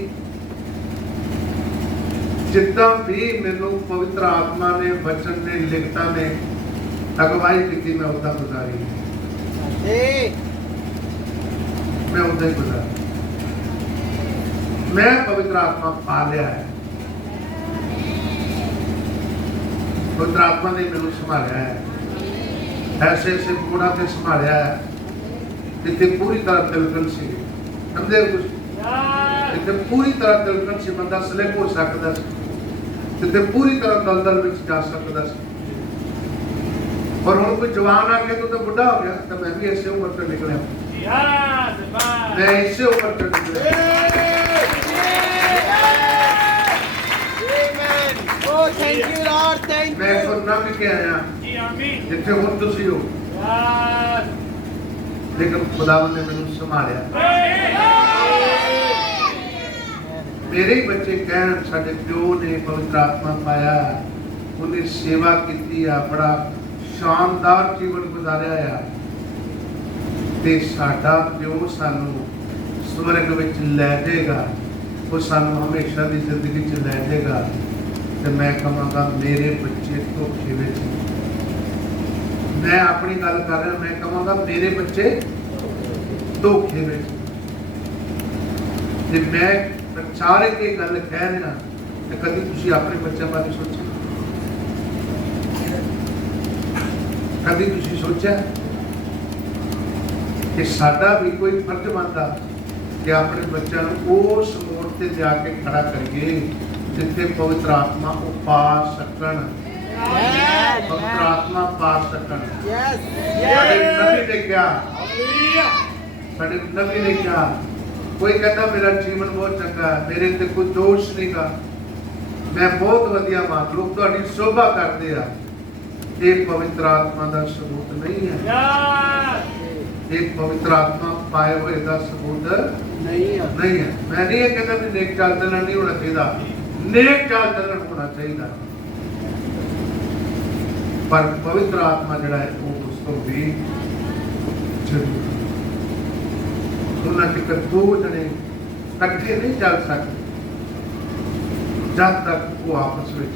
जितना भी मैनू पवित्र आत्मा ने वचन ने लिखता ने अगवाई की मैं उदा गुजारी मैं उदा ही गुजारी मैं पवित्र आत्मा पा लिया है पवित्र आत्मा ने मैनू संभालिया है ऐसे ऐसे गुणा से संभालिया है जितने पूरी तरह तिलकन सी समझे कुछ जितने पूरी तरह तिलकन सी बंदा स्लिप हो सकता जितने पूरी तरह दलदल में जा सकता और हम कोई जवान आ गया तो बुढ़ा हो गया तो मैं भी ऐसे उम्र से निकला मैं ऐसे उम्र से निकला मैं सुनना भी क्या आया जितने हम तुसी हो लेकिन खुदावन ने मैंने संभालिया मेरे ही बच्चे कहन साडे प्यो ने पवित्र आत्मा पाया उन्हें सेवा की बड़ा शानदार जीवन गुजारिया है ते साडा प्यो सानू स्वर्ग विच लै जाएगा वो सानू हमेशा की जिंदगी च लै जाएगा ते मैं कहांगा मेरे बच्चे धोखे विच मैं अपनी गल कर रहा मैं कहांगा मेरे बच्चे धोखे विच ते मैं प्रचारक की गल कह रहा तो कभी तुम अपने बच्चों बारे सोचा कभी तुम सोचा कि साडा भी कोई फर्ज बनता कि अपने बच्चों को उस मोड़ से जाके खड़ा करिए जिथे पवित्र आत्मा को पा सकन पवित्र आत्मा पा सकन नबी ने क्या नबी ने क्या कोई कहता मेरा जीवन बहुत चंगा है मेरे ते कोई दोष नहीं गा मैं बहुत वधिया मां लोग तो शोभा करते हैं ये पवित्र आत्मा का सबूत नहीं है ये पवित्र आत्मा पाए हुए का सबूत नहीं है मैं नहीं कहता भी नेक चाल चलन नहीं होना चाहिए नेक चाल चलन होना चाहिए पर पवित्र आत्मा जड़ा है वो उसको भी जरूर उन्होंने तक दो जने कट्ठे नहीं चल सकते जब तक वो आपस में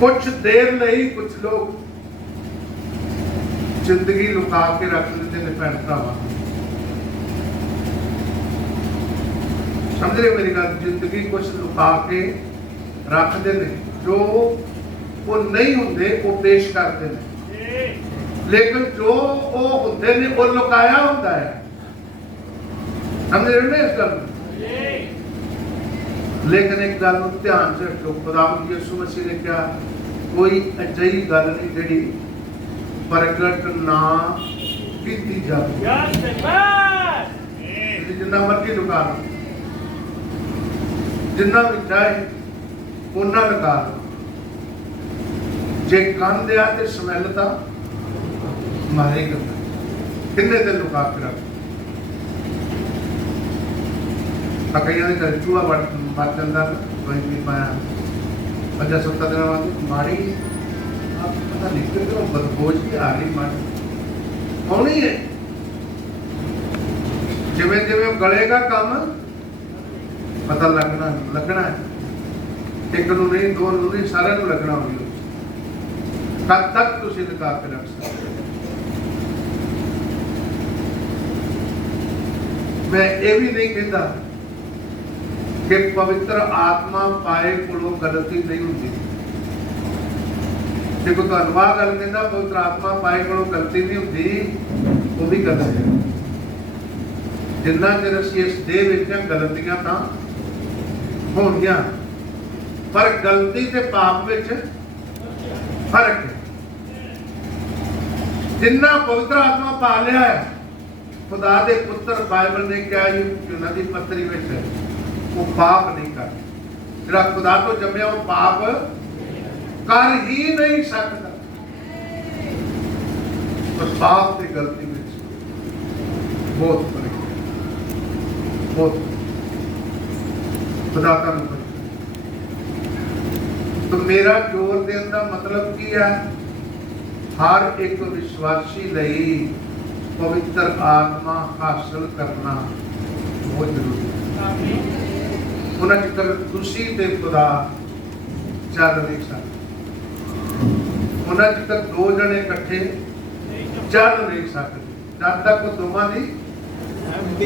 कुछ देर नहीं कुछ लोग जिंदगी लुका के रख लेते हैं भैन भरावां समझ रहे मेरी गल जिंदगी कुछ लुका के रखते हैं जो वो नहीं होंगे वो पेश करते हैं लेकिन जो वो होंगे ने वो लुकाया होता है समझ रहे ना इस गल लेकिन एक गल ध्यान से रखो खुदावंद यीशु मसीह ने क्या कोई अजि गल नहीं जी प्रगट ना की जाए जिन्ना मर्जी लुका लो जिन्ना भी चाहे उन्ना लगा लो जे गंद आ तो स्मैल तो मारेगा किन्ने दिन लुका के रख ਕਈਆਂ ਦੇ ਘਰ ਚੂਹਾ ਵੜ ਜਾਂਦਾ ਕੋਈ ਵੀ ਪਾਇਆ 5-7 ਦਿਨਾਂ ਬਾਅਦ ਮਾੜੀ ਆਪ ਪਤਾ ਨਹੀਂ ਕਿਉਂ ਬਦਬੋਝ ਕੇ ਆ ਰਹੀ ਮਾੜੀ ਆਉਣੀ ਹੈ। ਜਿਵੇਂ ਜਿਵੇਂ ਉਹ ਗਲੇਗਾ ਕੰਮ ਪਤਾ ਲੱਗਣਾ ਹੈ। ਇੱਕ ਨੂੰ ਨਹੀਂ, ਦੋ ਨੂੰ ਨਹੀਂ, ਸਾਰਿਆਂ ਨੂੰ ਲੱਗਣਾ ਹੋਊਗਾ। ਕਦ ਤੱਕ ਤੁਸੀਂ ਲਗਾ ਕੇ ਰੱਖ ਸਕਦੇ? ਮੈਂ ਇਹ ਵੀ ਨਹੀਂ ਕਹਿੰਦਾ ਕਿ ਪਵਿੱਤਰ ਆਤਮਾ ਪਾਏ ਕੋਲੋਂ ਗਲਤੀ ਨਹੀਂ ਹੁੰਦੀ। ਜੇ ਕੋਈ ਤੁਹਾਨੂੰ ਆਹ ਗੱਲ ਕਹਿੰਦਾ ਪਵਿੱਤਰ ਆਤਮਾ ਪਾਏ ਕੋਲੋਂ ਗਲਤੀ ਨਹੀਂ ਹੁੰਦੀ, ਉਹ ਵੀ ਗਲਤ ਹੈ। ਜਿੰਨਾ ਚਿਰ ਅਸੀਂ ਇਸ ਦੇਹ ਵਿੱਚ ਗਲਤੀਆਂ ਤਾਂ ਹੋਣਗੀਆਂ, ਪਰ ਗਲਤੀ ਤੇ ਪਾਪ ਵਿੱਚ ਫਰਕ ਹੈ। ਜਿੰਨਾ ਪਵਿੱਤਰ ਆਤਮਾ ਪਾ ਲਿਆ ਹੈ, ਖੁਦਾ ਦੇ ਪੁੱਤਰ ਬਾਈਬਲ ਨੇ ਕਿਹਾ ਯੂਹੰਨਾ ਦੀ ਪੱਤਰੀ ਵਿੱਚ ਉਹ ਪਾਪ ਨਹੀਂ ਕਰ। ਜਿਹੜਾ ਖੁਦਾ ਤੋਂ ਜੰਮਿਆ ਉਹ ਪਾਪ ਕਰ ਹੀ ਨਹੀਂ ਸਕਦਾ। ਪਰ ਪਾਪ ਤੇ ਗਲਤੀ ਵਿੱਚ ਬਹੁਤ ਫਰਕ ਹੈ, ਬਹੁਤ। ਖੁਦਾ ਤੁਹਾਨੂੰ तो मेरा जोर देने का मतलब की है, हर एक विश्वासी लई पवित्र आत्मा हासिल करना बहुत जरूरी है। उन्हें चिकर तुसी ते खुदा चल नहीं सकते, उन्हें चिकर दो जने इकट्ठे चल नहीं सकते जब तक दोवां दी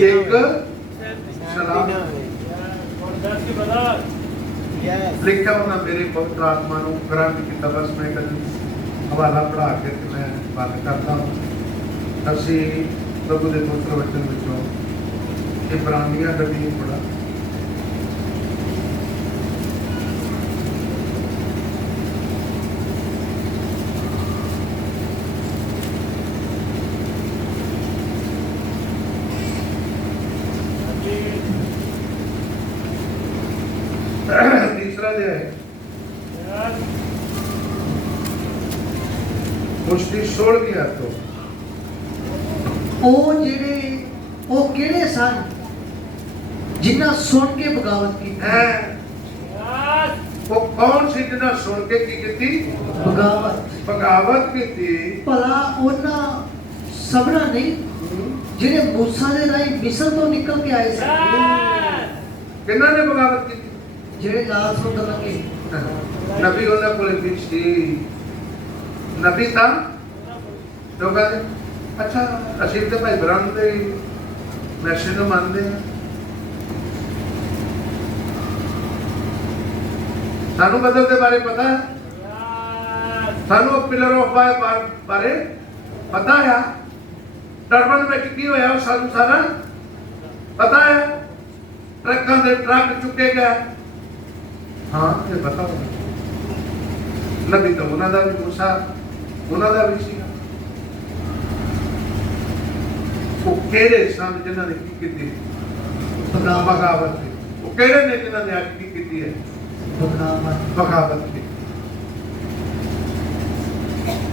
एक सलाह लिखा होना। मेरे पवित्र आत्मा को ग्रंथ की तबस में कभी हवाला पढ़ा के मैं बात करता हूँ। असी प्रभु के पुत्र वचन विचों इब्रानियां कभी पढ़ा। तीसरा जो है मुश्किल 16वीं आयत तो ਉਹ ਕਿਹੜੇ ਸਨ ਜਿਨ੍ਹਾਂ ਸੁਣ ਕੇ ਬਗਾਵਤ ਕੀਤੀ? वो कौन सी जिन्हें सुन के की बगावत की? ਭਲਾ ਉਹਨਾਂ ਸਭਨਾ ਨਹੀਂ ਜਿਹੜੇ ਮੂਸਾ ਦੇ ਰਾਹੀਂ ਮਿਸਰ ਤੋਂ ਨਿਕਲ ਕੇ ਆਏ ਸਨ। किन्हां ने बगावत की? ਜਿਹੜੇ ਲਾਲ ਸਮੁੰਦਰ ਲੰਘੇ। नबी ਉਹਨਾਂ ਕੋਲ ਵੀ ਸੀ। ਨਬੀ ਤਾਂ ਲੋਕਾਂ ਦੇ ਅੱਛਾ ਅਸੀਂ ਤੇ ਭਾਈ ਬ੍ਰਹਮ ਦੇ ਮੈਸੇਜ ਨੂੰ ਮੰਨਦੇ ਹਾਂ। ਸਾਨੂੰ ਬਦਲ ਦੇ ਬਾਰੇ ਪਤਾ ਹੈ, ਸਾਨੂੰ ਪਿਲਰ ਆਫ ਫਾਇਰ ਬਾਰੇ ਪਤਾ ਹੈ। ਟਰਬਨ ਵਿੱਚ ਕੀ ਹੋਇਆ ਉਹ ਸਾਨੂੰ ਸਾਰਾ ਪਤਾ ਹੈ। ਟਰੱਕਾਂ ਦੇ ਟਰੱਕ ਚੁੱਕੇ ਗਏ। हाँ ये बताओ। नबी तो उन्होंने भी मूसा उन्होंने भी सी। वो केड़े सन जिन्होंने की बगावत की? वो केड़े ने जिन्होंने आज की है बगावत की?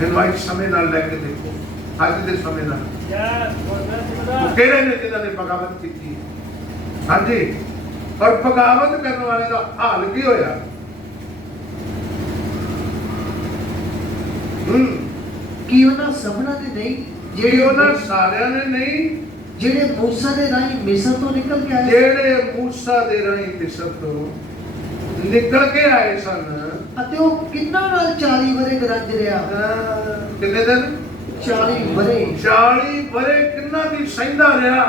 इनवाइट समय नाल लेके देखो, आज के समय नाल वो केड़े ने जिन्होंने बगावत की है? हाँ जी। और बगावत करने वाले का हाल की होया? कि ਉਹਨਾਂ ਸਭਨਾਂ ਦੇ ਨਹੀਂ ਜਿਹੜੇ ਉਹਨਾਂ ਸਾਰਿਆਂ ਨੇ ਨਹੀਂ ਜਿਹੜੇ ਮੂਸਾ ਦੇ ਰਾਹੀਂ ਮਿਸਰ ਤੋਂ ਨਿਕਲ ਕੇ ਆਏ, ਜਿਹੜੇ ਮੂਸਾ ਦੇ ਰਾਹੀਂ ਮਿਸਰ ਤੋਂ ਨਿਕਲ ਕੇ ਆਏ ਸਨ। ਅਤੇ ਉਹ ਕਿੰਨਾ ਨਾਲ 40 ਵਰੇ ਗਰਜ ਰਿਹਾ। ਕਿੰਨੇ ਦਿਨ? 40 ਵਰੇ। 40 ਵਰੇ ਕਿੰਨਾ ਦੀ ਸਹਿੰਦਾ ਰਿਹਾ,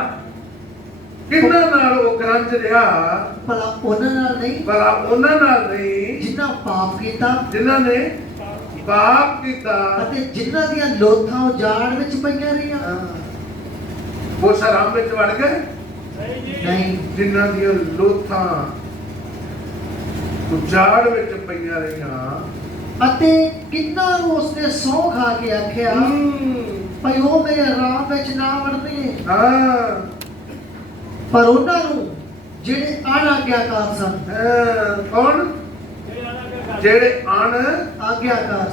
ਕਿੰਨਾ ਨਾਲ ਉਹ ਗਰਜ ਰਿਹਾ। ਭਲਾ ਉਹਨਾਂ ਨਾਲ ਨਹੀਂ ਜਿਨ੍ਹਾਂ ਪਾਪ ਕੀਤਾ, ਜਿਨ੍ਹਾਂ ਨੇ ਪਾਪ ਕੀਤਾ ਅਤੇ ਜਿਨ੍ਹਾਂ ਦੀਆਂ ਲੋਥਾਂ ਉਜਾੜ ਵਿੱਚ ਪਈਆਂ ਰਹੀਆਂ। ਉਹ ਸ਼ਰਾਬ ਵਿੱਚ ਵੜ ਗਏ ਨਹੀਂ, ਜਿਨ੍ਹਾਂ ਦੀਆਂ ਲੋਥਾਂ ਉਜਾੜ ਵਿੱਚ ਪਈਆਂ ਰਹੀਆਂ। ਅਤੇ ਕਿੰਨਾ ਨੂੰ ਉਸਨੇ ਸਹੁੰ ਖਾ ਕੇ ਆਖਿਆ ਭਈ ਉਹ ਮੇਰੇ ਰਾਹ ਵਿੱਚ ਨਾ ਵੜਨਗੇ। ਪਰ ਉਹਨਾਂ ਨੂੰ ਜਿਹੜੇ ਅਣਆਗਿਆਕਾਰ ਸਨ। ਕੌਣ? ਜਿਹੜੇ ਆਗਿਆਕਾਰ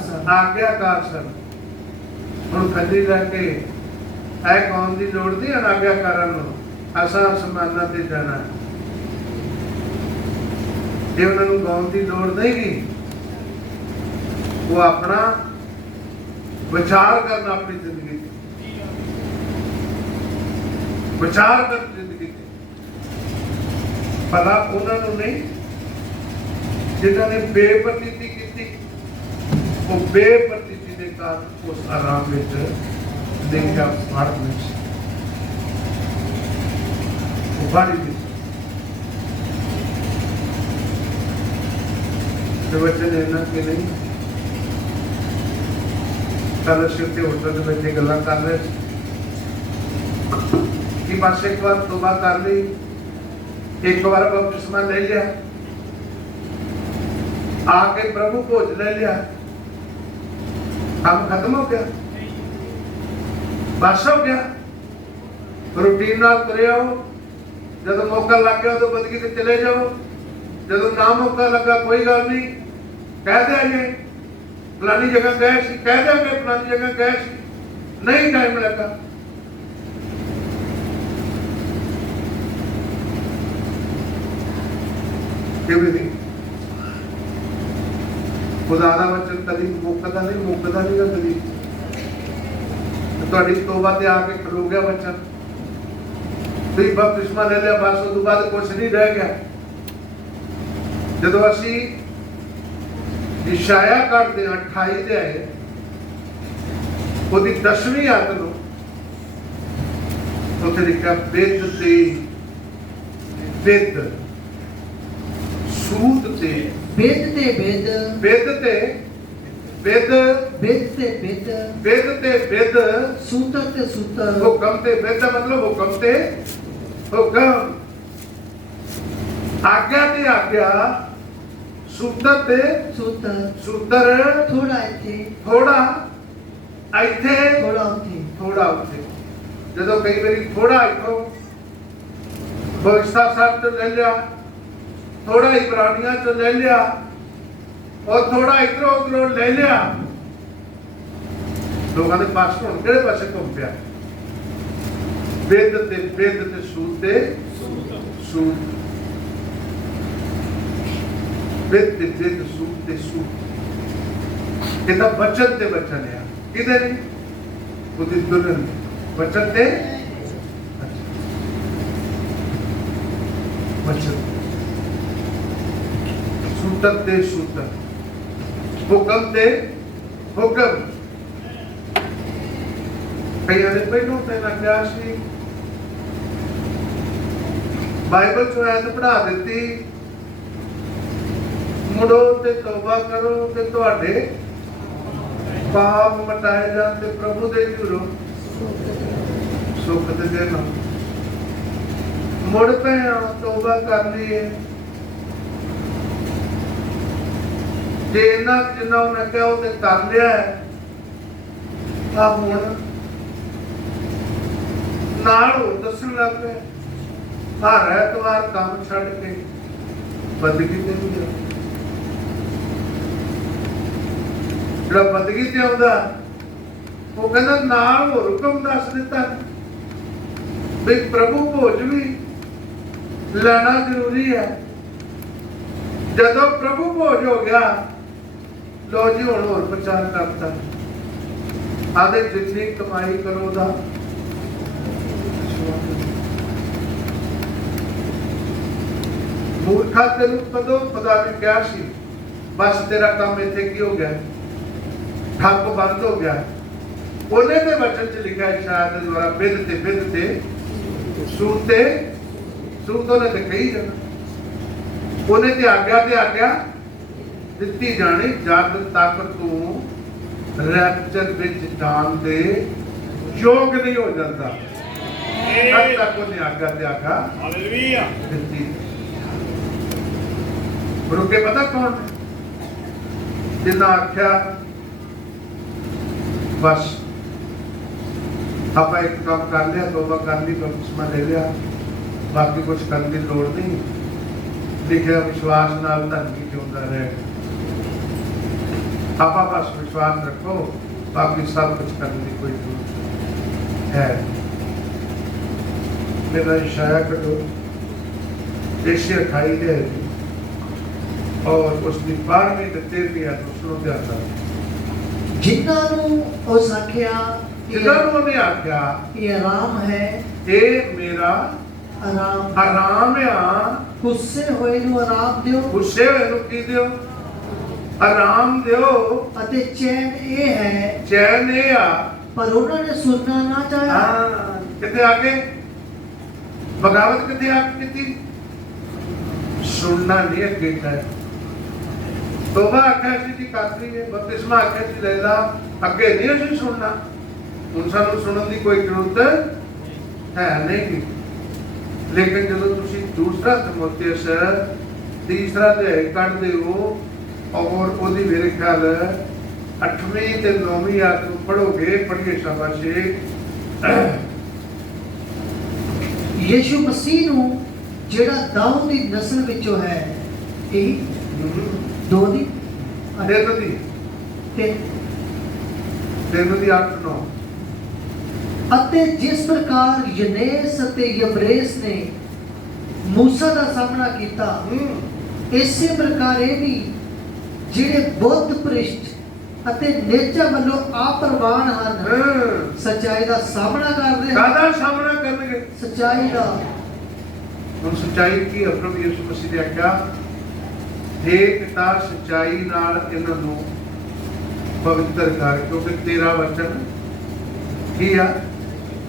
ਸਨ। ਹੁਣ ਖੱਲੀ ਲੈ ਕੇ ਇਹ ਕੌਣ ਦੀ ਲੋੜ ਨਹੀਂ ਅਣਆਗਿਆਕਾਰਾਂ ਨੂੰ। ਅਸਾਂ ਅਸਮਾਨਾਂ ਤੇ ਜਾਣਾ। ਇਹ ਉਹਨਾਂ ਨੂੰ ਗਾਉਣ ਦੀ ਲੋੜ ਨਹੀਂ ਗੀ। ਉਹ ਆਪਣਾ ਵਿਚਾਰ ਕਰਨ ਆਪਣੀ ਜ਼ਿੰਦਗੀ ਤੇ, ਵਿਚਾਰ ਕਰਨ ਜ਼ਿੰਦਗੀ ਤੇ। ਭਲਾ ਉਹਨਾਂ ਨੂੰ ਨਹੀਂ ਜਿਨ੍ਹਾਂ ਨੇ ਬੇਪਰਤੀਤੀ ਕੀਤੀ, ਉਹ ਬੇਪਰਤੀਤੀ ਦੇ ਕਾਰਨ ਉਸ ਆਰਾਮ ਵਿੱਚ ਦੇਖਿਆ ਫੜ ਵਿੱਚ ਉਹ ਬਾੜੀ ਵਿੱਚ ਤੇ ਵਚਨ ਇਹਨਾਂ ਕਿ ਨਹੀਂ ਫੈਲੋਸ਼ਿਪ ਦੇ ਹੋਟਲ ਦੇ ਵਿੱਚ ਗੱਲਾਂ ਕਰ ਰਹੇ ਕਿ ਬਸ ਇੱਕ ਵਾਰ ਤੋਬਾ ਕਰ ਲਈ, ਇੱਕ ਵਾਰ ਬਪਤਿਸਮਾ ਲੈ ਲਿਆ, आके प्रभु भोज ले लिया, काम खत्म हो गया, बस हो गया। रूटीन नाल तुरे आओ, जब मौका लग गया तो बदगी से चले जाओ, जब ना मौका लगा कोई गल नहीं, कह दिया जे फलानी जगह गए सी, कह देंगे फलानी जगह गए सी, नहीं टाइम लगा। एवरीथिंग खुदा दा वचन कभी मुकदा नहीं कभी। ਤੁਹਾਡੀ ਤੋਬਾ ਤੇ ਆ ਕੇ ਖਲੋ ਗਿਆ ਵਚਨ, ਤੁਸੀਂ ਬਪਤਿਸਮਾ ਲੈ ਲਿਆ, ਬਸ ਉਸ ਤੋਂ ਬਾਅਦ ਕੁਝ ਨਹੀਂ ਰਹਿ ਗਿਆ। ਜਦੋਂ ਅਸੀਂ ਇਸ਼ਾਇਆ ਕਰਦੇ ਹਾਂ 28 ਦੇ ਆਏ ਉਹਦੀ 10ਵੀਂ ਆਇਤ ਨੂੰ, ਉੱਥੇ ਲਿਖਿਆ ਬਿਦ ਤੇ ਬਿਦ, ਸੂਤ ਤੇ ਬਿਦ ਤੇ ਬਿਦ, ਬਿਦ ਤੇ ਬਿਦ, ਬਿਦ ਤੇ ਬਿਦ, ਬਿਦ ਤੇ ਬਿਦ, ਸੂਤਰ ਤੇ ਸੂਤਰ। ਹੁਕਮ ਤੇ ਬਿਦ ਦਾ ਮਤਲਬ ਹੁਕਮ ਤੇ ਹੁਕਮ, ਆਗਿਆ ਤੇ ਆਗਿਆ, ਸੂਤਰ ਤੇ ਸੂਤਰ। ਸੂਤਰ, ਥੋੜਾ ਇੱਥੇ, ਥੋੜਾ ਇੱਥੇ, ਥੋੜਾ ਉੱਥੇ, ਥੋੜਾ ਉੱਥੇ। ਜਦੋਂ ਕਈ ਵਾਰੀ ਥੋੜਾ ਇੱਥੋਂ ਬਖਸ਼ਤਾ ਸਾਹਿਬ ਤੋਂ ਲੈ ਲਿਆ, ਥੋੜਾ ਇਬਰਾਨੀਆਂ ਤੋਂ ਲੈ ਲਿਆ, और थोड़ा इधर उधर ले लिया, लोगों ने पास में किहड़े पासे घूम पिया। वेद ते सूत ते सूत, वेद ते वेद, सूत ते सूत। ये तो वचन ते वचन है, किधर है उदी दुल्हन वचन ते वचन, सूतर ते सूतर, हुक्म ते हुक्म। कई ने पहलों पहला क्या सी बाइबल चो आयत पढ़ा देती, मुड़ो ते तौबा करो ते तुहाडे पाप मटाए जाण ते प्रभु दे जुरो सुख दे देना। मुड़ पे तौबा कर ली जे इन्ना जिन्ना उन्हें क्या उसे कर लिया है, अब हुण नाल होर दस्सण लग पे हर ऐतवार काम छड्ड के बदगी ते नहीं जाओ। जिहड़ा बदगी ते आउंदा वो कहंदा नाल होर हुकम दस दिता भी प्रभु भोज भी लेना जरूरी है। जदों प्रभु भोज हो गया, लो जी हुण होर प्रचार करता, आदे जितनी कमाई करो दा मूर्खा तेनू कदों खुदा ने कहा सी बस तेरा काम इत्थे की हो गया, ठप्प बंद हो गया। ਉਹਨੇ ਦੇ ਵਚਨ ਚ ਲਿਖਿਆ ਸ਼ਾਇਦ ਦੁਆਰਾ ਬਿਦ ਤੇ ਸੂਤ ਤੇ ਸੂਤ, ਉਹਨੇ ਤੇ ਕਹੀ ਜਾਣਾ, ਉਹਨੇ ਤੇ ਆਗਿਆ ਦਿੱਤੀ ਜਾਣੀ ਜਦ ਤੱਕ ਤੂੰ ਰੈਪਚਰ ਵਿੱਚ ਜਾਣ ਦੇ ਯੋਗ ਨਹੀਂ ਹੋ ਜਾਂਦਾ, ਤਦ ਤੱਕ ਉਹਨੇ ਆਗਿਆ ਹਾਲੇਲੂਇਆ ਦਿੱਤੀ। ਰੁਕੇ ਪਤਾ ਕੌਣ ਜਿੰਨਾ ਆਖਿਆ ਬਸ ਆਪਾਂ ਇੱਕ ਕੰਮ ਕਰ ਲਿਆ, ਤੋਬਾ ਕਰ ਲਈ, ਬਪਤਿਸਮਾ ਲੈ ਲਿਆ, ਬਾਕੀ ਕੁਝ ਕਰਨ ਦੀ ਲੋੜ ਨਹੀਂ। ਲਿਖਿਆ ਵਿਸ਼ਵਾਸ ਨਾਲ ਧਰਤੀ ਜਿਉਂਦਾ ਰਹੇ। ਆਪਾਂ ਬਸ ਵਿਸ਼ਵਾਸ ਰੱਖੋ, ਬਾਕੀ ਸਭ ਕੁਝ ਕਰਨ ਦੀ ਕੋਈ ਜ਼ਰੂਰਤ ਹੈ। ਮੇਰਾ ਇਸ਼ਾਰਾ ਕਰੋ ਏਸ਼ੀਆ 28 ਦੇ और उसकी 12वीं ਤੇ 13ਵੀਂ ਆਇਤ ਨੂੰ ਸੁਣੋ ਧਿਆਨ ਨਾਲ। ਜਿਨ੍ਹਾਂ ਨੂੰ ਉਸ ਆਖਿਆ ਜਿਨ੍ਹਾਂ ਨੂੰ ਉਹਨੇ ਆਖਿਆ ਇਹ ਆਰਾਮ ਹੈ, ਇਹ ਮੇਰਾ ਆਰਾਮ ਆਰਾਮ ਆ, ਗੁੱਸੇ ਹੋਏ ਨੂੰ ਆਰਾਮ ਦਿਓ ਗੁੱਸੇ ਹੋਏ ਨੂੰ ਕੀ ਦਿਓ? ਆਰਾਮ ਦਿਓ। ਅਤੇ ਚੈਨ ਇਹ ਹੈ, ਚੈਨ ਇਹ ਆ। ਪਰ ਉਹਨਾਂ ਨੇ ਸੁਣਨਾ ਨਾ ਚਾਹਿਆ। ਹਾਂ, ਕਿੱਥੇ ਆ ਕੇ ਬਗਾਵਤ ਕਿੱਥੇ ਆ ਕੇ ਕੀਤੀ? ਸੁਣਨਾ ਨਹੀਂ ਅੱਗੇ ਚਾਹਿਆ। ਤੋਬਾ ਆਖਿਆ ਸੀ ਜੀ ਕਰਦੀ ਹੈ, ਬਪਤਿਸਮਾ ਆਖਿਆ ਸੀ ਲੈ ਲਾ, ਅੱਗੇ ਨਹੀਂ ਅਸੀਂ ਸੁਣਨਾ। ਹੁਣ ਸਾਨੂੰ ਸੁਣਨ ਦੀ ਕੋਈ ਜ਼ਰੂਰਤ ਹੈ ਨਹੀਂ। ਲੇਕਿਨ ਜਦੋਂ ਤੁਸੀਂ ਦੂਸਰਾ ਤਿਮੋਥੇਉਸ ਤੀਸਰਾ ਅਧਿਆਇ ਕੱਢਦੇ ਹੋ ਔਰ ਉਹਦੀ ਮੇਰੇ ਖਿਆਲ 8ਵੀਂ ਤੇ 9ਵੀਂ ਆਇਤ ਨੂੰ ਪੜ੍ਹੋਗੇ, ਪੜ੍ਹੀਏ ਸ਼ਾਬਾਸ਼ੇ। ਯਿਸੂ ਮਸੀਹ ਨੂੰ ਜਿਹੜਾ ਦਾਊਦ ਦੀ ਨਸਲ ਵਿੱਚੋਂ ਹੈ, ਇਹ ਦੋ ਦੀ ਤਿੰਨ ਦੀ ਤੇ 8-9 ਅਤੇ ਜਿਸ ਪ੍ਰਕਾਰ ਯਨੇਸ ਅਤੇ ਯਬਰੇਸ ਨੇ ਮੂਸਾ ਦਾ ਸਾਹਮਣਾ ਕੀਤਾ, ਇਸੇ ਪ੍ਰਕਾਰ ਇਹ ਵੀ ਜਿਹੜੇ ਬੁੱਧ ਪ੍ਰਿਸ਼ਟ ਅਤੇ ਨੇਚਾ ਵੱਲੋਂ ਆਪਰਵਾਨ ਹਨ, ਸੱਚਾਈ ਦਾ ਸਾਹਮਣਾ ਕਰਦੇ ਹਨ। ਕਾਹਦਾ ਸਾਹਮਣਾ ਕਰਨਗੇ? ਸੱਚਾਈ ਦਾ। ਹੁਣ ਸੱਚਾਈ ਕੀ ਹੈ? ਪ੍ਰਭੂ ਯਿਸੂ ਮਸੀਹ ਨੇ ਆਖਿਆ, हे ਪਿਤਾ ਸੱਚਾਈ ਨਾਲ ਇਹਨਾਂ ਨੂੰ ਪਵਿੱਤਰ ਕਰ, ਕਿਉਂਕਿ ਤੇਰਾ ਵਚਨ ਕੀ ਆ?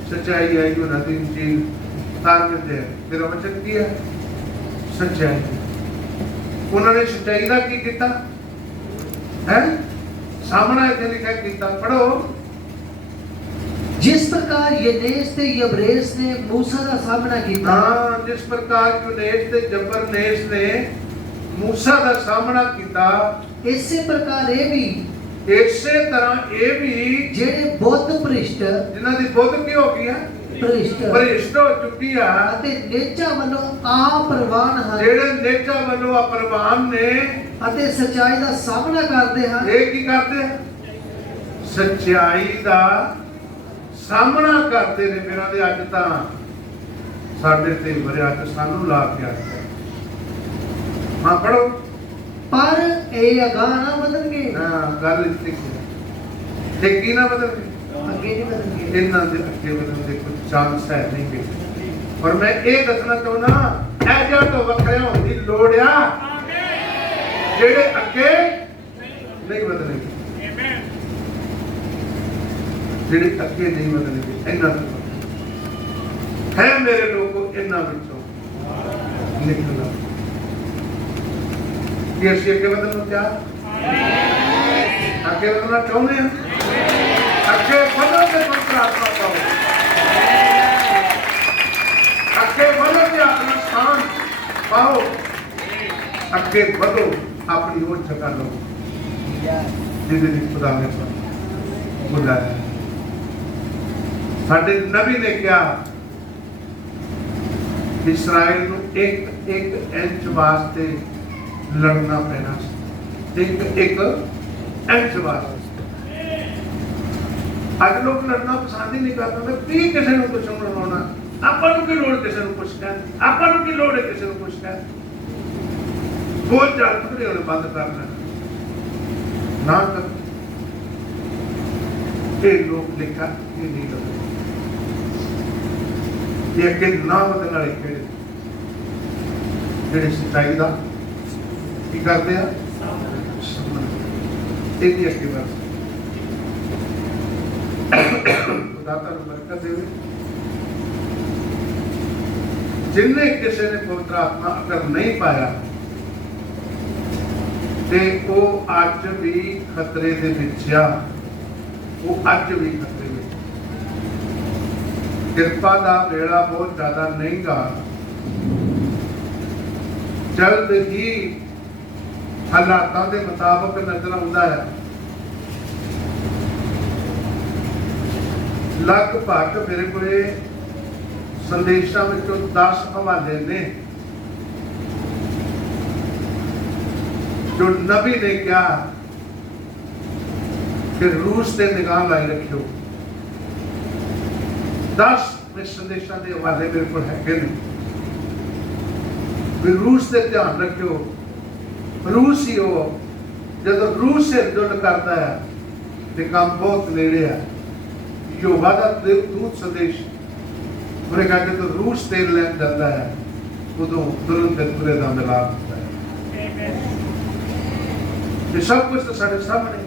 ਸੱਚਾਈ ਹੈ। ਜੋ ਨਦੀ ਇੰਜੀਲ ਤਾਕਤ ਹੈ, ਤੇਰਾ ਵਚਨ ਕੀ ਹੈ? ਸੱਚਾਈ। ਉਹਨਾਂ ਨੇ ਸੱਚਾਈ ਦਾ ਕੀ ਕੀਤਾ ਹੈ? ਸਾਹਮਣਾ ਇੱਥੇ ਲਿਖਿਆ ਕੀਤਾ, ਪੜੋ। ਜਿਸ ਪ੍ਰਕਾਰ ਯਨੇਸ ਤੇ ਯਬਰੇਸ ਨੇ ਮੂਸਾ ਦਾ ਸਾਹਮਣਾ ਕੀਤਾ। ਹਾਂ, ਜਿਸ ਪ੍ਰਕਾਰ ਯੂਨੇਸ ਤੇ ਜਬਰਨੇਸ ਨੇ ਮੂਸਾ ਦਾ ਸਾਹਮਣਾ ਕੀਤਾ, ਇਸੇ ਪ੍ਰਕਾਰ ਇਹ ਵੀ ਇਸੇ ਤਰ੍ਹਾਂ ਇਹ ਵੀ ਜਿਹੜੇ ਬੁੱਧ ਪ੍ਰਿਸ਼ਟ ਜਿਨ੍ਹਾਂ ਦੀ ਬੁੱਧ ਕੀ ਹੋ ਗਈ ਆ? ਭ੍ਰਿਸ਼ਟ ਹੋ ਚੁੱਕੀ ਆ, ਅਤੇ ਨੇਚਾ ਵੱਲੋਂ ਆਪਰਵਾਨ ਹਨ, ਜਿਹੜੇ ਨੇਚਾ ਵੱਲੋਂ ਅਪਰਵਾਨ ਨੇ ਅਤੇ ਸੱਚਾਈ ਦਾ ਸਾਹਮਣਾ ਕਰਦੇ ਹਨ। ਇਹ ਕੀ ਕਰਦੇ ਆ? ਸੱਚਾਈ ਦਾ ਸਾਹਮਣਾ ਕਰਦੇ ਨੇ। ਮੇਰਾ ਦੇ ਅੱਜ ਤਾਂ ਸਾਡੇ ਤੇ ਮਰਿਆ ਤੇ ਸਾਨੂੰ ਲਾ ਕੇ ਆਇਆ। ਹਾਂ, ਪੜੋ। ਪਰ ਇਹ ਅਗਾਂਹ ਨਾ ਵਧਣਗੇ। ਹਾਂ, ਗੱਲ ਇੱਥੇ ਕੀ ਹੈ? ਤੇ ਕੀ ਨਾ ਬਦਲਣਗੇ? ਅੱਗੇ ਨਹੀਂ ਵਧਣਗੇ। ਇਹਨਾਂ ਦੇ ਅੱਗੇ ਵਧਣ ਦੇ ਕੋਈ ਚਾਂਸ ਹੈ ਨਹੀਂ ਗੇ। ਔਰ ਮੈਂ ਇਹ ਦੱਸਣਾ ਚਾਹੁੰਦਾ, ਇਹ ਜਿਹੜਾ ਤੋਂ ਵੱਖਰਿਆ ਹੋਣ ਦੀ ਲੋੜ ਆ, ਜਿਹੜੇ ਅੱਗੇ ਨਹੀਂ ਵਧਣਗੇ, ਜਿਹੜੇ ਅੱਗੇ ਨਹੀਂ ਵਧਣਗੇ, ਇਹਨਾਂ ਤੋਂ ਹੈ ਮੇਰੇ ਲੋਕੋ, ਇਹਨਾਂ ਵਿੱਚੋਂ ਨਿਕਲਣਾ। ਕੀ ਅਸੀਂ ਅੱਗੇ ਵਧਣ ਨੂੰ ਤਿਆਰ? ਅੱਗੇ ਵਧਣਾ ਚਾਹੁੰਦੇ ਹਾਂ? ਅੱਗੇ ਵਧੋ ਤੇ ਪਵਿੱਤਰ ਆਤਮਾ ਪਾਓ। ਅੱਗੇ ਵਧੋ ਤੇ ਆਪਣਾ ਸਥਾਨ ਪਾਓ। ਅੱਗੇ ਵਧੋ, ਆਪਣੀ ਉਹ ਜਗ੍ਹਾ ਲਓ ਜਿਹਦੇ ਲਈ ਖੁਦਾ ਨੇ ਬੁਲਾਇਆ। ਸਾਡੇ ਨਬੀ ਨੇ ਕਿਹਾ, ਇਸਰਾਇਲ ਨੂੰ ਇੱਕ ਇੰਚ ਵਾਸਤੇ ਲੜਨਾ ਪੈਣਾ ਸੀ। ਇੱਕ ਇੰਚ ਵਾਸਤੇ। ਅੱਜ ਲੋਕ ਲੜਨਾ ਪਸੰਦ ਹੀ ਨਹੀਂ ਕਰਦੇ। ਕੀ ਕਿਸੇ ਨੂੰ ਕੁਛ ਬਣਾਉਣਾ? ਆਪਾਂ ਨੂੰ ਕੀ ਲੋੜ ਕਿਸੇ ਨੂੰ ਕੁਛ ਕਹਿਣ? ਆਪਾਂ ਨੂੰ ਕੀ ਲੋੜ ਹੈ ਕਿਸੇ ਨੂੰ ਕੁਛ ਕਹਿਣ? ਬੋਲ ਚਾਲ ਥੋੜੇ ਹੋਣੇ ਬੰਦ ਕਰਨਾ ਨਾ ਕਰ। ਇਹ ਲੋਕ ਲਿਖਾ ਇਹ ਨਹੀਂ ਕਰਦੇ। ਇਹ ਅੱਗੇ ਨਾ ਵਧਣ ਵਾਲੇ ਕਿਹੜੇ? ਜਿਹੜੇ ਸੱਚਾਈ ਦਾ ਕੀ ਕਰਦੇ ਆ? ਇਹਦੀ ਅੱਗੇ ਵੱਧ ਖੁਦਾ ਤੁਹਾਨੂੰ ਬਰਕਤ ਦੇਵੇ। ਜਿੰਨੇ ਕਿਸੇ ਨੇ ਪਵਿੱਤਰ ਆਤਮਾ ਅਗਰ ਨਹੀਂ ਪਾਇਆ ਤੇ ਉਹ ਅੱਜ ਵੀ ਖਤਰੇ ਦੇ ਵਿੱਚ ਆ। ਉਹ ਅੱਜ ਵੀ ਖਤਰੇ ਵਿੱਚ। ਕਿਰਪਾ ਦਾ ਵੇਲਾ ਬਹੁਤ ਜ਼ਿਆਦਾ ਨਹੀਂ ਗਾ। ਜਲਦ ਹੀ ਹਾਲਾਤਾਂ ਦੇ ਮੁਤਾਬਕ ਨਜ਼ਰ ਆਉਂਦਾ ਹੈ। ਲਗਭਗ ਮੇਰੇ ਕੋਲੇ ਸੰਦੇਸ਼ਾਂ ਵਿੱਚੋਂ 10 ਹਵਾਲੇ ਨੇ ਜੋ ਨਬੀ ਨੇ ਕਿਹਾ ਕਿ ਰੂਸ ਤੇ ਨਿਗਾਹ ਲਾਈ ਰੱਖਿਓ। 10 ਸੰਦੇਸ਼ਾਂ ਦੇ ਹਵਾਲੇ ਮੇਰੇ ਕੋਲ ਹੈਗੇ ਨੇ ਵੀ ਰੂਸ ਤੇ ਧਿਆਨ ਰੱਖਿਓ। रूस ही हो जो रूस से जुड़ करता है तो काम बहुत नेड़े है। योगा का दूत संदेश उन्हें कहा कि तो रूस तेल लैन जाता है उदों तुरंत तुरे का मिलाप होता है। ये सब कुछ तो साढ़े सामने।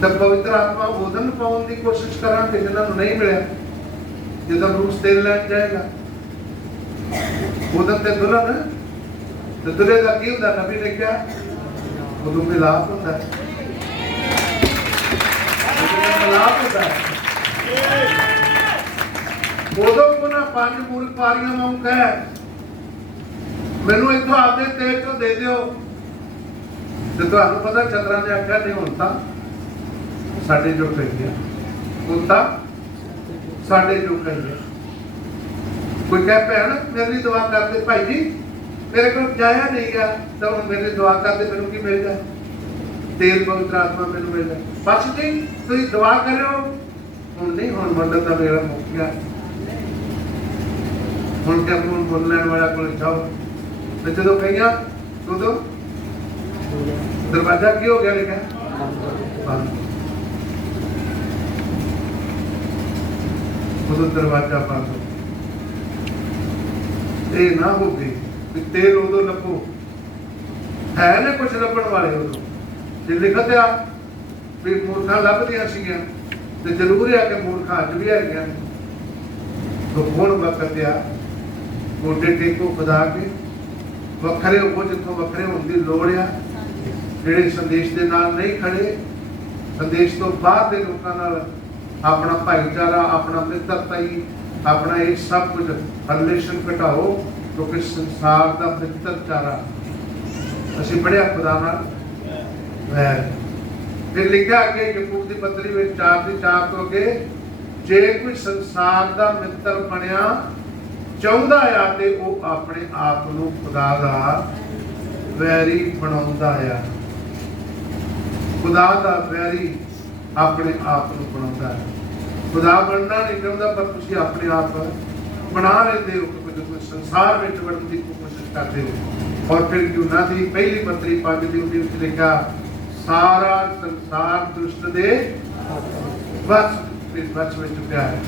जब पवित्र आत्मा उदन पाने की कोशिश करा कि जिन्होंने नहीं मिले जो रूस तेल लैन जाएगा उदन ते दुल्हन तो दुल्हे का की होता नबी ने क्या उदों मिलाप होता है, मिलाप होता है। उदों को ना पांच मूल पारियां वांग कह मैनू इथों आपदे तेल चो दे दिओ ते तुहानू पता चंद्रा ने आख्या नहीं हुण तां साडे जो कही है हुण तां साडे जो कही है। कोई कह भैन मेरी दुआ करते भाई जी मेरे को जाया नहीं गया तो मेरी दुआ करते मैनू की मिल जाए तेल पवित्र आत्मा मैनू मिल जाए बस जी तुम दुआ करो हुण नहीं हुण मंडल का मेरा मुक गया हुण क्या बोल लैन वाला को जाओ तो जो कही तो दरवाजा की हो गया लिखा बंद उदो दरवाजा बंद ये ना हो गई तेल उदो लभो है ना कुछ लभण वाले उदो जे लिखत आ भी मूर्खा लभदियां सीगियां ते जरूर है कि मूर्खा अज भी है तो हुण वक्त आ गोडे टेको खुदा के वखरे हो जिथों वखरे होने की लोड़ आ जिहड़े संदेश दे नाल नहीं खड़े संदेश तो बाहर दे लोकां नाल अपना भाईचारा अपना मित्रताई अपना ये सब कुछ रिलेशन घटाओ क्योंकि संसार का मित्रचारा असीं पढ़िया खुदा नाल वैर फिर लिखा अगे यकूब की पत्री में 4:4 तो अगे जे कोई संसार का मित्र बनिया चाहुंदा है ते वो अपने आप नूं खुदा दा वैरी बनाउंदा है। खुदा दा वैरी अपने आप नूं बनाउंदा है। खुदा बनना नहीं चाहता पर तुसीं अपने आप बना लेते हो क्योंकि संसार में वड़न की कोशिश करते हो। और फिर यूहन्ना की पहली पत्री 5:19 में लिखा सारा संसार दुष्ट दे वश में चुका है।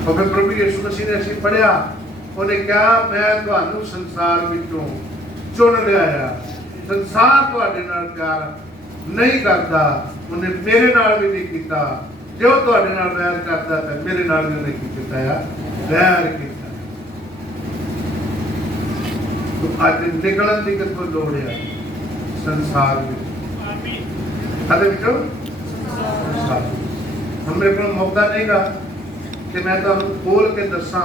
और फिर प्रभु यीशु मसीह ने असीं पढ़िया उन्हें कहा मैं तुहानू संसार विचों चुन लिया संसार तुहाडे नाल प्यार नहीं करता उन्हें मेरे नाल भी नहीं कीता जो तुहाडे नाल वैर करता है मेरे नाल भी नहीं कीता है वैर कीता। तो अज निकलन की कितों लोड़ है संसार में हम मेरे को मौका नहीं गा कि मैं तुहानू खोल के दसा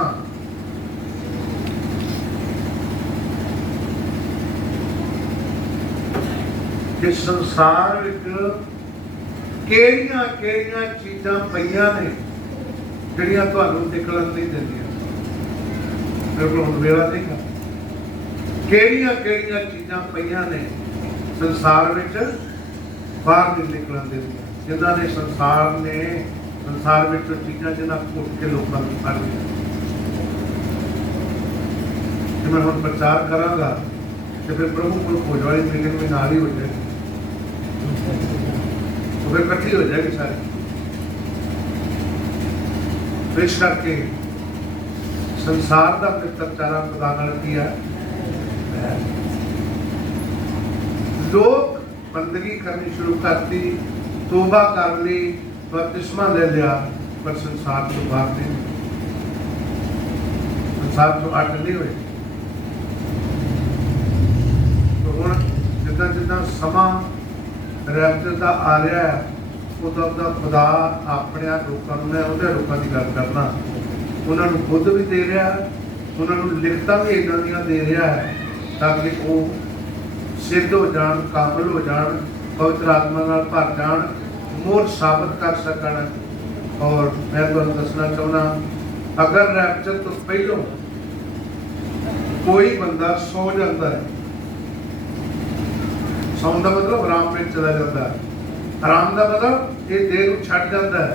कि संसार केड़ियां केड़ियां चीज़ां पईयां ने जिहड़ियां तुहानू निकलन नहीं दिंदियां। मेरे को हुण वेला नहीं गा केड़ियां केड़ियां चीज़ां पईयां ने संसार विच बाहर नहीं निकलन दिंदियां जिन्हां ने संसार विचों चीज़ां जिन्हां घुट के लोकां नूं फड़ लिया। जे मैं हुण प्रचार करांगा तो फिर प्रभु को खोज वाली मीटिंग में नाल ही हो जाएगी तो फिर इकट्ठी हो जाएगी सारी। इस करके संसार का मित्रचारा खुदा नाल की है लोग बंदगी करनी शुरू करती तोबा कर ली बपतिस्मा ले लिया पर संसार तो बाहर नहीं संसार तो अट नहीं हुए। तो हुण जिद्दां जिद्दां समा रैप्चर का आ रहा है उदा उदा खुदा अपने लोगों ने उन्हें लोगों की गल करना उन्होंने खुद भी दे रहा है उन्होंने लिखता भी इदां दियां दे रहा है ताकि वो सिद्ध हो जान काबिल हो जान पवित्र आत्मा नाल भर जान मोर साबित कर सकन। और मैं तुहानूं दसना चाहुंदा अगर रैप्चर तो पहलों कोई बंदा सौ जाता है सौन का मतलब आराम में चला जाता है आराम का मतलब ये देह को छड्ड जाता है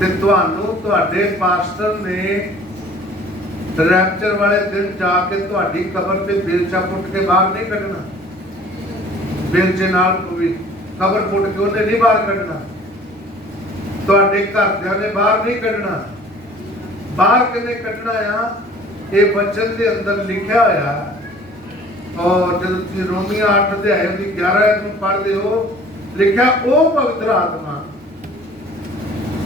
ते तुहानूं तुहाडे पास्टर ने ਰੈਪਚਰ ਵਾਲੇ ਦਿਨ ਜਾ ਕੇ ਤੁਹਾਡੀ ਕਬਰ ਤੇ ਬੇਲਚਾ ਪੁੱਟ ਕੇ ਬਾਹਰ ਨਹੀਂ ਕੱਢਣਾ। ਬੇਲਚੇ ਨਾਲ ਕੋਈ ਕਬਰ ਪੁੱਟ ਕੇ ਉਹਨੇ ਨਹੀਂ ਬਾਹਰ ਕੱਢਣਾ। ਤੁਹਾਡੇ ਘਰਦਿਆਂ ਨੇ ਬਾਹਰ ਨਹੀਂ ਕੱਢਣਾ। ਬਾਹਰ ਕਿਨੇ ਕੱਢਣਾ ਆ? ਇਹ ਵਚਨ ਦੇ ਅੰਦਰ ਲਿਖਿਆ ਹੋਇਆ। ਔਰ ਜਦੋਂ ਤੁਸੀਂ ਰੋਮੀਆਂ 8 ਅਧਿਆਇ ਦੀ 11 ਨੂੰ ਪੜ੍ਹਦੇ ਹੋ, ਲਿਖਿਆ ਉਹ ਪਵਿੱਤਰ ਆਤਮਾ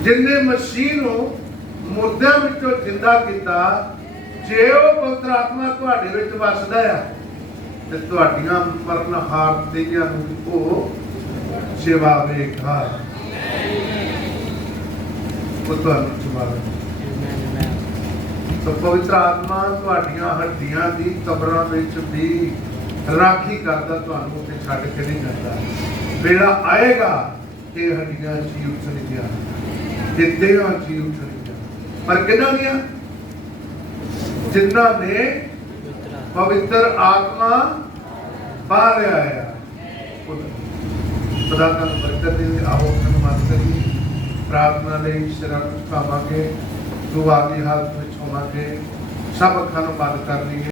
ਜਿਨਨੇ ਮਸੀਹ ਨੂੰ ਮੁਰਦਿਆਂ ਵਿੱਚੋਂ ਜ਼ਿੰਦਾ ਕੀਤਾ, ਜੇ ਉਹ ਪਵਿੱਤਰ ਆਤਮਾ ਤੁਹਾਡੇ ਵਿੱਚ ਵਸਦਾ ਆ ਤੇ ਤੁਹਾਡੀਆਂ ਮਰਨਹਾਰ ਦੇਹਾਂ ਨੂੰ ਉਹ ਜਿਵਾਵੇਗਾ। ਉਹ ਤੁਹਾਨੂੰ ਜਿਵਾਵੇਗਾ। तो पवित्र आत्मा ਤੁਹਾਡੀਆਂ ਹੱਡੀਆਂ ਦੀ ਕਬਰਾਂ ਵਿੱਚ ਵੀ ਰਾਖੀ ਕਰਦਾ, ਤੁਹਾਨੂੰ ਉੱਥੇ ਛੱਡ ਕੇ ਨਹੀਂ ਜਾਂਦਾ। ਵੇਲਾ ਆਏਗਾ ਕਿ ਹੱਡੀਆਂ ਜੀ ਉੱਠਣਗੀਆਂ, ਕਿ ਦੇਹਾਂ ਜੀ ਉੱਠਣਗੀਆਂ, ਪਰ ਕਿਹਨਾਂ ਦੀਆਂ? ਜਿਨ੍ਹਾਂ ਨੇ ਪਵਿੱਤਰ ਆਤਮਾ ਪਾਲਿਆ ਆ। ਖੁਦਾ ਤੁਹਾਨੂੰ ਬਰਕਤ ਦੇਵੇ। ਆਓ ਧੰਨਵਾਦ ਕਰੀਏ, ਪ੍ਰਾਰਥਨਾ ਲਈ ਸ਼ਰਨ ਝੁਕਾਵਾਂਗੇ, ਦੁਆ ਦੀ ਹਾਲਤ ਵਿੱਚ ਹੋਵਾਂਗੇ। ਸਭ ਅੱਖਾਂ ਨੂੰ ਬੰਦ ਕਰ ਲਈਏ।